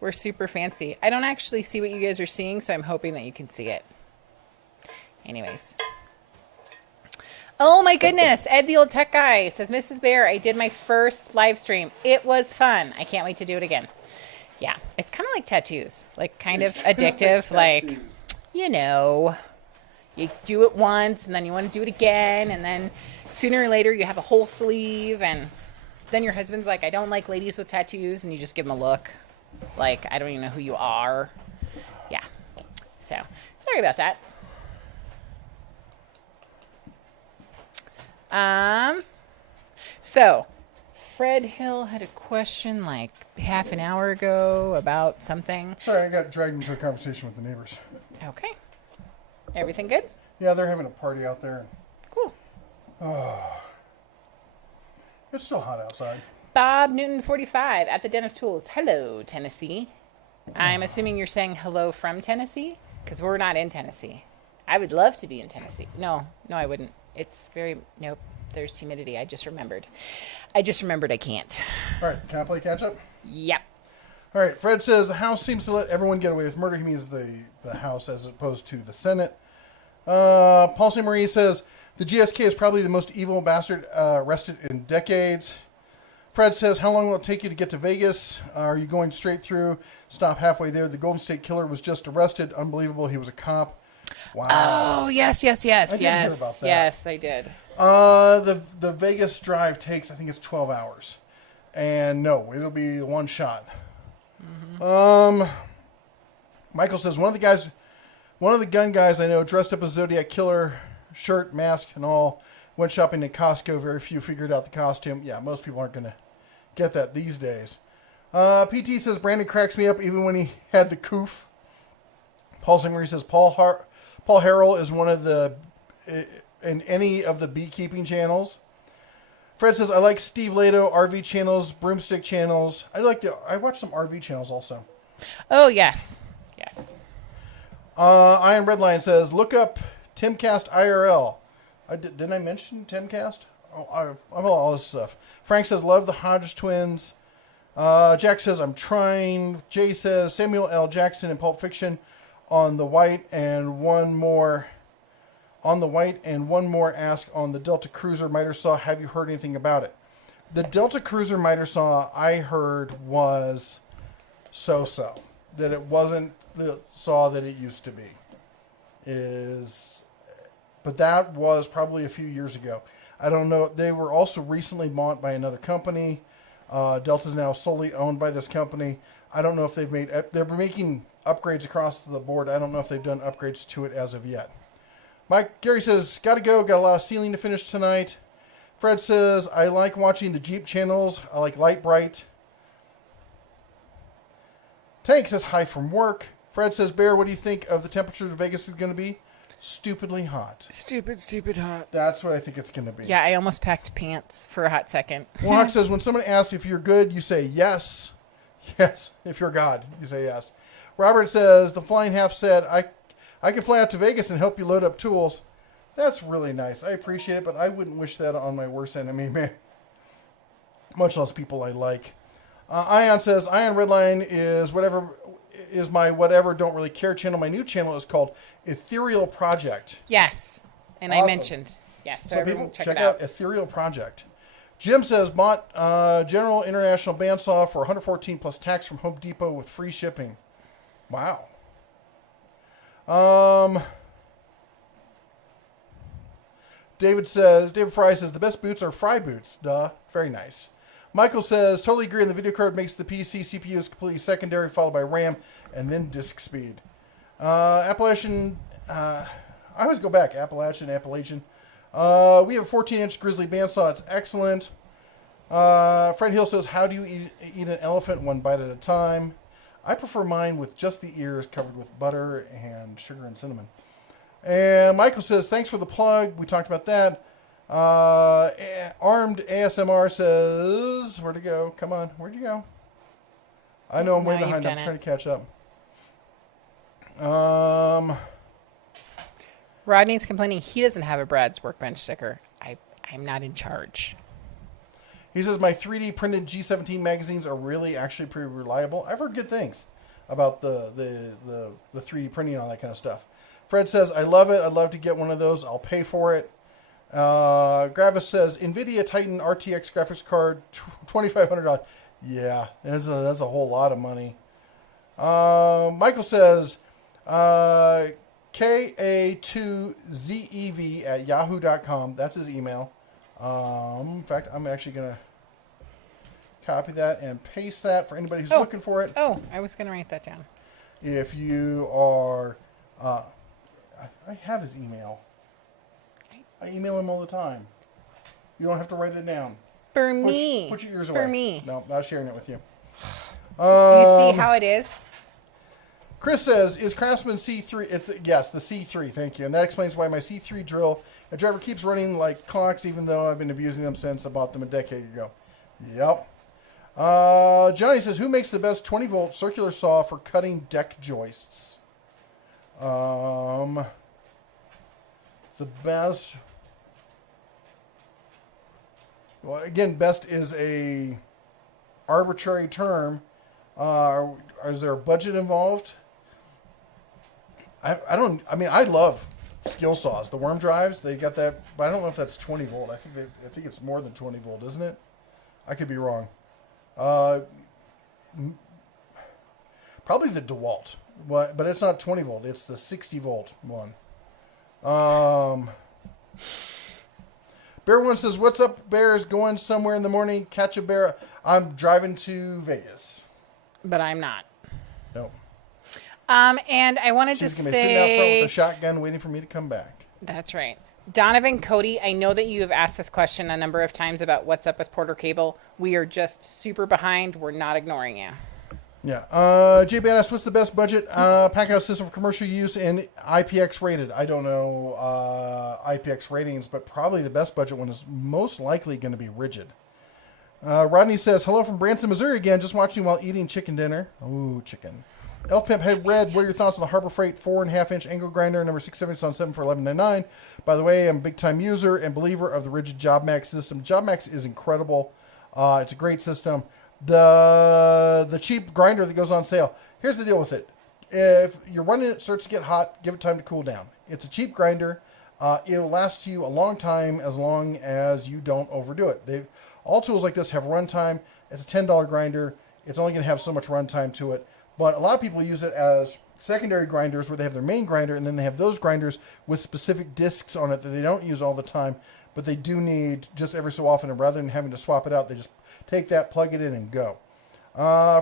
We're super fancy. I don't actually see what you guys are seeing, so I'm hoping that you can see it. Anyways. Oh my goodness. Ed the Old Tech Guy says, Mrs. Bear, I did my first live stream. It was fun. I can't wait to do it again. Yeah, it's kind of like tattoos, kind of addictive. you know, you do it once and then you want to do it again, and then sooner or later you have a whole sleeve, and then your husband's like, I don't like ladies with tattoos, and you just give him a look like, I don't even know who you are. Yeah. So, sorry about that. So Fred Hill had a question like half an hour ago about something. Sorry, I got dragged into a conversation with the neighbors. Okay. Everything good? Yeah, they're having a party out there. Cool. It's still hot outside. Bob Newton 45 at the Den of Tools. Hello, Tennessee. I'm assuming you're saying hello from Tennessee, because we're not in Tennessee. I would love to be in Tennessee. No, I wouldn't. It's very, nope, there's humidity. I just remembered I can't. All right, can I play catch up? Yep. All right, Fred says the House seems to let everyone get away with murder. He means the House as opposed to the Senate. Paul St. Marie says the GSK is probably the most evil bastard arrested in decades. Fred says, how long will it take you to get to Vegas? Are you going straight through? Stop halfway there. The Golden State Killer was just arrested. Unbelievable. He was a cop. Wow. Oh, yes. I didn't hear about that. Yes, I did. The Vegas drive takes, I think it's 12 hours. And no, it'll be one shot. Mm-hmm. Michael says, one of the gun guys I know dressed up as Zodiac Killer, shirt, mask, and all, went shopping at Costco. Very few figured out the costume. Yeah, most people aren't going to get that these days. PT says, Brandon cracks me up even when he had the coof. Paul Singer says, Paul Harrell is one of the, in any of the beekeeping channels. Fred says, I like Steve Lato, RV channels, broomstick channels. I watch some RV channels also. Oh, yes. Yes. Iron Redline says, look up Timcast IRL. Didn't I mention Timcast? Oh, I'm all this stuff. Frank says, love the Hodge twins. Jack says, I'm trying. Jay says, Samuel L. Jackson in Pulp Fiction on the white and one more ask on the Delta Cruiser miter saw. Have you heard anything about it? The Delta Cruiser miter saw I heard was so-so. That it wasn't the saw that it used to be. But that was probably a few years ago. I don't know. They were also recently bought by another company. Delta's now solely owned by this company. I don't know if they're making upgrades across the board. I don't know if they've done upgrades to it as of yet. Gary says, gotta go. Got a lot of ceiling to finish tonight. Fred says, I like watching the Jeep channels. I like Light Bright. Tank says, hi from work. Fred says, Bear, what do you think of the temperature of Vegas is going to be? Stupidly hot. Stupid hot. That's what I think it's going to be. Yeah, I almost packed pants for a hot second. Mohawk says, when someone asks if you're good, you say yes. Yes. If you're God, you say yes. Robert says, the flying half said, I can fly out to Vegas and help you load up tools. That's really nice. I appreciate it, but I wouldn't wish that on my worst enemy, man. Much less people I like. Ion says, Ion Redline is my whatever don't really care channel. My new channel is called Ethereal Project. Yes. And Awesome. I mentioned. Yes. So people check check it out Ethereal Project. Jim says, bought General International bandsaw for $114 plus tax from Home Depot with free shipping. Wow. David Fry says, the best boots are Fry boots. Duh. Very nice. Michael says, totally agree, and the video card makes the PC CPU is completely secondary, followed by RAM, and then disk speed. Appalachian, I always go back, Appalachian. We have a 14-inch Grizzly bandsaw. It's excellent. Fred Hill says, how do you eat an elephant one bite at a time? I prefer mine with just the ears covered with butter and sugar and cinnamon. And Michael says, thanks for the plug. We talked about that. Armed ASMR says, where'd it go? Come on, where'd you go? I know I'm way behind. I'm trying to catch up. Rodney's complaining he doesn't have a Brad's Workbench sticker. I'm not in charge. He says, my 3D printed G17 magazines are really actually pretty reliable. I've heard good things about the 3D printing and all that kind of stuff. Fred says, I love it. I'd love to get one of those. I'll pay for it. Gravis says, NVIDIA Titan RTX graphics card, $2,500. Yeah, that's a whole lot of money. Michael says, ka2zev@yahoo.com. That's his email. In fact, I'm actually going to copy that and paste that for anybody who's looking for it. Oh, I was going to write that down. If you are... I have his email. I email him all the time. You don't have to write it down. For me. Put your ears away. For me. No, not sharing it with you. You see how it is? Chris says, is Craftsman C3... Yes, the C3, thank you. And that explains why my C3 drill and driver keeps running like clocks, even though I've been abusing them since I bought them a decade ago. Yep. Johnny says, who makes the best 20-volt circular saw for cutting deck joists? The best... Well, again, best is a arbitrary term. Is there a budget involved? I love skill saws. The worm drives, they got that, but I don't know if that's 20 volt. I think it's more than 20 volt, isn't it? I could be wrong. Probably the DeWalt, but it's not 20 volt. It's the 60 volt one. Bear One says, "What's up, Bears? Going somewhere in the morning? Catch a bear." I'm driving to Vegas. But I'm not. No. And I wanted to She's gonna be sitting out front say... with a shotgun, waiting for me to come back. That's right. Donovan Cody, I know that you have asked this question a number of times about what's up with Porter Cable. We are just super behind. We're not ignoring you. Yeah. Jay Badass, what's the best budget packhouse system for commercial use and IPX rated? I don't know IPX ratings, but probably the best budget one is most likely going to be rigid. Rodney says, hello from Branson, Missouri again, just watching while eating chicken dinner. Ooh, chicken. Elf Pimp Head Red, what are your thoughts on the Harbor Freight 4.5-inch angle grinder, number 670 on 7 for $11.99? By the way, I'm a big-time user and believer of the rigid JobMax system. JobMax is incredible. It's a great system. The cheap grinder that goes on sale, here's the deal with it. If you're running it, starts to get hot, give it time to cool down. It's a cheap grinder. It'll last you a long time as long as you don't overdo it. All tools like this have runtime. It's a $10 grinder. It's only going to have so much runtime to it. But a lot of people use it as secondary grinders where they have their main grinder, and then they have those grinders with specific discs on it that they don't use all the time, but they do need just every so often. And rather than having to swap it out, they just take that, plug it in, and go.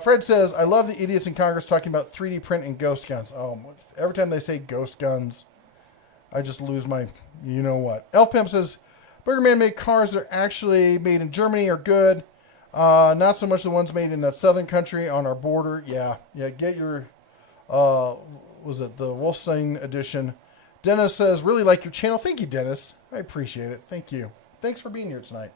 Fred says, I love the idiots in Congress talking about 3D print and ghost guns. Oh, every time they say ghost guns, I just lose my you-know-what. Elf Pimp says, Burger Man made cars that are actually made in Germany are good. Not so much the ones made in that southern country on our border. Yeah, get your, was it the Wolfstein edition? Dennis says, really like your channel. Thank you, Dennis. I appreciate it. Thank you. Thanks for being here tonight.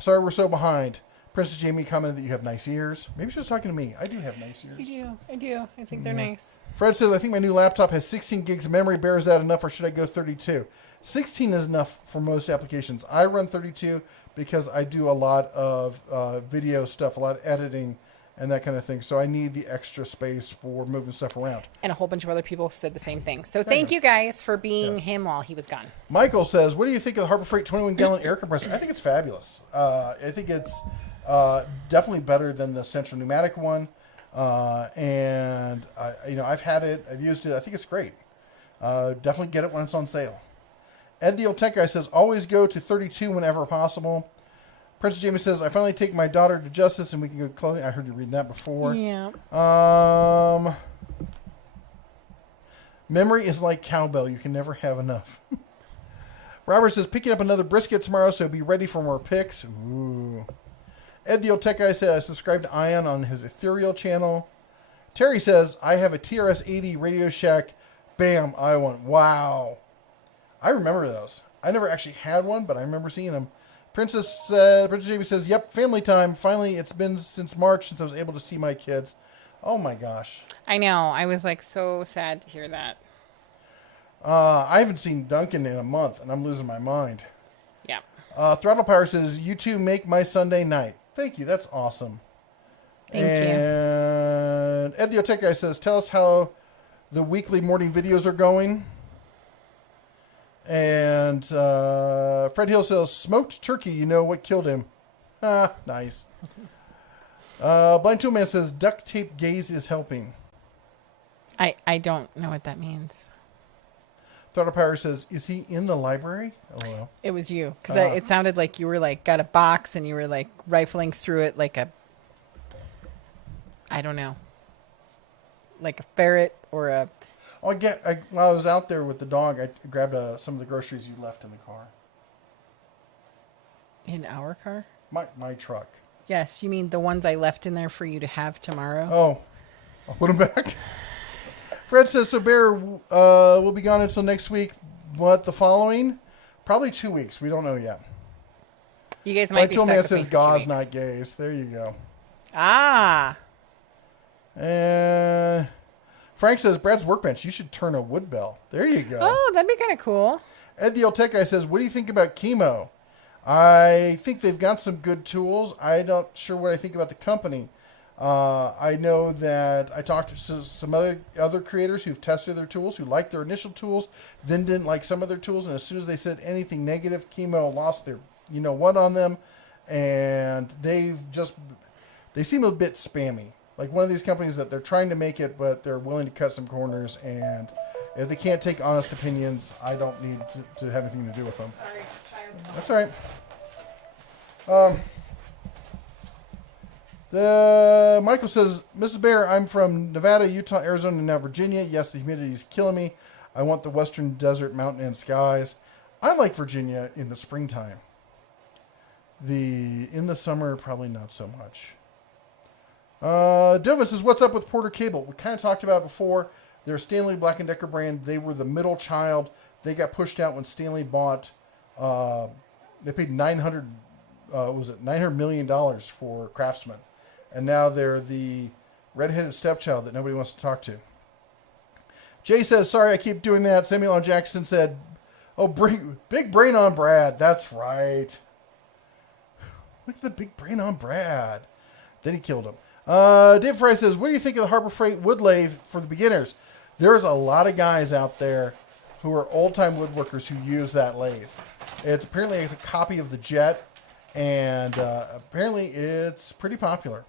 Sorry we're so behind. Princess Jamie commented that you have nice ears. Maybe she was talking to me. I do have nice ears. I do. I think they're nice. Fred says, I think my new laptop has 16 gigs of memory. Bear, is that enough, or should I go 32? 16 is enough for most applications. I run 32 because I do a lot of video stuff, a lot of editing and that kind of thing. So I need the extra space for moving stuff around. And a whole bunch of other people said the same thing. So thank you guys for being him while he was gone. Michael says, what do you think of the Harbor Freight 21-gallon air compressor? I think it's fabulous. I think it's definitely better than the Central Pneumatic one. And I've had it. I've used it. I think it's great. Definitely get it when it's on sale. Ed the Old Tech Guy says, always go to 32 whenever possible. Princess Jamie says, I finally take my daughter to Justice and we can go clothing. I heard you reading that before. Yeah. Memory is like cowbell. You can never have enough. Robert says, picking up another brisket tomorrow, so be ready for more picks. Ooh. Ed the Old Tech Guy says, I subscribe to Ion on his Ethereal channel. Terry says, I have a TRS-80 Radio Shack. Bam, I want. Wow. I remember those. I never actually had one, but I remember seeing them. Princess Jamie says, yep, family time. Finally, it's been since March since I was able to see my kids. Oh my gosh. I know. I was like so sad to hear that. I haven't seen Duncan in a month, and I'm losing my mind. Yeah. Throttle Power says, you two make my Sunday night. Thank you. That's awesome. Thank you. And Ed the Tech Guy says, tell us how the weekly morning videos are going. And Fred Hill says, smoked turkey, you know what killed him. Ah, nice. Blind Toolman says, duct tape gaze is helping. I don't know what that means. Throttle Power says, is he in the library? LOL. It was you. Because it sounded like you were like, got a box and you were like rifling through it like a, I don't know, like a ferret or a... Oh, while I was out there with the dog, I grabbed some of the groceries you left in the car. In our car? My truck. Yes, you mean the ones I left in there for you to have tomorrow? Oh, I'll put them back. Fred says, so Bear will be gone until next week. What, the following? Probably 2 weeks. We don't know yet. You guys might be stuck man with says me for 2 gauze, weeks. not gays. There you go. Ah. And Frank says, Brad's workbench. You should turn a wood bell. There you go. Oh, that'd be kind of cool. Ed the Old Tech Guy says, what do you think about chemo? I think they've got some good tools. I'm not sure what I think about the company. I know that I talked to some other creators who've tested their tools, who liked their initial tools, then didn't like some of their tools, and as soon as they said anything negative, chemo lost their you-know-what on them, and they seem a bit spammy. Like one of these companies that they're trying to make it, but they're willing to cut some corners, and if they can't take honest opinions, I don't need to have anything to do with them. That's all right. Michael says, Mrs. Bear, I'm from Nevada, Utah, Arizona, and now Virginia. Yes, the humidity is killing me. I want the western desert, mountain, and skies. I like Virginia in the springtime. In the summer, probably not so much. Devin says, what's up with Porter Cable? We kind of talked about it before. They're a Stanley Black & Decker brand. They were the middle child. They got pushed out when Stanley bought... they paid $900 million for Craftsman. And now they're the redheaded stepchild that nobody wants to talk to. Jay says, sorry, I keep doing that. Samuel L. Jackson said, oh, big brain on Brad. That's right. Look at the big brain on Brad. Then he killed him. Dave Fry says, what do you think of the Harbor Freight wood lathe for the beginners? There's a lot of guys out there who are old-time woodworkers who use that lathe. Apparently it's a copy of the Jet, and apparently it's pretty popular.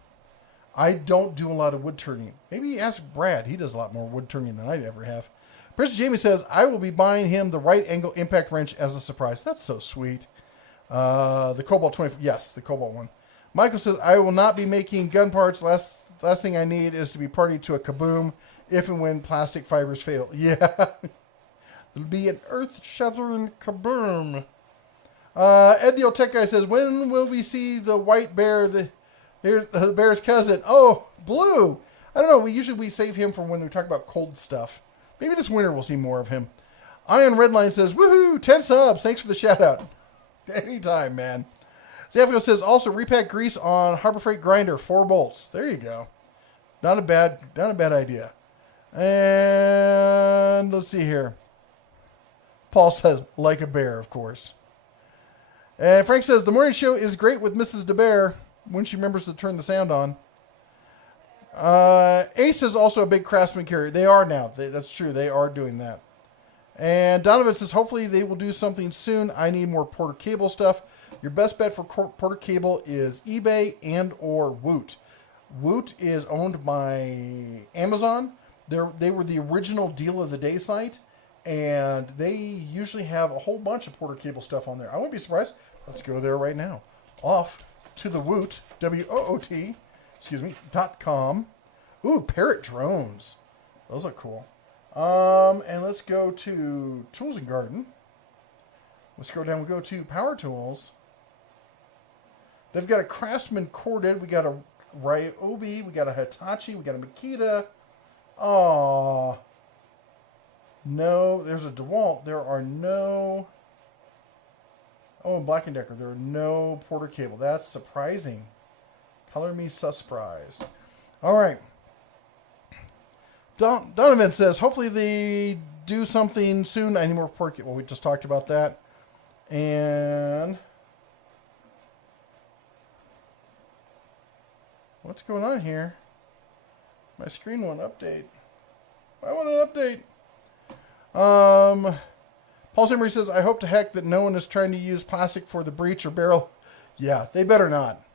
I don't do a lot of wood turning. Maybe ask Brad. He does a lot more wood turning than I ever have. Prince Jamie says, I will be buying him the right angle impact wrench as a surprise. That's so sweet. The Cobalt 20. Yes, the Cobalt one. Michael says, I will not be making gun parts. Last thing I need is to be party to a kaboom if and when plastic fibers fail. Yeah. It'll be an earth-shattering kaboom. Ed the Old Tech Guy says, when will we see the white bear, here's the bear's cousin? Oh, Blue. I don't know. We save him for when we talk about cold stuff. Maybe this winter we'll see more of him. Iron Redline says, woohoo, 10 subs. Thanks for the shout out. Anytime, man. Zafio says, also repack grease on Harbor Freight grinder, 4 bolts. There you go. Not a bad idea. And let's see here. Paul says, like a bear, of course. And Frank says, the morning show is great with Mrs. DeBear when she remembers to turn the sound on. Ace is also a big Craftsman carrier. They are now. That's true. They are doing that. And Donovan says, hopefully they will do something soon. I need more Porter Cable stuff. Your best bet for Porter Cable is eBay and or Woot. Woot is owned by Amazon. They were the original deal of the day site. And they usually have a whole bunch of Porter Cable stuff on there. I wouldn't be surprised. Let's go there right now. Off to the Woot, WOOT, .com. Ooh, Parrot drones. Those are cool. And let's go to Tools and Garden. Let's go down. We'll go to Power Tools. They've got a Craftsman corded. We got a Ryobi. We got a Hitachi. We got a Makita. Aww. No, there's a DeWalt. There are no... Oh, Black & Decker. There are no Porter Cable. That's surprising. Color me surprised. All right. Donovan says, hopefully they do something soon. I need more Porter Cable. Well, we just talked about that. And... what's going on here? My screen won't update. I want an update. Paul Zimmery says, I hope to heck that no one is trying to use plastic for the breech or barrel. Yeah, they better not.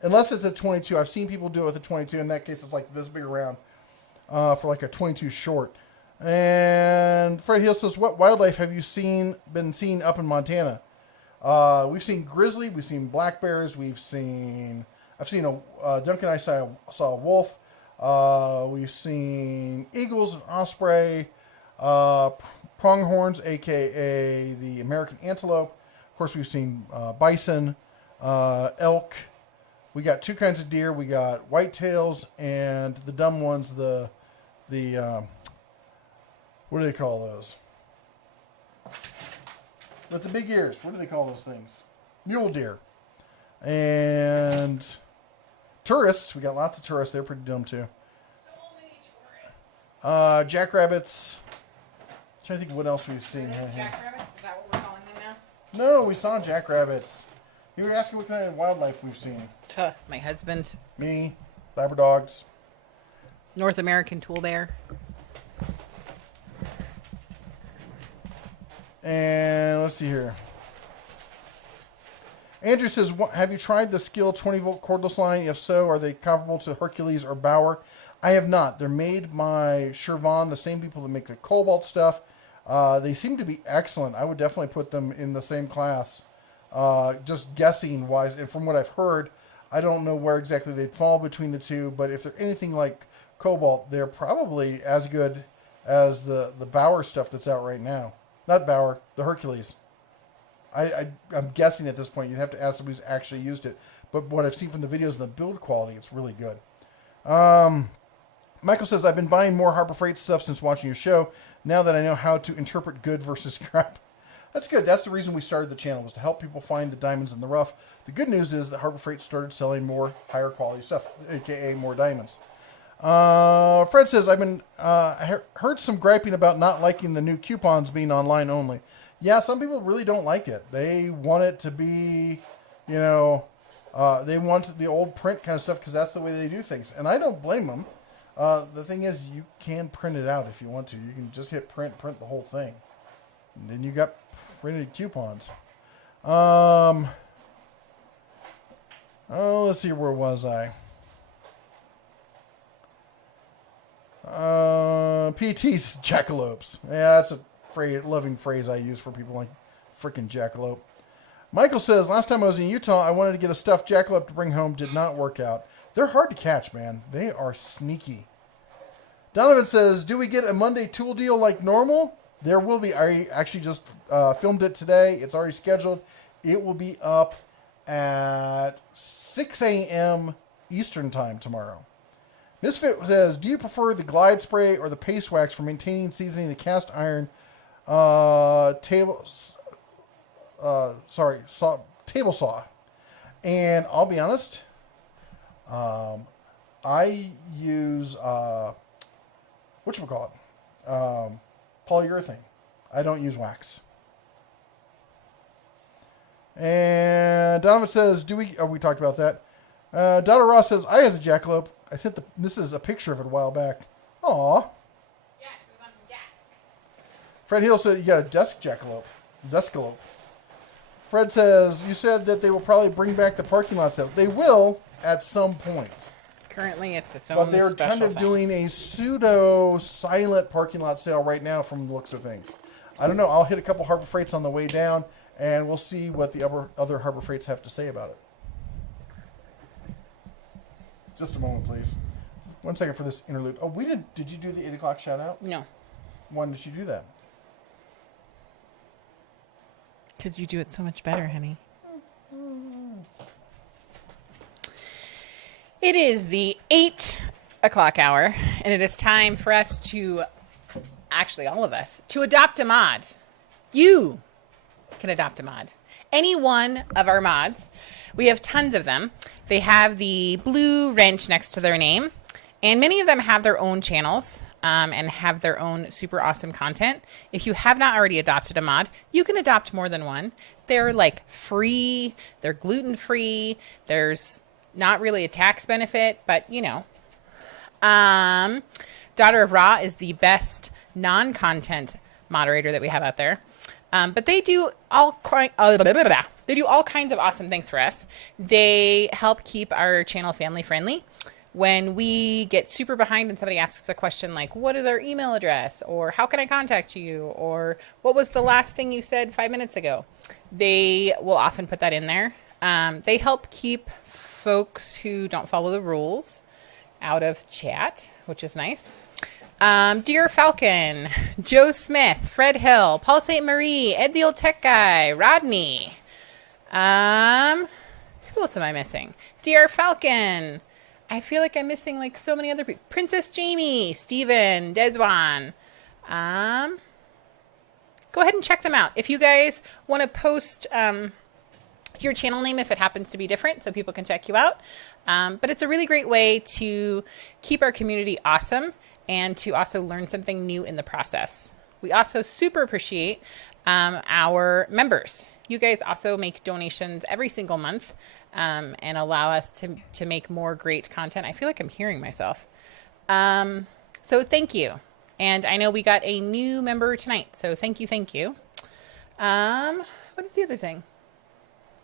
Unless it's a 22. I've seen people do it with a 22. In that case, it's like this big around for like a 22 short. And Fred Hill says, what wildlife have you been seen up in Montana? We've seen grizzly, we've seen black bears, I've seen Duncan and I saw a wolf. We've seen eagles, and osprey, pronghorns, aka the American antelope. Of course, we've seen bison, elk. We got two kinds of deer. We got whitetails and the dumb ones, the what do they call those? With the big ears. What do they call those things? Mule deer. And tourists. We got lots of tourists. They're pretty dumb too. So many tourists. Jackrabbits. I'm trying to think of what else we've seen. Jackrabbits? Is that what we're calling them now? No, we saw jackrabbits. You were asking what kind of wildlife we've seen. My husband. Me, Labradogs. North American tool bear. And let's see here. Andrew says, have you tried the Skill 20-volt cordless line? If so, are they comparable to Hercules or Bauer? I have not. They're made by Shervon, the same people that make the Cobalt stuff. They seem to be excellent. I would definitely put them in the same class. Just guessing wise, and from what I've heard, I don't know where exactly they'd fall between the two, but if they're anything like Cobalt, they're probably as good as the Bauer stuff that's out right now. Not Bauer, the Hercules. I'm guessing at this point. You'd have to ask somebody who's actually used it. But what I've seen from the videos and the build quality, it's really good. Michael says, I've been buying more Harbor Freight stuff since watching your show. Now that I know how to interpret good versus crap. That's good. That's the reason we started the channel, was to help people find the diamonds in the rough. The good news is that Harbor Freight started selling more higher quality stuff, aka more diamonds. Fred says, I've been heard some griping about not liking the new coupons being online only. Yeah, some people really don't like it. They want it to be, they want the old print kind of stuff because that's the way they do things. And I don't blame them. The thing is, you can print it out if you want to. You can just hit print the whole thing. And then you got printed coupons. Let's see, where was I? PT's jackalopes. Yeah, that's a loving phrase I use for people like freaking jackalope. Michael says, last time I was in Utah, I wanted to get a stuffed jackalope to bring home. Did not work out. They're hard to catch, man. They are sneaky. Donovan says, do we get a Monday tool deal like normal? There will be. I actually just filmed it today. It's already scheduled. It will be up at 6 a.m. Eastern time tomorrow. Misfit says, do you prefer the Glide Spray or the Paste Wax for maintaining and seasoning the cast iron table saw? And I'll be honest, I use polyurethane. I don't use wax. And Donovan says, we talked about that. Donna Ross says, I has a jackalope. I sent this is a picture of it a while back. Aw. Yes, it was on the desk. Fred Hill said you got a Deskalope. Fred says, you said that they will probably bring back the parking lot sale. They will at some point. Currently, it's its own But they're special kind of thing. doing a pseudo-silent parking lot sale right now from the looks of things. I don't know. I'll hit a couple Harbor Freights on the way down, and we'll see what the other Harbor Freights have to say about it. Just a moment, please. 1 second for this interlude. Oh, did you do the 8 o'clock shout out? No. Why did you do that? Because you do it so much better, honey. It is the 8 o'clock hour, and it is time for us to, actually all of us, to adopt a mod. You can adopt a mod. Any one of our mods. We have tons of them. They have the blue wrench next to their name, and many of them have their own channels and have their own super awesome content. If you have not already adopted a mod, you can adopt more than one. They're like free, they're gluten-free, there's not really a tax benefit, but Daughter of Ra is the best non-content moderator that we have out there. But they do all kinds of awesome things for us. They help keep our channel family friendly. when we get super behind and somebody asks a question like, what is our email address? Or how can I contact you? Or what was the last thing you said 5 minutes ago? They will often put that in there. They help keep folks who don't follow the rules out of chat, which is nice. Dear Falcon, Joe Smith, Fred Hill, Paul St. Marie, Ed the Old Tech Guy, Rodney. Who else am I missing? Dear Falcon. I feel like I'm missing like so many other people. Princess Jamie, Steven, Deswan. Go ahead and check them out. If you guys want to post your channel name if it happens to be different so people can check you out. But it's a really great way to keep our community awesome and to also learn something new in the process. We also super appreciate our members. You guys also make donations every single month and allow us to make more great content. I feel like I'm hearing myself. So thank you. And I know we got a new member tonight, so thank you, thank you. What is the other thing?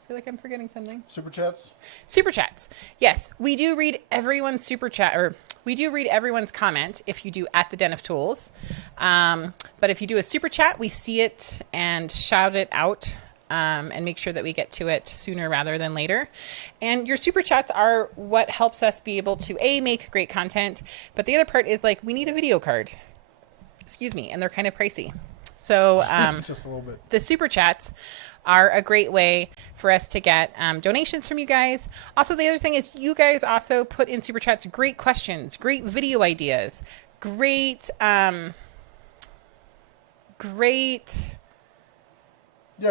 I feel like I'm forgetting something. Super chats? Super chats. Yes, we do read everyone's super chat, or we do read everyone's comment if you do at the Den of Tools. But if you do a super chat, we see it and shout it out and make sure that we get to it sooner rather than later. And your super chats are what helps us be able to, A, make great content. But the other part is like, we need a video card. Excuse me. And they're kind of pricey. So just a little bit. The super chats are a great way for us to get donations from you guys. Also, the other thing is you guys also put in super chats great questions, great video ideas, great Yeah,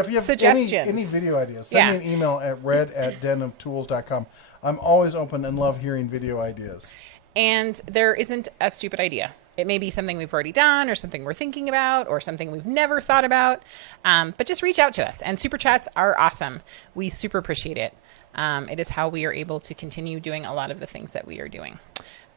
if you have suggestions. any video ideas, send me an email at red@denoftools.com. I'm always open and love hearing video ideas. And there isn't a stupid idea. It may be something we've already done or something we're thinking about or something we've never thought about. But just reach out to us. And super chats are awesome. We super appreciate it. It is how we are able to continue doing a lot of the things that we are doing.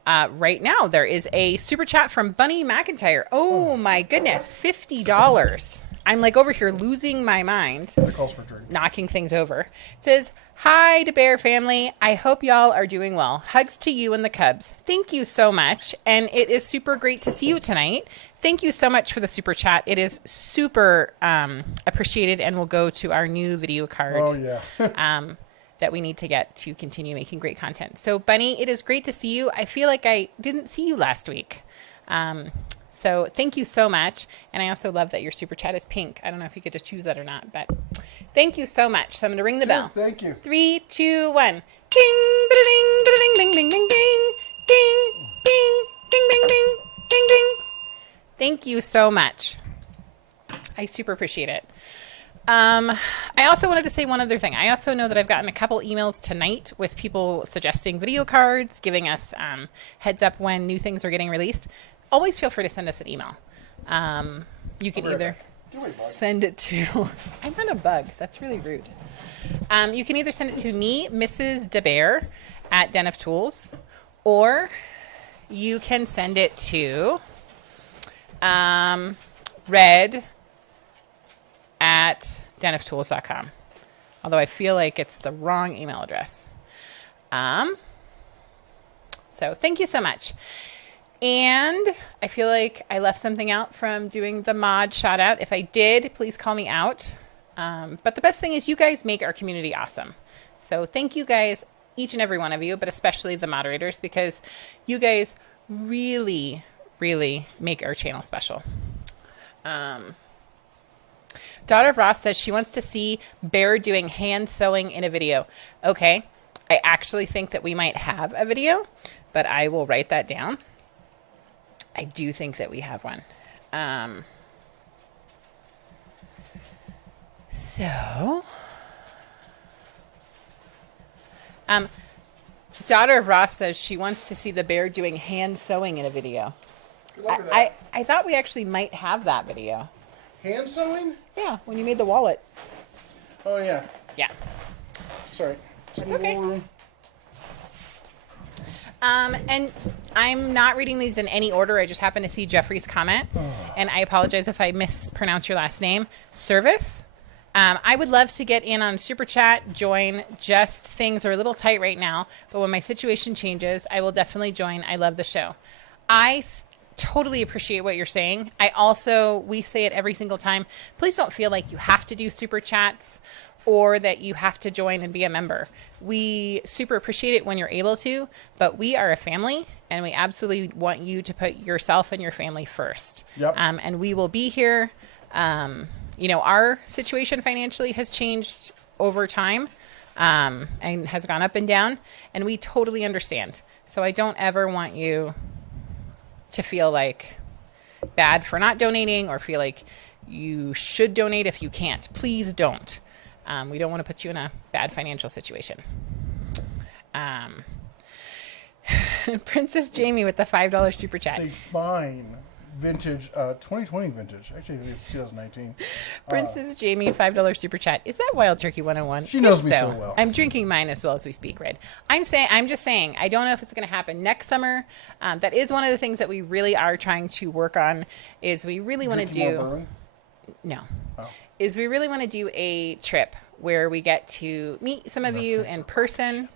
Right now, there is a super chat from Bunny McIntyre. Oh my goodness, $50. I'm like over here losing my mind. That calls for a drink. Knocking things over. It says, hi to Bear family. I hope y'all are doing well. Hugs to you and the Cubs. Thank you so much. And it is super great to see you tonight. Thank you so much for the super chat. It is super appreciated and will go to our new video card. Oh, yeah. That we need to get to continue making great content. So Bunny, it is great to see you. I feel like I didn't see you last week. So thank you so much. And I also love that your super chat is pink. I don't know if you get to choose that or not, but thank you so much. So I'm going to ring the bell. Thank you. 3, 2, 1. Ding, ba-da-ding, ba-da-ding, ding, ding, ding, ding, ding, ding, ding, ding, ding, ding, ding. Thank you so much. I super appreciate it. I also wanted to say one other thing. I also know that I've gotten a couple emails tonight with people suggesting video cards, giving us heads up when new things are getting released. Always feel free to send us an email. You can either send it to... I'm not a bug. That's really rude. You can either send it to me, Mrs. DeBear, at Den of Tools, or you can send it to Red at denoftools.com. Although I feel like it's the wrong email address. So thank you so much. And I feel like I left something out from doing the mod shout out. If I did, please call me out. But the best thing is you guys make our community awesome. So thank you guys, each and every one of you, but especially the moderators, because you guys really, really make our channel special. Daughter of Ross says she wants to see Bear doing hand sewing in a video. Okay. I actually think that we might have a video, but I will write that down. I do think that we have one. Daughter of Ross says she wants to see the bear doing hand sewing in a video. Good luck with that. I thought we actually might have that video. Hand sewing? Yeah, when you made the wallet. Oh, yeah. Yeah. Sorry. It's okay. And I'm not reading these in any order. I just happened to see Jeffrey's comment. And I apologize if I mispronounce your last name. Service. I would love to get in on Super Chat, join. Just things are a little tight right now, but when my situation changes, I will definitely join. I love the show. I totally appreciate what you're saying. We say it every single time. Please don't feel like you have to do Super Chats or that you have to join and be a member. We super appreciate it when you're able to, but we are a family and we absolutely want you to put yourself and your family first. Yep. And we will be here. Our situation financially has changed over time and has gone up and down, and we totally understand. So I don't ever want you to feel like bad for not donating or feel like you should donate if you can't. Please don't. We don't want to put you in a bad financial situation. Princess Jamie with the $5 super chat. It's a fine vintage, 2020 vintage. Actually, I think it's 2019. Princess Jamie, $5 super chat. Is that Wild Turkey 101? She knows me so well. I'm drinking mine as well as we speak, Red. I'm just saying, I don't know if it's going to happen next summer. That is one of the things that we really are trying to work on. Is we really want to do. No. Oh. Is we really want to do a trip where we get to meet some of you in person.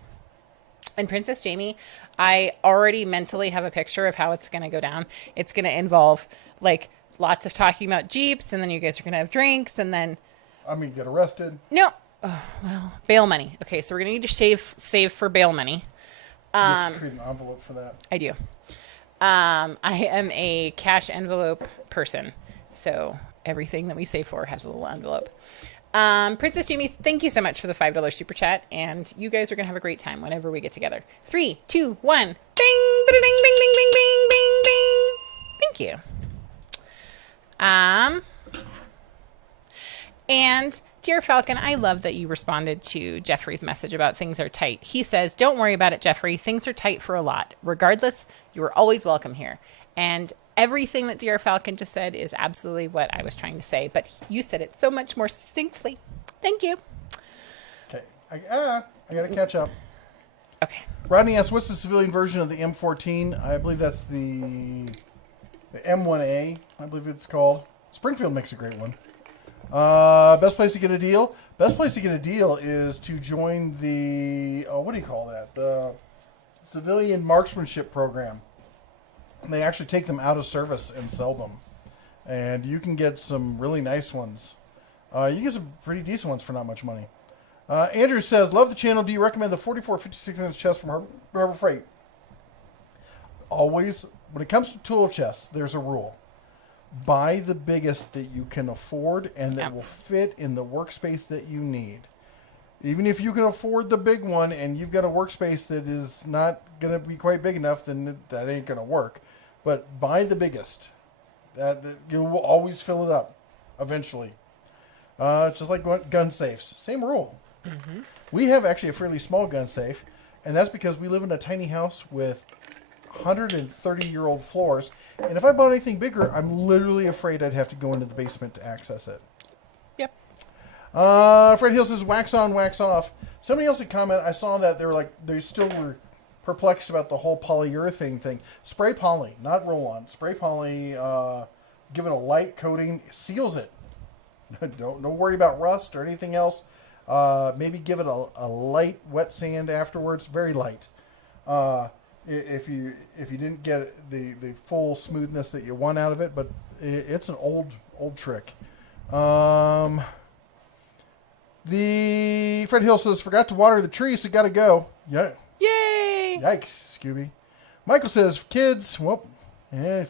And Princess Jamie, I already mentally have a picture of how it's going to go down. It's going to involve like lots of talking about Jeeps, and then you guys are going to have drinks, and then get arrested. No. Oh, well, bail money. Okay, so we're going to need to save for bail money. You have to create an envelope for that. I do. I am a cash envelope person, so everything that we save for has a little envelope. Princess Jamie, thank you so much for the $5 super chat, and you guys are going to have a great time whenever we get together. 3, 2, 1. Bing, bing, bing, bing, bing, bing, bing, bing. Thank you. And dear Falcon, I love that you responded to Jeffrey's message about things are tight. He says, don't worry about it, Jeffrey. Things are tight for a lot. Regardless, you are always welcome here. And everything that Dear Falcon just said is absolutely what I was trying to say, but you said it so much more succinctly. Thank you. Okay. I got to catch up. Okay. Rodney asks, what's the civilian version of the M14? I believe that's the M1A, I believe it's called. Springfield makes a great one. Best place to get a deal? Best place to get a deal is to join the, what do you call that? The civilian marksmanship program. They actually take them out of service and sell them. And you can get some really nice ones. You can get some pretty decent ones for not much money. Andrew says, love the channel. Do you recommend the 44 56-inch chest from Harbor Freight? Always, when it comes to tool chests, there's a rule. Buy the biggest that you can afford and that will fit in the workspace that you need. Even if you can afford the big one and you've got a workspace that is not going to be quite big enough, then that ain't going to work. But buy the biggest. That you will always fill it up eventually. It's just like gun safes. Same rule. Mm-hmm. We have actually a fairly small gun safe, and that's because we live in a tiny house with 130-year-old floors. And if I bought anything bigger, I'm literally afraid I'd have to go into the basement to access it. Yep. Fred Hill says, wax on, wax off. Somebody else had commented, I saw that they still were perplexed about the whole polyurethane thing. Spray poly, not roll on. Spray poly, give it a light coating, seals it. Don't worry about rust or anything else. Maybe give it a light wet sand afterwards, very light. If you didn't get the full smoothness that you want out of it, but it's an old trick. The Fred Hill says, forgot to water the tree, so gotta go. Yeah. Yay! Yikes, Scooby. Michael says, kids, kids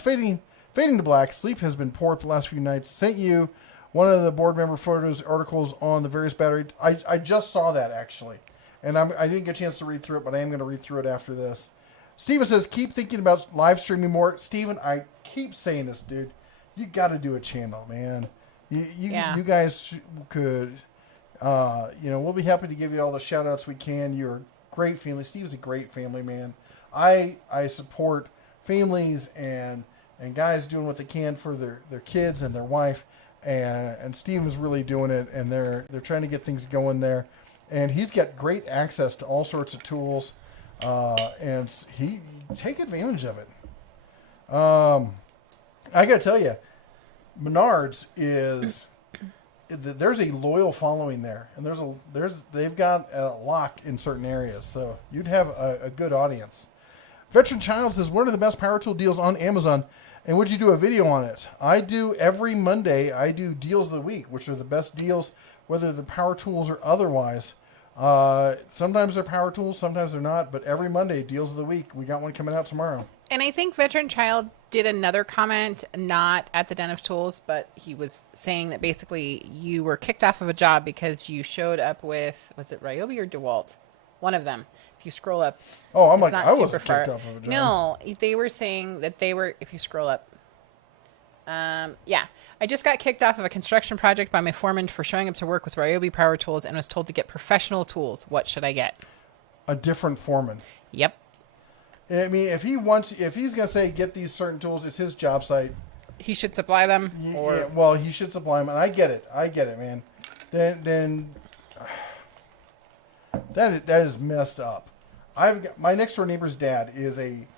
fading to black. Sleep has been poor the last few nights. Sent you one of the board member photos, articles on the various battery. I just saw that, actually. And I didn't get a chance to read through it, but I am going to read through it after this. Steven says, keep thinking about live streaming more. Steven, I keep saying this, dude. You got to do a channel, man. You guys could, we'll be happy to give you all the shout outs we can. You're a great family. Steve's a great family, man. I support families and guys doing what they can for their kids and their wife. And Steve is really doing it, and they're trying to get things going there. And he's got great access to all sorts of tools, and he take advantage of it. I got to tell you, Menards is there's a loyal following there, and they've got a lock in certain areas, so you'd have a good audience. Veteran Child says, "What are the best power tool deals on Amazon, and would you do a video on it?" I do every Monday. I do deals of the week, which are the best deals, whether they're power tools or otherwise. Sometimes they're power tools, sometimes they're not, but every Monday, deals of the week. We got one coming out tomorrow. And I think Veteran Child did another comment, not at the Den of Tools, but he was saying that basically you were kicked off of a job because you showed up with, was it Ryobi or DeWalt? One of them. If you scroll up. Oh, I'm it's like, not I super wasn't far. kicked off of a job. No, they were saying that they were, if you scroll up. Yeah. I just got kicked off of a construction project by my foreman for showing up to work with Ryobi power tools and was told to get professional tools. What should I get? A different foreman. Yep. I mean, if he's going to say get these certain tools, it's his job site. He should supply them. Yeah, well, he should supply them, and I get it, man. Then that is messed up. My next door neighbor's dad is a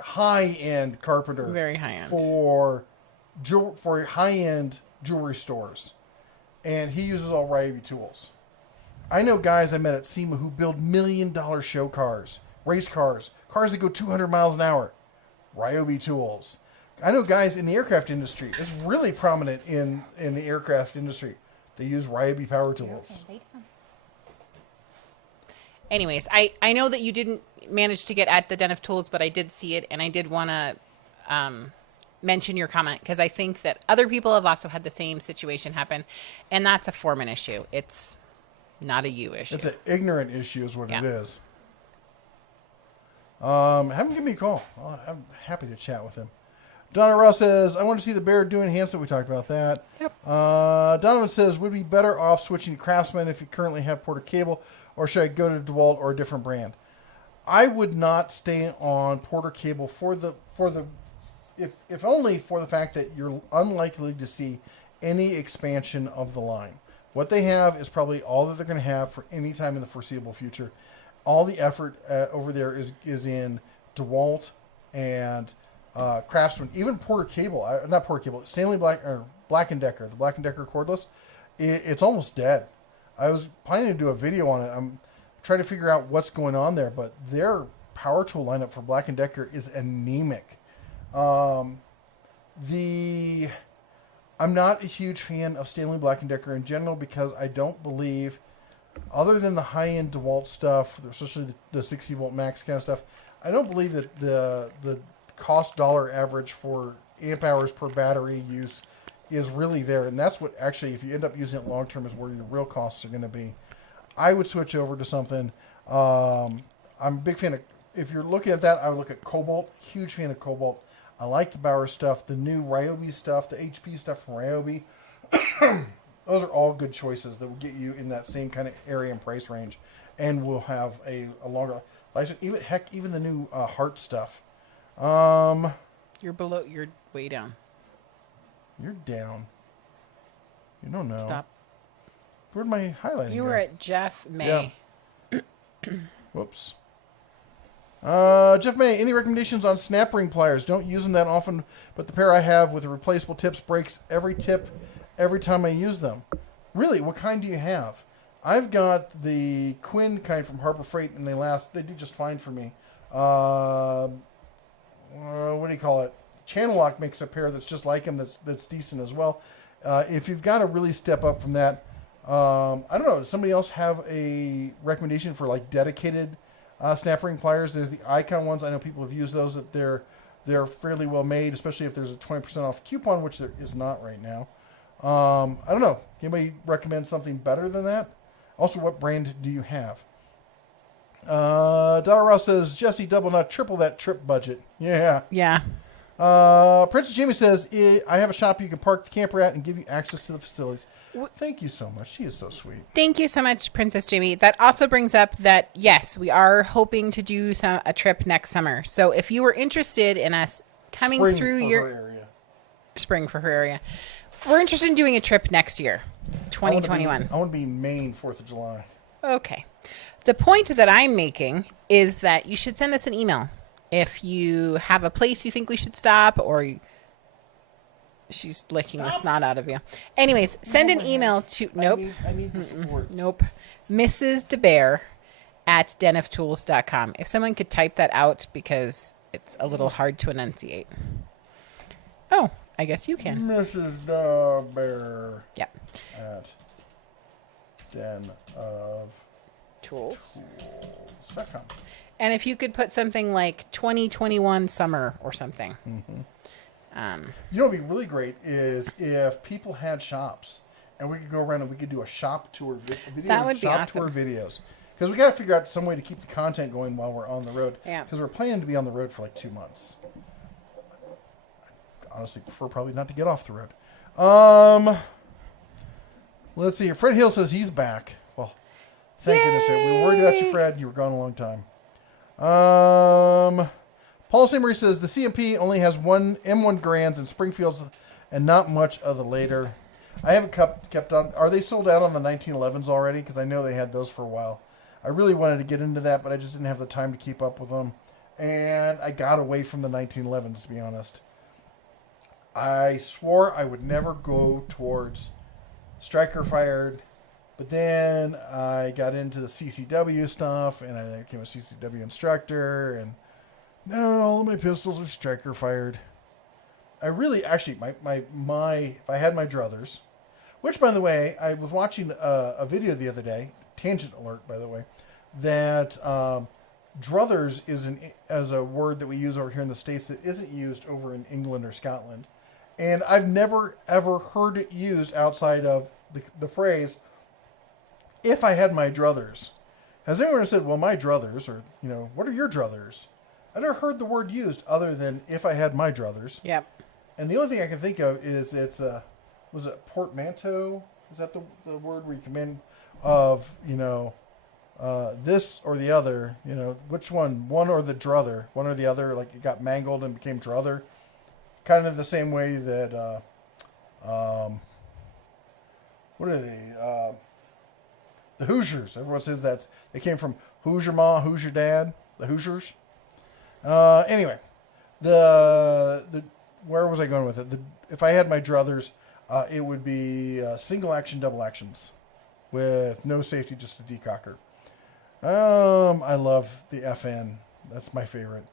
high end carpenter, Very high end for high end jewelry stores, and he uses all Ryobi tools. I know guys I met at SEMA who build $1 million show cars, race cars that go 200 miles an hour. Ryobi tools. I know guys in the aircraft industry. It's really prominent in the aircraft industry. They use Ryobi power tools. Anyways, I know that you didn't manage to get at the Den of Tools, but I did see it, and I did want to mention your comment because I think that other people have also had the same situation happen, and that's a foreman issue. It's not a you issue. It's an ignorant issue is what Yeah. it is. Have him give me a call. I'm happy to chat with him. Donna Ross says, I want to see the bear doing enhancement. We talked about that. Yep. Donovan says, would be better off switching to Craftsman if you currently have Porter Cable, or should I go to DeWalt or a different brand? I would not stay on Porter Cable if only for the fact that you're unlikely to see any expansion of the line. What they have is probably all that they're going to have for any time in the foreseeable future. All the effort over there is in DeWalt and Craftsman, even Porter Cable, not Porter Cable, Stanley Black & Decker, the Black & Decker cordless. It's almost dead. I was planning to do a video on it. I'm trying to figure out what's going on there, but their power tool lineup for Black & Decker is anemic. I'm not a huge fan of Stanley Black & Decker in general because I don't believe, other than the high-end DeWalt stuff, especially the 60 volt max kind of stuff, I don't believe that the cost dollar average for amp hours per battery use is really there. And that's what actually, if you end up using it long term, is where your real costs are going to be. I would switch over to something. I'm a big fan of, if you're looking at that, I would look at Cobalt. Huge fan of Cobalt. I like the Bauer stuff, the new Ryobi stuff, the HP stuff from Ryobi. Those are all good choices that will get you in that same kind of area and price range, and will have a longer life. Even the new Hart stuff. You're way down. You're down. You don't know. Stop. Where'd my highlighting You go? were at Jeff May. Yeah. Whoops. Jeff May, any recommendations on snap ring pliers? Don't use them that often, but the pair I have with the replaceable tips breaks every tip every time I use them. Really, what kind do you have? I've got the Quinn kind from Harbor Freight, and they do just fine for me. What do you call it? Channel Lock makes a pair that's just like them that's decent as well. If you've got to really step up from that, I don't know. Does somebody else have a recommendation for like dedicated snap ring pliers? There's the Icon ones. I know people have used those. That they're fairly well made, especially if there's a 20% off coupon, which there is not right now. I don't know. Anybody recommend something better than that? Also, what brand do you have? Dollar Ross says, Jesse, double not triple that trip budget. Yeah. Yeah. Princess Jamie says, I have a shop you can park the camper at and give you access to the facilities. Thank you so much. She is so sweet. Thank you so much, Princess Jamie. That also brings up that, yes, we are hoping to do a trip next summer. So if you were interested in us coming Spring through for your her area. spring for her area, we're interested in doing a trip next year, 2021. I want to be in Maine 4th of July. Okay. The point that I'm making is that you should send us an email if you have a place you think we should stop, or She's licking the snot out of you. Anyways, send an email to I need the support. Nope. Mrs. DeBear at deniftools.com. If someone could type that out because it's a little hard to enunciate. Oh, I guess you can. Mrs. Bear Yep. at Den of Tools.com. And if you could put something like 2021 summer or something. Mm-hmm. You know what would be really great is if people had shops and we could go around and we could do a shop tour video. That would be shop awesome. tour videos. Because we got to figure out some way to keep the content going while we're on the road. Yeah. Because we're planning to be on the road for like 2 months. Honestly, prefer probably not to get off the road. Let's see. Fred Hill says he's back. Well, thank goodness. We were worried about you, Fred. You were gone a long time. Paul Samery says the CMP only has one M1 Grands in Springfields and not much of the later. I haven't kept on. Are they sold out on the 1911s already? Because I know they had those for a while. I really wanted to get into that, but I just didn't have the time to keep up with them. And I got away from the 1911s, to be honest. I swore I would never go towards striker fired, but then I got into the CCW stuff, and I became a CCW instructor, and now all my pistols are striker fired. I really, actually, if I had my druthers, which, by the way, I was watching a video the other day, tangent alert, by the way, that druthers is a word that we use over here in the States that isn't used over in England or Scotland. And I've never, ever heard it used outside of the phrase, if I had my druthers. Has anyone said, well, my druthers, or, what are your druthers? I never heard the word used other than if I had my druthers. Yep. And the only thing I can think of is was it portmanteau? Is that the word where you come in of, this or the other, which one or the druther, one or the other, like it got mangled and became druther. Kind of the same way that, what are they? The Hoosiers. Everyone says that they came from Hoosier Ma, Hoosier Dad, the Hoosiers. Anyway, where was I going with it? If I had my druthers, it would be single action, double actions with no safety, just a decocker. I love the FN. That's my favorite.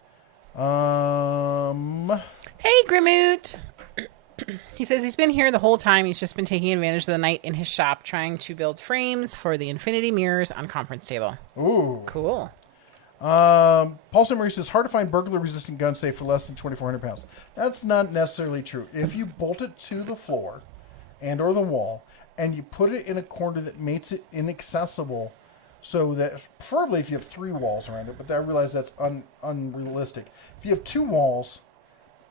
Hey, Grimmoot. He says he's been here the whole time. He's just been taking advantage of the night in his shop trying to build frames for the infinity mirrors on conference table. Ooh. Cool. Paul Summary says, hard to find burglar-resistant gun safe for less than 2,400 pounds. That's not necessarily true. If you bolt it to the floor and or the wall, and you put it in a corner that makes it inaccessible, so that, preferably if you have 3 walls around it, but I realize that's unrealistic. If you have 2 walls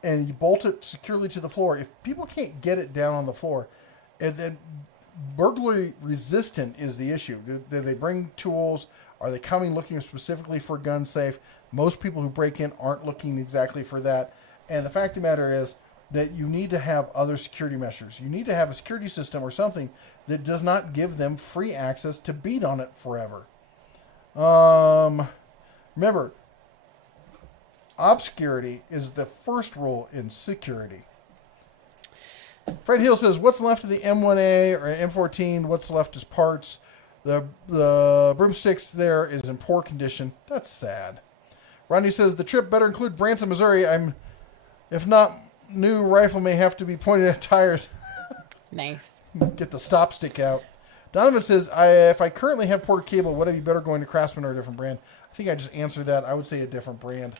and you bolt it securely to the floor, if people can't get it down on the floor, and then burglary resistant is the issue. Do they bring tools? Are they coming looking specifically for a gun safe? Most people who break in aren't looking exactly for that. And the fact of the matter is that you need to have other security measures. You need to have a security system or something that does not give them free access to beat on it forever. Remember, obscurity is the first rule in security. Fred Hill says, what's left of the M1A or M14? What's left is parts. The broomsticks there is in poor condition. That's sad. Rodney says, the trip better include Branson, Missouri. If not, new rifle may have to be pointed at tires. Nice. Get the stop stick out. Donovan says, if I currently have Porter Cable, would I be better going to Craftsman or a different brand? I think I just answered that. I would say a different brand.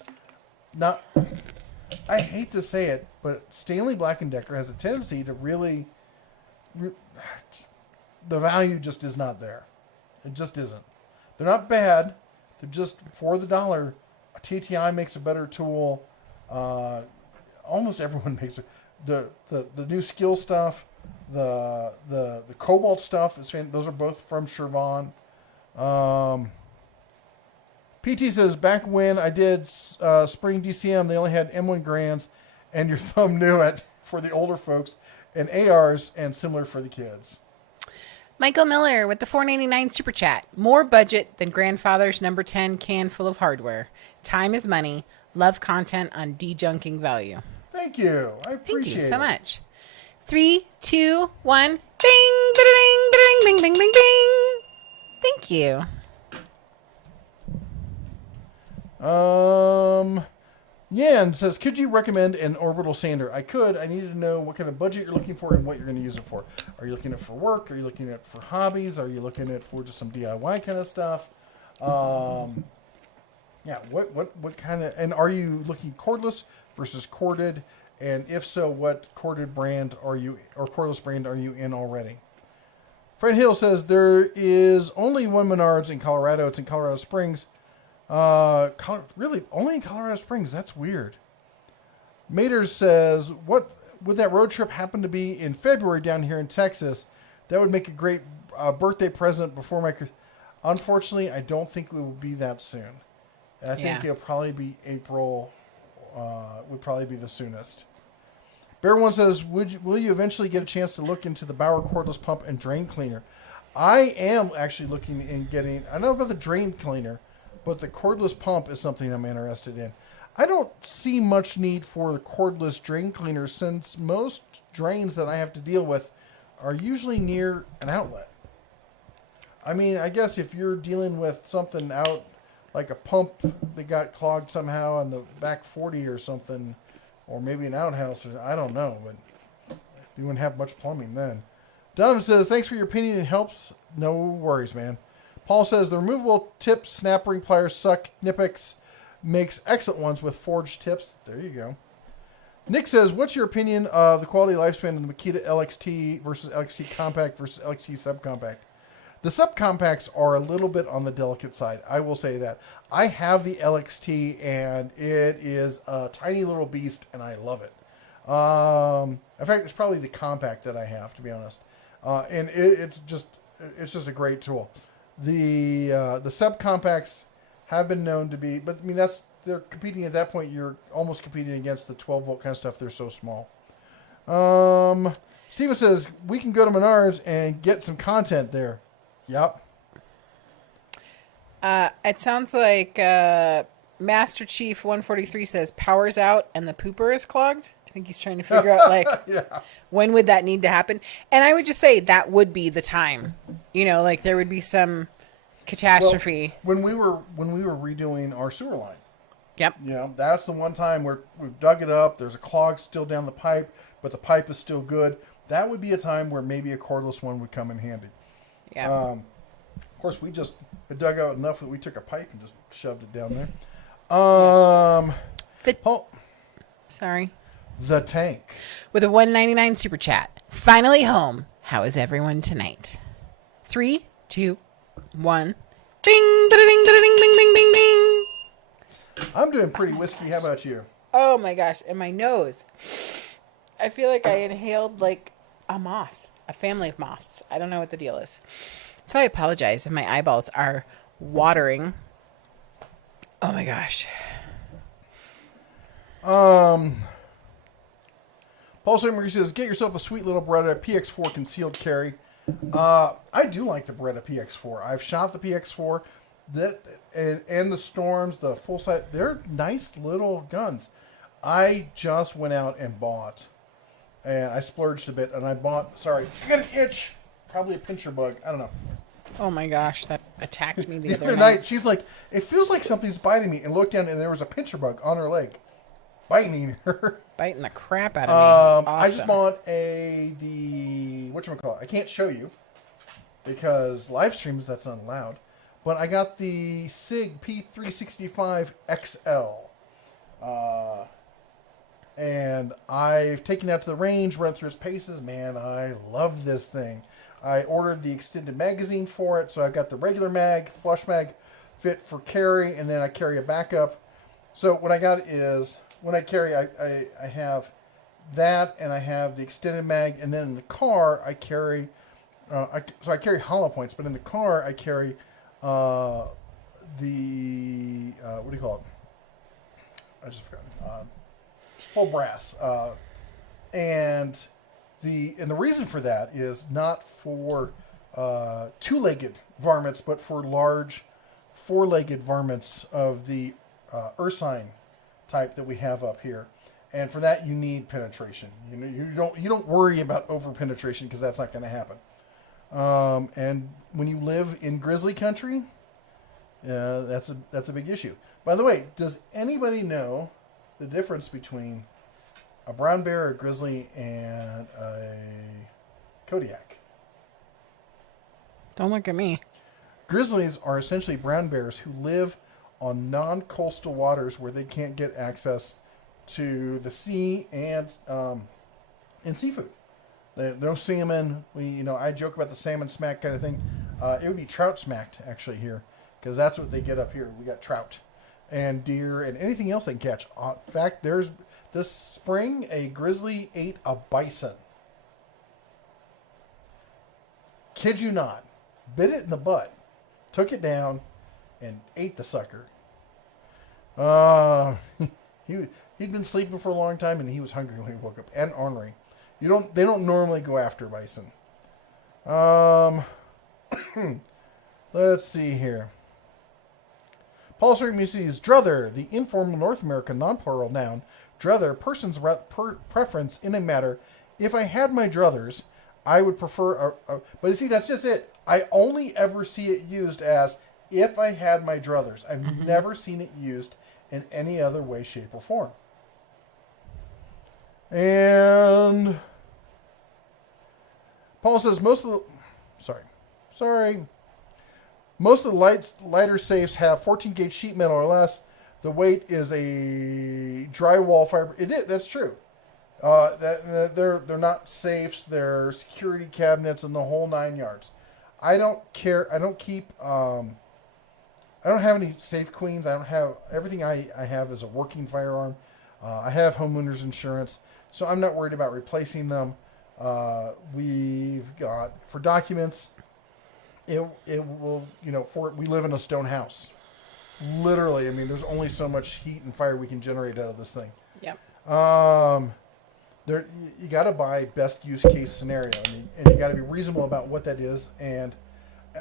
I hate to say it, but Stanley Black & Decker has a tendency to really... the value just is not there. It just isn't. They're not bad. They're just, for the dollar, TTI makes a better tool. Almost everyone makes it. The new skill stuff, the Cobalt stuff, those are both from Shervon. PT says, back when I did spring DCM, they only had M1 Grands, and your thumb knew it for the older folks, and ARs, and similar for the kids. Michael Miller with the $4.99 super chat. More budget than grandfather's number 10 can full of hardware. Time is money. Love content on dejunking value. Thank you. I appreciate it. Thank you so much. 3, 2, 1. Bing, bing, bing, bing, bing, bing, bing. Thank you. Yan says, could you recommend an orbital sander? I could. I needed to know what kind of budget you're looking for and what you're going to use it for. Are you looking at it for work? Are you looking at it for hobbies? Are you looking at it for just some DIY kind of stuff? Yeah, what kind of, and are you looking cordless versus corded? And if so, what corded brand are you, or cordless brand are you in already? Fred Hill says, there is only one Menards in Colorado. It's in Colorado Springs. Really, only in Colorado Springs? That's weird. Maters says, what would that road trip happen to be in February down here in Texas? That would make a great birthday present before my... Unfortunately, I don't think it will be that soon. I think it'll probably be April, would probably be the soonest. Bear One says, will you eventually get a chance to look into the Bauer cordless pump and drain cleaner? I am actually looking in getting, I know about the drain cleaner, but the cordless pump is something I'm interested in. I don't see much need for the cordless drain cleaner since most drains that I have to deal with are usually near an outlet. I mean, I guess if you're dealing with something out, like a pump that got clogged somehow on the back 40 or something, or maybe an outhouse, or I don't know, but you wouldn't have much plumbing then. Donovan says, thanks for your opinion. It helps. No worries, man. Paul says, the removable tip snap ring pliers suck. Knipex makes excellent ones with forged tips. There you go. Nick says, what's your opinion of the quality lifespan of the Makita LXT versus LXT Compact versus LXT Subcompact? The subcompacts are a little bit on the delicate side. I will say that. I have the LXT, and it is a tiny little beast, and I love it. In fact, it's probably the compact that I have, to be honest. And it's just a great tool. The subcompacts have been known to be, but I mean they're competing at that point. You're almost competing against the 12 volt kind of stuff. They're so small. Steven says we can go to Menards and get some content there. Yep. It sounds like Master Chief 143 says power's out and the pooper is clogged. I think he's trying to figure out like when would that need to happen. And I would just say that would be the time. You know, like there would be some catastrophe. Well, when we were redoing our sewer line. Yep. You know, that's the one time where we've dug it up. There's a clog still down the pipe, but the pipe is still good. That would be a time where maybe a cordless one would come in handy. Yeah. Of course, we just had dug out enough that we took a pipe and just shoved it down there. Sorry. The Tank. With a $1.99 super chat. Finally home. How is everyone tonight? 3, 2, 1. Bing, da-da-ding, da-da-ding, bing, bing, bing, bing. I'm doing pretty whiskey. How about you? Oh my gosh. And my nose. I feel like I inhaled like a moth. A family of moths. I don't know what the deal is. So I apologize if my eyeballs are watering. Oh my gosh. Paul Marie says, get yourself a sweet little Beretta PX4 concealed carry. I do like the Beretta PX4. I've shot the PX4 and the Storms, the full sight. They're nice little guns. I just went out and bought, and I splurged a bit, and I bought, sorry, I got an itch. Probably a pincher bug. I don't know. Oh my gosh, that attacked me the other night. She's like, it feels like something's biting me, and looked down, and there was a pincher bug on her leg. Biting her. Biting the crap out of me. Awesome. I just bought whatchamacallit? I can't show you because live streams, that's not allowed. But I got the SIG P365 XL. And I've taken that to the range, run through its paces. Man, I love this thing. I ordered the extended magazine for it, so I've got the regular mag, flush mag, fit for carry, and then I carry a backup. So what I got is, when I carry, I have that, and I have the extended mag, and then in the car, I carry, so I carry hollow points, but in the car, I carry what do you call it? I just forgot. Full brass. And the reason for that is not for two-legged varmints, but for large four-legged varmints of the ursine type that we have up here. And for that, you need penetration. You don't worry about over penetration because that's not going to happen. And when you live in grizzly country, that's a big issue. By the way, does anybody know the difference between a brown bear, a grizzly, and a Kodiak? Don't look at me. Grizzlies are essentially brown bears who live on non-coastal waters where they can't get access to the sea and seafood. No salmon. I joke about the salmon smack kind of thing. It would be trout smacked actually here, because that's what they get up here. We got trout and deer and anything else they can catch. In fact, there's this spring a grizzly ate a bison. Kid you not, bit it in the butt, took it down, and ate the sucker. He'd been sleeping for a long time, and he was hungry when he woke up, and ornery. They don't normally go after bison. Let's see here. Paul Certainty is druther, the informal North American non-plural noun. Druther, person's preference in a matter. If I had my druthers, I would prefer but you see, that's just it. I only ever see it used as if I had my druthers. I've never seen it used in any other way, shape, or form. And Paul says most of the lighter safes have 14 gauge sheet metal or less. The weight is a drywall fiber. That's true. They're not safes. They're security cabinets and the whole 9 yards. I don't care. I don't keep. I don't have any safe queens. I don't have everything. I have is a working firearm. I have homeowners insurance, so I'm not worried about replacing them. We've got for documents. It will, we live in a stone house. Literally, I mean, there's only so much heat and fire we can generate out of this thing. Yep. You got to buy best use case scenario, and you got to be reasonable about what that is. And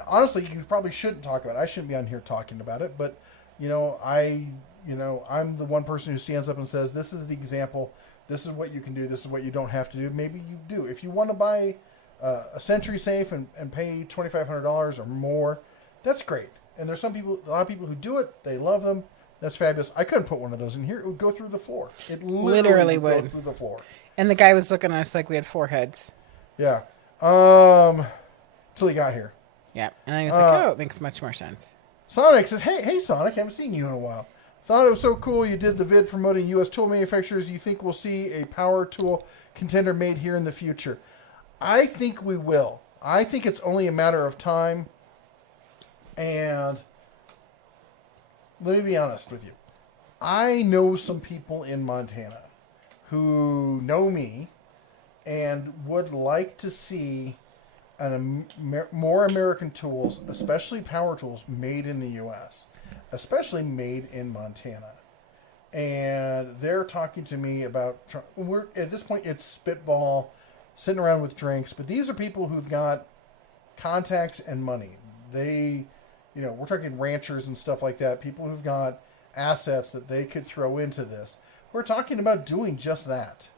honestly, you probably shouldn't talk about it. I shouldn't be on here talking about it, but I'm the one person who stands up and says, "This is the example. This is what you can do. This is what you don't have to do." Maybe you do. If you want to buy a Sentry safe and pay $2,500 or more, that's great. And there's a lot of people who do it. They love them. That's fabulous. I couldn't put one of those in here. It would go through the floor. It literally would go through the floor. And the guy was looking at us like we had 4 heads. Yeah. Till he got here. Yeah. And I was like, oh, it makes much more sense. Sonic says, hey, Sonic, haven't seen you in a while. Thought it was so cool you did the vid promoting U.S. tool manufacturers. You think we'll see a power tool contender made here in the future? I think we will. I think it's only a matter of time. And let me be honest with you. I know some people in Montana who know me and would like to see more American tools, especially power tools, made in the U.S., especially made in Montana. And they're talking to me about, at this point, it's spitball, sitting around with drinks, but these are people who've got contacts and money. We're talking ranchers and stuff like that, people who've got assets that they could throw into this. We're talking about doing just that.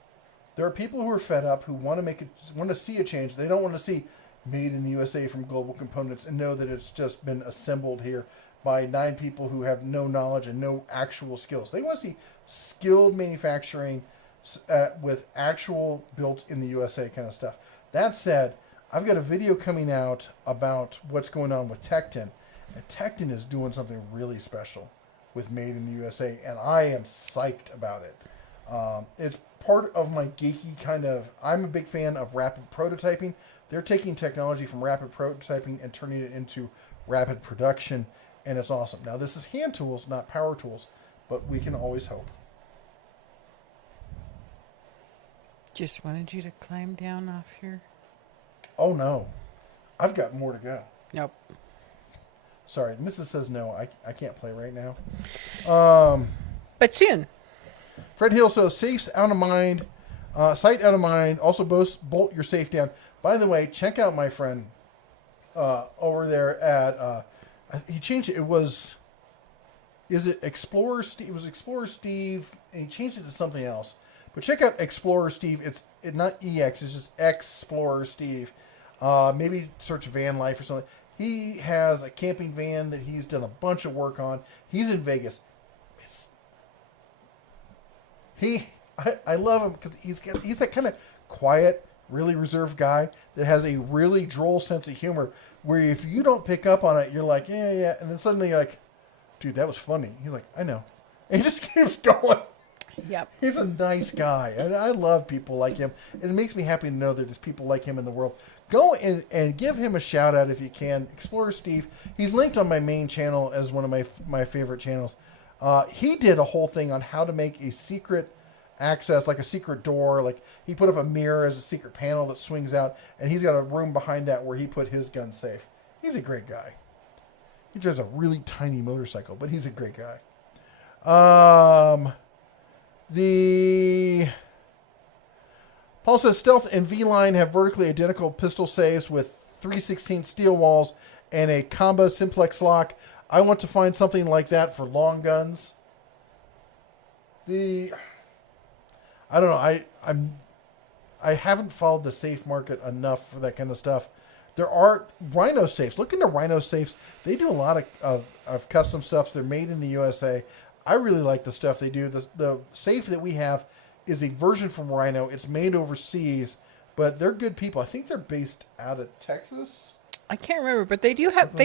There are people who are fed up, who want to see a change. They don't want to see made in the USA from Global Components and know that it's just been assembled here by 9 people who have no knowledge and no actual skills. They want to see skilled manufacturing with actual built in the USA kind of stuff. That said, I've got a video coming out about what's going on with Tecton. And Tecton is doing something really special with Made in the USA, and I am psyched about it. It's part of my geeky kind of... I'm a big fan of rapid prototyping. They're taking technology from rapid prototyping and turning it into rapid production, and it's awesome. Now, this is hand tools, not power tools, but we can always hope. Just wanted you to climb down off here. Oh, no. I've got more to go. Nope. Sorry, Mrs. says no. I can't play right now. But soon. Fred Hill says, safes out of mind, sight out of mind. Also, bolt your safe down. By the way, check out my friend over there at... he changed it. It was... Is it Explorer Steve? It was Explorer Steve, and he changed it to something else. But check out Explorer Steve. It's not EX. It's just Explorer Steve. Maybe search van life or something. He has a camping van that he's done a bunch of work on. He's in Vegas. I love him because he's that kind of quiet, really reserved guy that has a really droll sense of humor. Where if you don't pick up on it, you're like, yeah, and then suddenly you're like, dude, that was funny. He's like, I know, and he just keeps going. Yep. He's a nice guy. And I love people like him. And it makes me happy to know that there's people like him in the world. Go and give him a shout out if you can. Explorer Steve. He's linked on my main channel as one of my favorite channels. He did a whole thing on how to make a secret access, like a secret door. Like he put up a mirror as a secret panel that swings out. And he's got a room behind that where he put his gun safe. He's a great guy. He drives a really tiny motorcycle, but he's a great guy. Paul says Stealth and V-Line have vertically identical pistol safes with 3/16 steel walls and a combo simplex lock. I want to find something like that for long guns. I don't know. I haven't followed the safe market enough for that kind of stuff. There are Rhino safes. Look into Rhino safes. They do a lot of custom stuff. They're made in the USA. I really like the stuff they do. The safe that we have is a version from Rhino. It's made overseas, but they're good people. I think they're based out of Texas. I can't remember, but they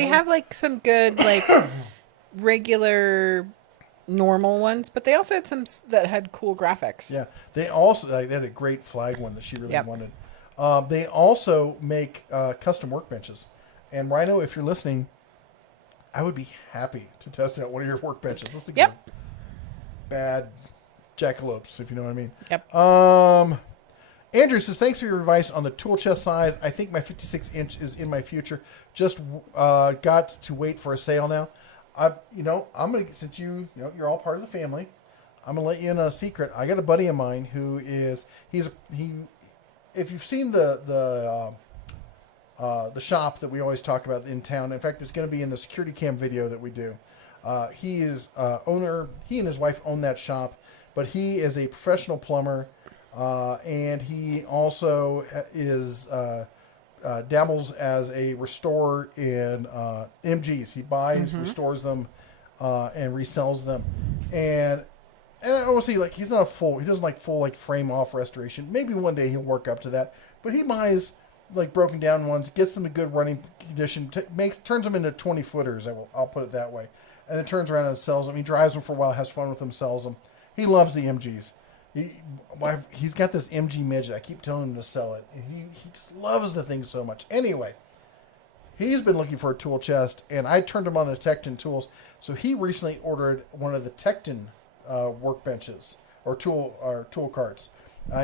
have like some good like regular normal ones, but they also had some that had cool graphics. Yeah, they had a great flag one that she really wanted. They also make custom workbenches. And Rhino, if you're listening, I would be happy to test out one of your workbenches. Let's think bad jackalopes, if you know what I mean. Yep. Andrew says, thanks for your advice on the tool chest size. I think my 56-inch is in my future. Just got to wait for a sale now. I'm gonna, since you're all part of the family, I'm gonna let you in a secret. I got a buddy of mine who is if you've seen the shop that we always talk about in town. In fact, it's going to be in the security cam video that we do. He is owner. He and his wife own that shop, but he is a professional plumber, and he also is dabbles as a restorer in MGs. He buys, restores them, and resells them. And I want to say, like, he doesn't like full like frame off restoration. Maybe one day he'll work up to that, but he buys like broken down ones, gets them in good running condition, turns them into 20-footers. I'll put it that way, and then turns around and sells them. He drives them for a while, has fun with them, sells them. He loves the MGs. He's got this MG midget. I keep telling him to sell it. And he just loves the thing so much. Anyway, he's been looking for a tool chest, and I turned him on to Tecton tools. So he recently ordered one of the Tecton workbenches or tool carts.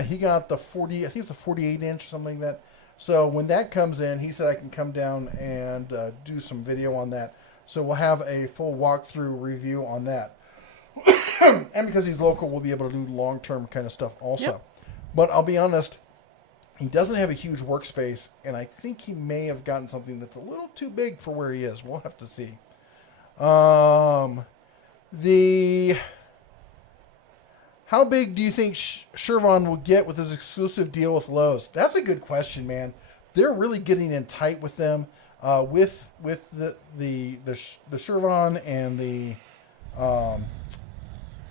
He got the 40. I think it's a 48-inch or something like that. So when that comes in, he said I can come down and do some video on that. So we'll have a full walkthrough review on that. And because he's local, we'll be able to do long-term kind of stuff also. Yep. But I'll be honest, he doesn't have a huge workspace, and I think he may have gotten something that's a little too big for where he is. We'll have to see. How big do you think Shervon will get with his exclusive deal with Lowe's? That's a good question, man. They're really getting in tight with them, with the Shervon and the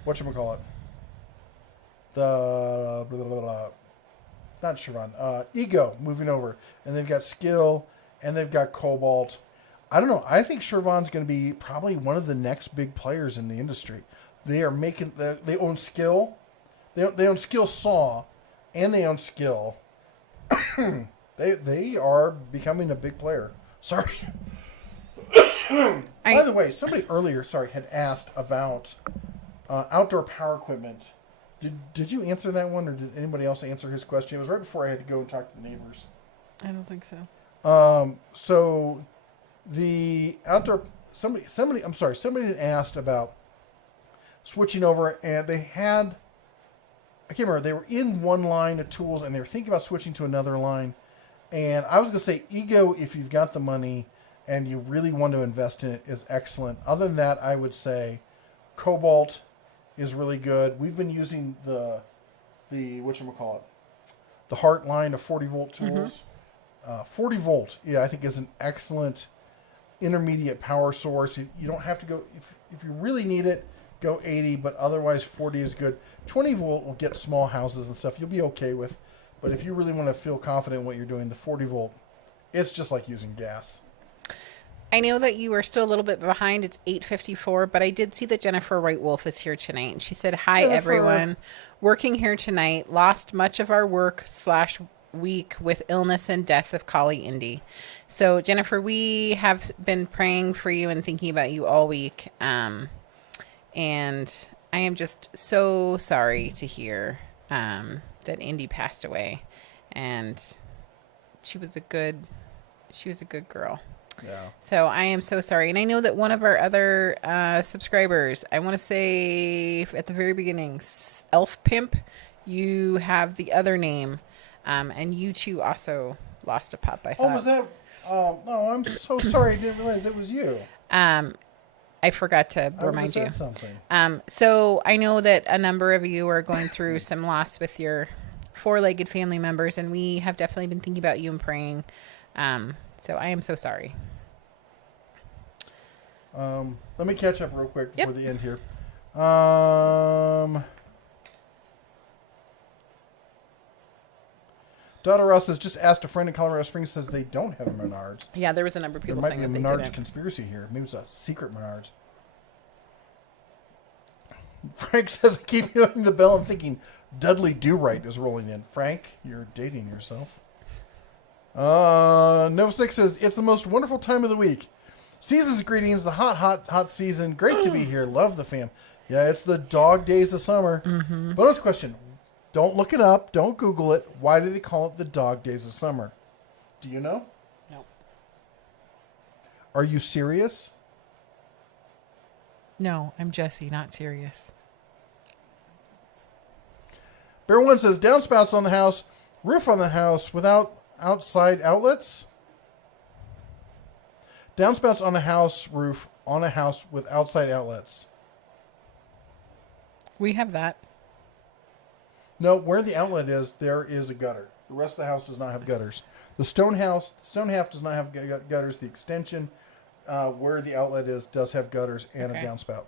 whatchamacallit? Not Shervon, Ego moving over, and they've got Skill and they've got Cobalt. I don't know. I think Shervon's going to be probably one of the next big players in the industry. They are making. They own Skill. They own Skill Saw, and they own Skill. They are becoming a big player. Sorry. By the way, somebody earlier, had asked about outdoor power equipment. Did you answer that one, or did anybody else answer his question? It was right before I had to go and talk to the neighbors. I don't think so. So the outdoor somebody had asked about switching over, and they had, I can't remember, they were in one line of tools and they were thinking about switching to another line. And I was going to say Ego, if you've got the money and you really want to invest in it, is excellent. Other than that, I would say Cobalt is really good. We've been using the the whatchamacallit, the Heart line of 40 volt tools. 40 volt, I think is an excellent intermediate power source. You don't have to go, if you really need it, go 80, but otherwise 40 is good. 20 volt will get small houses and stuff you'll be okay with, but if you really want to feel confident in what you're doing, the 40 volt, it's just like using gas. I know that you are still a little bit behind. It's 8:54, but I did see that Jennifer Wright Wolf is here tonight. She said, "Hi, Jennifer. everyone. Working here tonight. Lost much of our work/week with illness and death of Collie Indy." So, Jennifer, we have been praying for you and thinking about you all week. And I am just so sorry to hear that Indy passed away. And she was a good girl. Yeah. So I am so sorry. And I know that one of our other subscribers, I want to say at the very beginning, Elf Pimp, you have the other name. And you two also lost a pup, I thought. Oh, was that? No, I'm so sorry. I didn't realize it was you. I forgot to remind you. Something. So I know that a number of you are going through some loss with your four-legged family members, and we have definitely been thinking about you and praying. So I am so sorry. Let me catch up real quick before the end here. Daughter Ross has just asked a friend in Colorado Springs, says they don't have Menards. Yeah, there was a number of people There saying might be a that they Menards didn't. conspiracy here. Maybe it's a secret Menards. Frank says, I keep hearing the bell and thinking Dudley Do-Right is rolling in. Frank, you're dating yourself. Nova Snick says, it's the most wonderful time of the week. Season's greetings, the hot season. Great to be here. Love the fam. Yeah, it's the dog days of summer. Mm-hmm. Bonus question. Don't look it up. Don't Google it. Why do they call it the dog days of summer? Do you know? No. Are you serious? No, I'm Jesse, not serious. Bear One says, downspouts on the house, roof on the house without outside outlets. Downspouts on a house roof on a house with outside outlets. We have that. No, where the outlet is, there is a gutter. The rest of the house does not have gutters. The stone half does not have gutters. The extension, where the outlet is, does have gutters and a downspout.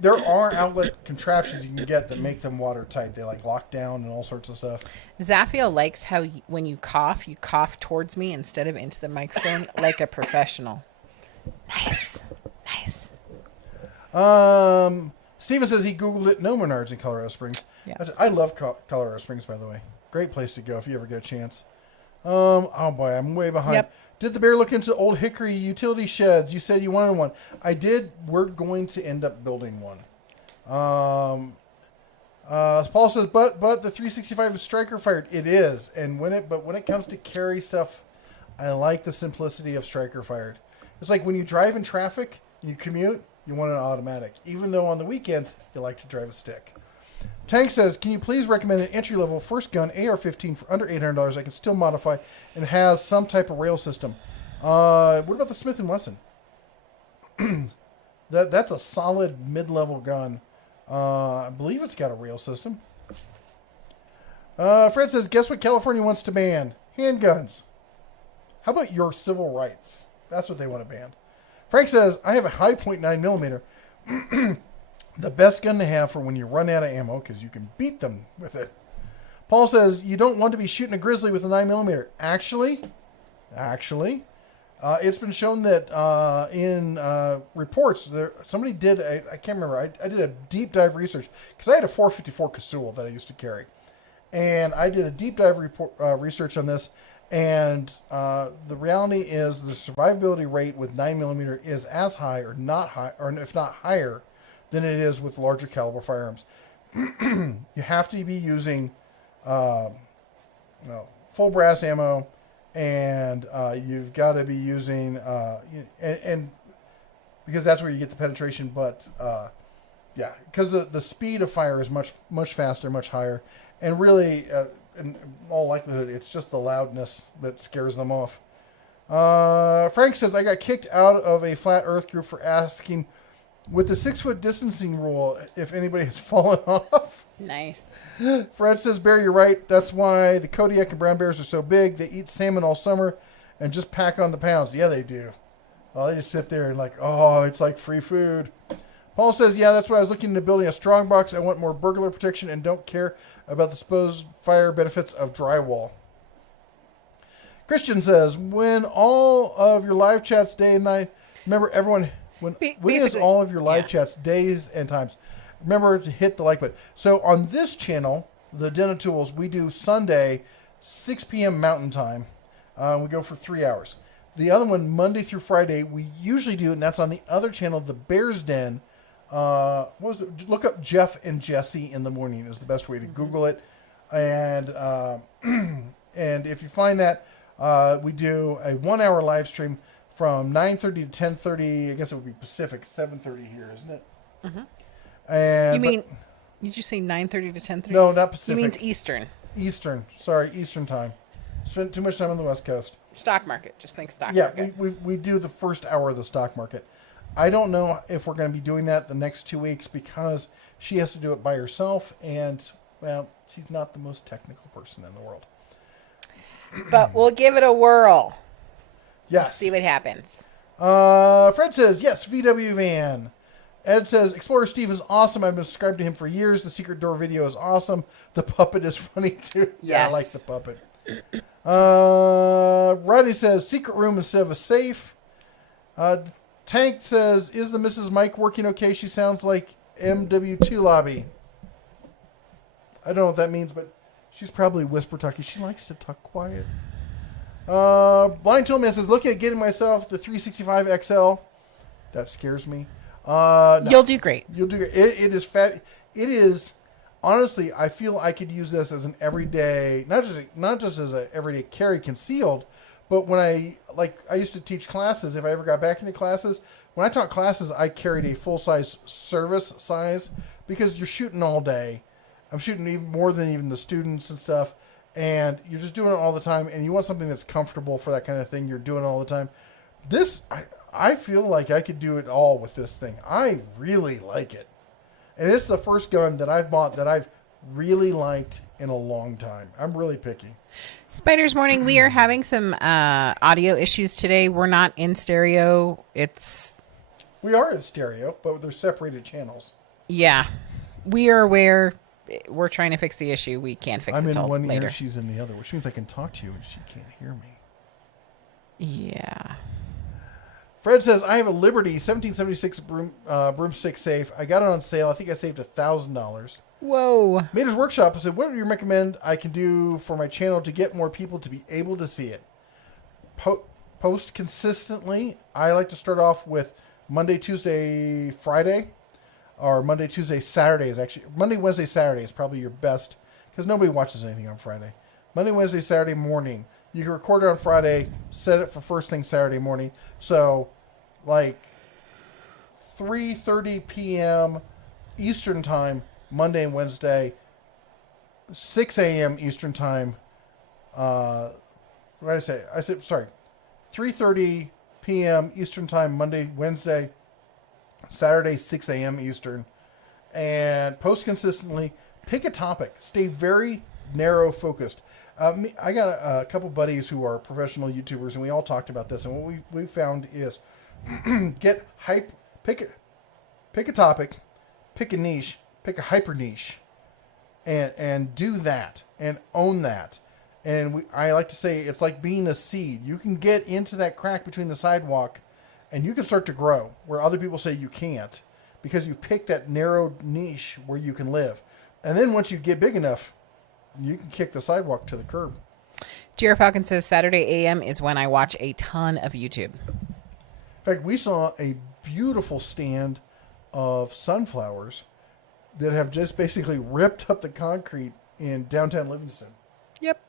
There are outlet contraptions you can get that make them watertight. They like lock down and all sorts of stuff. Zaffiel likes how when you cough towards me instead of into the microphone like a professional. Nice. Steven says he Googled it. No Menards in Colorado Springs. Yeah. I love Colorado Springs, by the way. Great place to go if you ever get a chance. Oh boy, I'm way behind. Yep. Did the bear look into old hickory utility sheds? You said you wanted one. I did. We're going to end up building one. Paul says, but the 365 is striker fired. It is, and when it comes to carry stuff, I like the simplicity of striker fired. It's like when you drive in traffic, you commute, you want an automatic. Even though on the weekends you like to drive a stick. Tank says, can you please recommend an entry-level first gun AR-15 for under $800 I can still modify and has some type of rail system? What about the Smith & Wesson? That's a solid mid-level gun. I believe it's got a rail system. Fred says, guess what California wants to ban? Handguns. How about your civil rights? That's what they want to ban. Frank says, I have a high .9 millimeter. The best gun to have for when you run out of ammo, because you can beat them with it. Paul says, you don't want to be shooting a grizzly with a 9mm. Actually, it's been shown that in reports, somebody did, I can't remember, I did a deep dive research, because I had a 454 Casull that I used to carry. And I did a deep dive research on this, and the reality is the survivability rate with 9mm is as high, or not high, or if not higher, than it is with larger caliber firearms. You have to be using full brass ammo, and you've got to be using and because that's where you get the penetration. But because the speed of fire is much faster, much higher, and really, in all likelihood, it's just the loudness that scares them off. Frank says, I got kicked out of a flat Earth group for asking with the 6-foot distancing rule, if anybody has fallen off. Nice. Fred says, Bear, you're right. That's why the Kodiak and brown bears are so big. They eat salmon all summer and just pack on the pounds. Yeah, they do. Oh, they just sit there and like, oh, it's like free food. Paul says, yeah, that's why I was looking into building a strong box. I want more burglar protection and don't care about the supposed fire benefits of drywall. Christian says, when all of your live chats day and night, remember everyone, when is all of your live chats days and times, remember to hit the like button. So on this channel, the Den of Tools, we do Sunday, 6 p.m. Mountain Time. We go for 3 hours. The other one, Monday through Friday, we usually do, and that's on the other channel, the Bear's Den. What was it? Look up Jeff and Jesse in the morning is the best way to Google it. And and if you find that, we do a 1 hour live stream from 9:30 to 10:30. I guess it would be Pacific, 7:30 here, isn't it? Mm-hmm. And you mean? Did you say 9:30 to 10:30? No, not Pacific. He means Eastern. Eastern. Sorry, Eastern time. Spent too much time on the West Coast. Stock market. Just think stock market. Yeah, we do the first hour of the stock market. I don't know if we're going to be doing that the next 2 weeks because she has to do it by herself, and well, she's not the most technical person in the world. But we'll give it a whirl. Yes. See what happens. Fred says, yes, VW van. Ed says, Explorer Steve is awesome. I've been subscribed to him for years. The secret door video is awesome. The puppet is funny, too. Yeah, I like the puppet. Rodney says, secret room instead of a safe. Tank says, is the Mrs. Mike working okay? She sounds like MW2 lobby. I don't know what that means, but she's probably whisper talking. She likes to talk quiet. Blind Toolman says, looking at getting myself the 365 XL. That scares me. No. You'll do great. You'll do great. It is fat. It is, honestly, I feel I could use this as an everyday, not just as an everyday carry concealed, but when I used to teach classes, if I ever got back into classes, when I taught classes, I carried a full-size service size because you're shooting all day. I'm shooting even more than even the students and stuff, and you're just doing it all the time, and you want something that's comfortable for that kind of thing. You're doing it all the time. This, I feel like I could do it all with this thing. I really like it. And it's the first gun that I've bought that I've really liked in a long time. I'm really picky. Spiders Morning, we are having some audio issues today. We're not in stereo. We are in stereo, but they're separated channels. Yeah. We are aware. We're trying to fix the issue. We can't fix it till later. I'm in one ear, she's in the other, which means I can talk to you and she can't hear me. Yeah. Fred says, I have a Liberty 1776 broomstick safe. I got it on sale. I think I saved $1,000. Whoa. Mater's Workshop said, what do you recommend I can do for my channel to get more people to be able to see it? Post consistently. I like to start off with Monday, Tuesday, Friday. Or Monday, Tuesday, Saturday is actually... Monday, Wednesday, Saturday is probably your best. Because nobody watches anything on Friday. Monday, Wednesday, Saturday morning. You can record it on Friday. Set it for first thing Saturday morning. So, like 3:30 p.m. Eastern Time, Monday and Wednesday. 6 a.m. Eastern Time. What did I say? I said, sorry. 3:30 p.m. Eastern Time, Monday, Wednesday. Saturday, 6 a.m. Eastern. And post consistently. Pick a topic. Stay very narrow focused. I got a couple buddies who are professional YouTubers, and we all talked about this. And what we found is get hype. Pick a topic. Pick a niche. Pick a hyper niche. And do that. And own that. And I like to say it's like being a seed. You can get into that crack between the sidewalk and you can start to grow where other people say you can't because you pick that narrow niche where you can live. And then once you get big enough, you can kick the sidewalk to the curb. J.R. Falcon says Saturday a.m. is when I watch a ton of YouTube. In fact, we saw a beautiful stand of sunflowers that have just basically ripped up the concrete in downtown Livingston. Yep.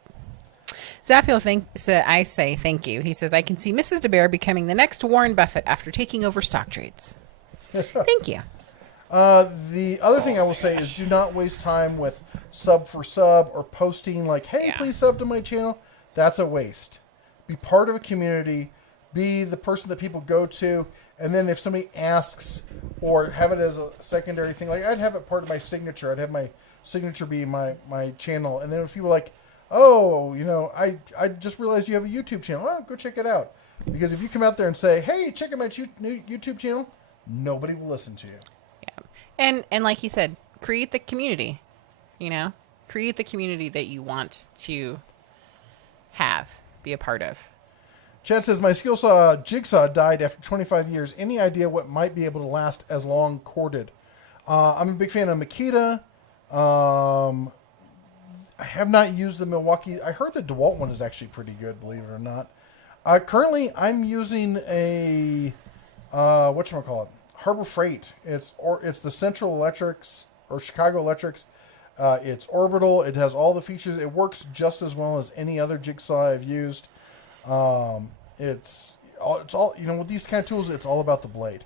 Zaphiel I say thank you. He says, I can see Mrs. DeBear becoming the next Warren Buffett after taking over stock trades. Thank you. The other thing I will say is do not waste time with sub for sub or posting like, hey, please sub to my channel. That's a waste. Be part of a community. Be the person that people go to. And then if somebody asks, or have it as a secondary thing. Like I'd have it part of my signature. I'd have my signature be my channel, and then if people are like, oh, I just realized you have a YouTube channel. Oh, go check it out. Because if you come out there and say, hey, check out my new YouTube channel, nobody will listen to you. Yeah. And like he said, create the community, create the community that you want to be a part of. Chad says, my skill saw jigsaw died after 25 years. Any idea what might be able to last as long corded? I'm a big fan of Makita. I have not used the Milwaukee. I heard the DeWalt one is actually pretty good, believe it or not. Currently, I'm using a whatchamacallit, Harbor Freight. It's the Central Electrics or Chicago Electrics. It's orbital. It has all the features. It works just as well as any other jigsaw I've used. It's all with these kind of tools. It's all about the blade.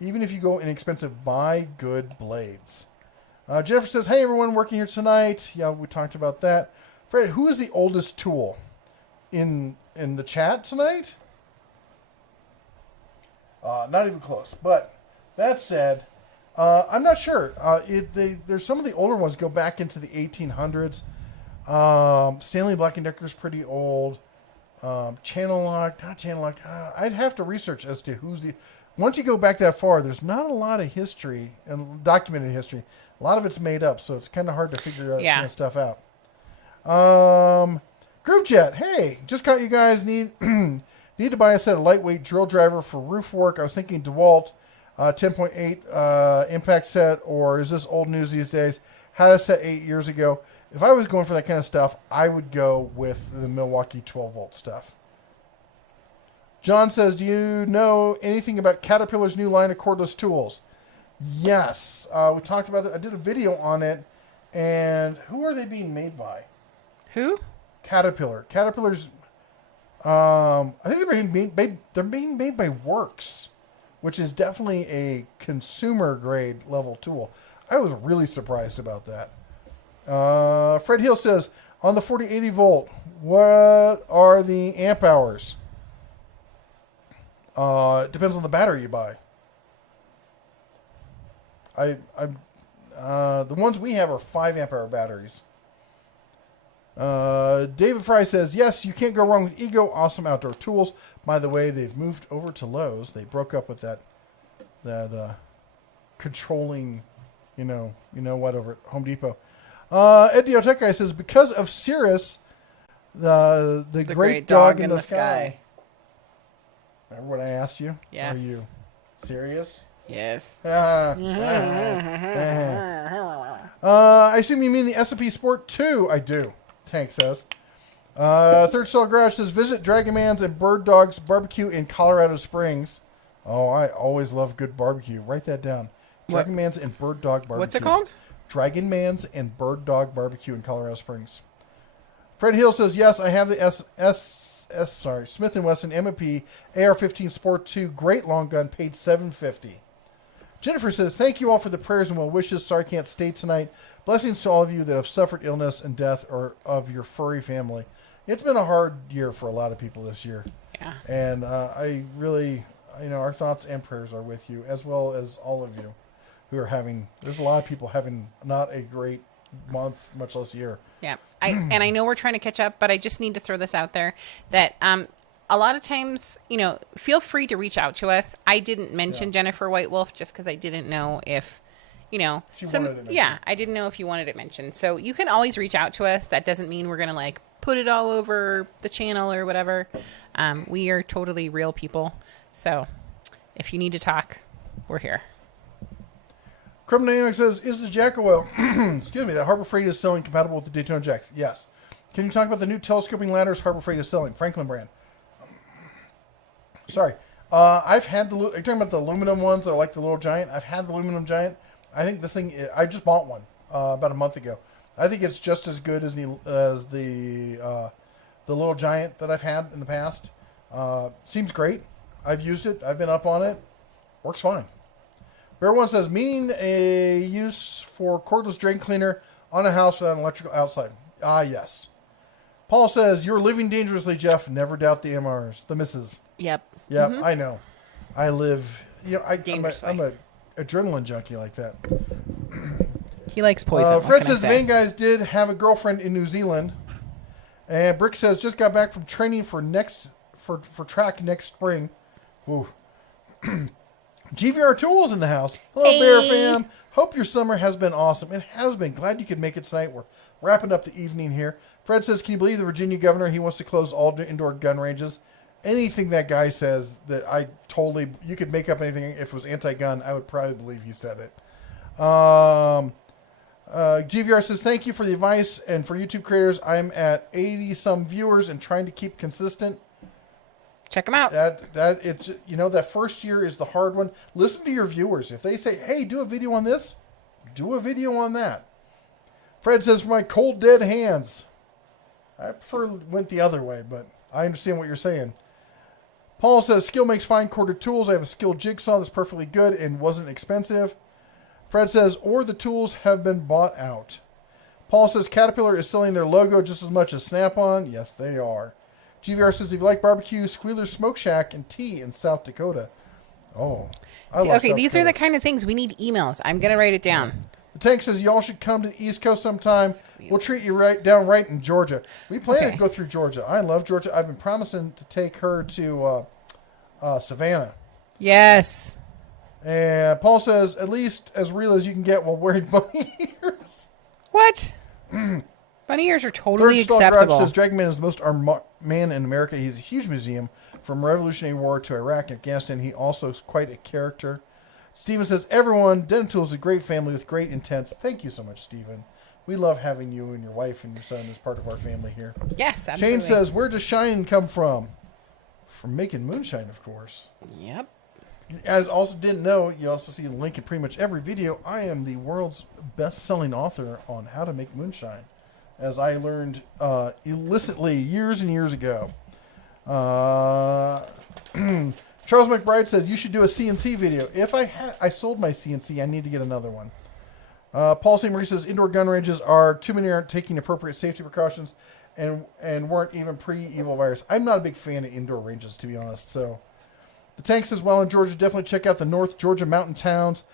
Even if you go inexpensive, buy good blades. Jennifer says, hey, everyone working here tonight. Yeah, we talked about that. Fred, who is the oldest tool in the chat tonight? Not even close. But that said, I'm not sure. There's some of the older ones go back into the 1800s. Stanley Black & Decker's pretty old. Channel Lock. I'd have to research as to who's the... Once you go back that far, there's not a lot of history and documented history. A lot of it's made up, so it's kind of hard to figure that kind of stuff out. Groovejet, hey, just caught you guys need to buy a set of lightweight drill driver for roof work. I was thinking DeWalt 10.8 impact set, or is this old news these days? Had a set 8 years ago. If I was going for that kind of stuff, I would go with the Milwaukee 12-volt stuff. John says, do you know anything about Caterpillar's new line of cordless tools? Yes. We talked about that. I did a video on it. And who are they being made by? Who? Caterpillar. Caterpillar's... I think they're being made by Works, which is definitely a consumer-grade level tool. I was really surprised about that. Fred Hill says, on the 4080 volt, what are the amp hours? It depends on the battery you buy. The ones we have are 5 amp hour batteries. David Fry says, yes, you can't go wrong with Ego. Awesome outdoor tools. By the way, they've moved over to Lowe's. They broke up with that controlling, what over at Home Depot. Ed Diotech guy says, because of Cirrus, the great dog in the sky. Remember what I asked you? Yes. Are you serious? Yes. I assume you mean the S&P Sport 2. I do. Tank says. Third Star Garage says, visit Dragon Man's and Bird Dog's barbecue in Colorado Springs. Oh, I always love good barbecue. Write that down. Dragon Man's and Bird Dog barbecue. What's it called? Dragon Man's and Bird Dog barbecue in Colorado Springs. Fred Hill says, yes, I have the Smith & Wesson M&P AR-15 Sport 2. Great long gun. Paid $750. Jennifer says, thank you all for the prayers and well wishes. Sorry I can't stay tonight. Blessings to all of you that have suffered illness and death or of your furry family. It's been a hard year for a lot of people this year. Yeah. And I really, our thoughts and prayers are with you, as well as all of you who are there's a lot of people having not a great month, much less year. Yeah. I know we're trying to catch up, but I just need to throw this out there that a lot of times, feel free to reach out to us. I didn't mention Jennifer White Wolf just because I didn't know if, she wanted it mentioned. I didn't know if you wanted it mentioned. So you can always reach out to us. That doesn't mean we're going to put it all over the channel or whatever. We are totally real people. So if you need to talk, we're here. Crum Dynamics says, is the jack oil, excuse me, that Harbor Freight is selling compatible with the Daytona jacks? Yes. Can you talk about the new telescoping ladders Harbor Freight is selling? Franklin brand. Sorry. I've had are you talking about the aluminum ones that are like the Little Giant? I've had the aluminum Giant. I think this thing, I just bought one about a month ago. I think it's just as good as the Little Giant that I've had in the past. Seems great. I've used it. I've been up on it. Works fine. Bear One says, meaning a use for cordless drain cleaner on a house without an electrical outside. Ah, yes. Paul says, you're living dangerously, Jeff. Never doubt the MRs. The misses. Yep. Yep, I know. I live Dangerously. I'm a adrenaline junkie like that. He likes poison. What Fred can I says say? Van Guys did have a girlfriend in New Zealand. And Brick says just got back from training for track next spring. Ooh. GVR Tools in the house. Hello, Hey. Bear fam. Hope your summer has been awesome. It has been. Glad you could make it tonight. We're wrapping up the evening here. Fred says, can you believe the Virginia governor? He wants to close all indoor gun ranges. Anything that guy says that you could make up anything. If it was anti-gun, I would probably believe he said it. GVR says, thank you for the advice. And for YouTube creators, I'm at 80 some viewers and trying to keep consistent. Check him out. That first year is the hard one. Listen to your viewers. If they say, hey, do a video on this, do a video on that. Fred says, for my cold dead hands. I prefer went the other way, but I understand what you're saying. Paul says, skill makes fine corded tools. I have a skill jigsaw that's perfectly good and wasn't expensive. Fred says, or the tools have been bought out. Paul says, Caterpillar is selling their logo just as much as Snap-on. Yes, they are. GVR says, if you like barbecue, Squealer's Smoke Shack and tea in South Dakota. Oh, Okay, these are the kind of things we need emails. I'm going to write it down. The Tank says, y'all should come to the East Coast sometime. We'll treat you right in Georgia. We plan to go through Georgia. I love Georgia. I've been promising to take her to Savannah. Yes. And Paul says, at least as real as you can get while wearing bunny ears. What? Bunny ears are totally Third Stall acceptable. Garage says, Dragon Man is the most armed man in America. He's a huge museum from Revolutionary War to Iraq and Afghanistan. He also is quite a character. Steven says, everyone, Den Tool is a great family with great intents. Thank you so much, Steven. We love having you and your wife and your son as part of our family here. Yes, absolutely. Shane says, where does shine come from? From making moonshine, of course. Yep. As also didn't know, you also see the link in pretty much every video. I am the world's best-selling author on how to make moonshine, as I learned illicitly years and years ago. Charles McBride said, you should do a CNC video. If I sold my CNC, I need to get another one. Paul St. Marie says, indoor gun ranges too many aren't taking appropriate safety precautions and weren't even pre-evil virus. I'm not a big fan of indoor ranges, to be honest. So the Tank says, well, in Georgia, definitely check out the North Georgia mountain towns.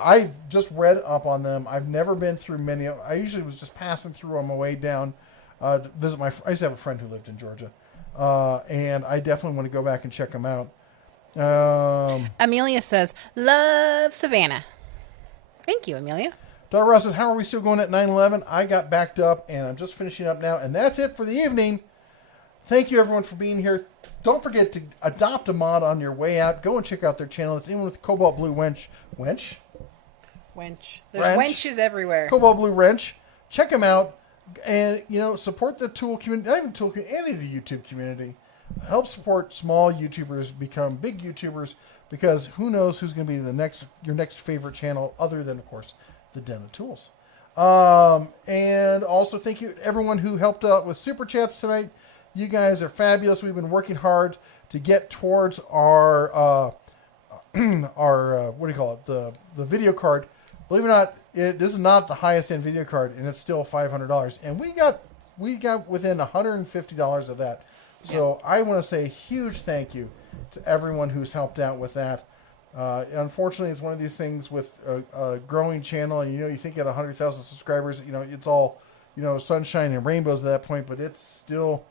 I've just read up on them. I've never been through many. I usually was just passing through on my way down to visit I used to have a friend who lived in Georgia. And I definitely want to go back and check them out. Amelia says, love Savannah. Thank you, Amelia. Dr. Ross says, how are we still going at 9/11? I got backed up, and I'm just finishing up now. And that's it for the evening. Thank you, everyone, for being here. Don't forget to adopt a mod on your way out. Go and check out their channel. It's in with Cobalt Blue Wench. Wench? Wench. There's wenches everywhere. Cobalt Blue Wrench. Check them out. And, support the tool community. Not even tool community, any of the YouTube community. Help support small YouTubers become big YouTubers, because who knows who's going to be your next favorite channel other than, of course, the Den of Tools. And also thank you to everyone who helped out with Super Chats tonight. You guys are fabulous. We've been working hard to get towards our the video card. Believe it or not, this is not the highest end video card, and it's still $500. And we got within $150 of that. So I want to say a huge thank you to everyone who's helped out with that. Unfortunately, it's one of these things with a growing channel, and you think at 100,000 subscribers, it's all sunshine and rainbows at that point, but it's still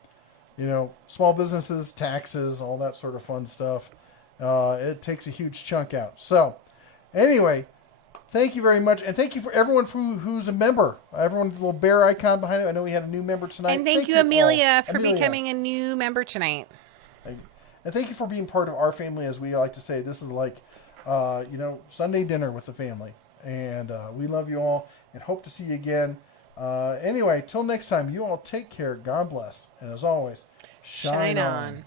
small businesses, taxes, all that sort of fun stuff. It takes a huge chunk out. So anyway, thank you very much, and thank you for everyone who's a member. Everyone with the little bear icon behind it. I know we had a new member tonight. And thank you, Amelia, for becoming a new member tonight. And thank you for being part of our family. As we like to say, this is like Sunday dinner with the family. And we love you all and hope to see you again. Anyway, till next time, you all take care. God bless. And as always, shine on.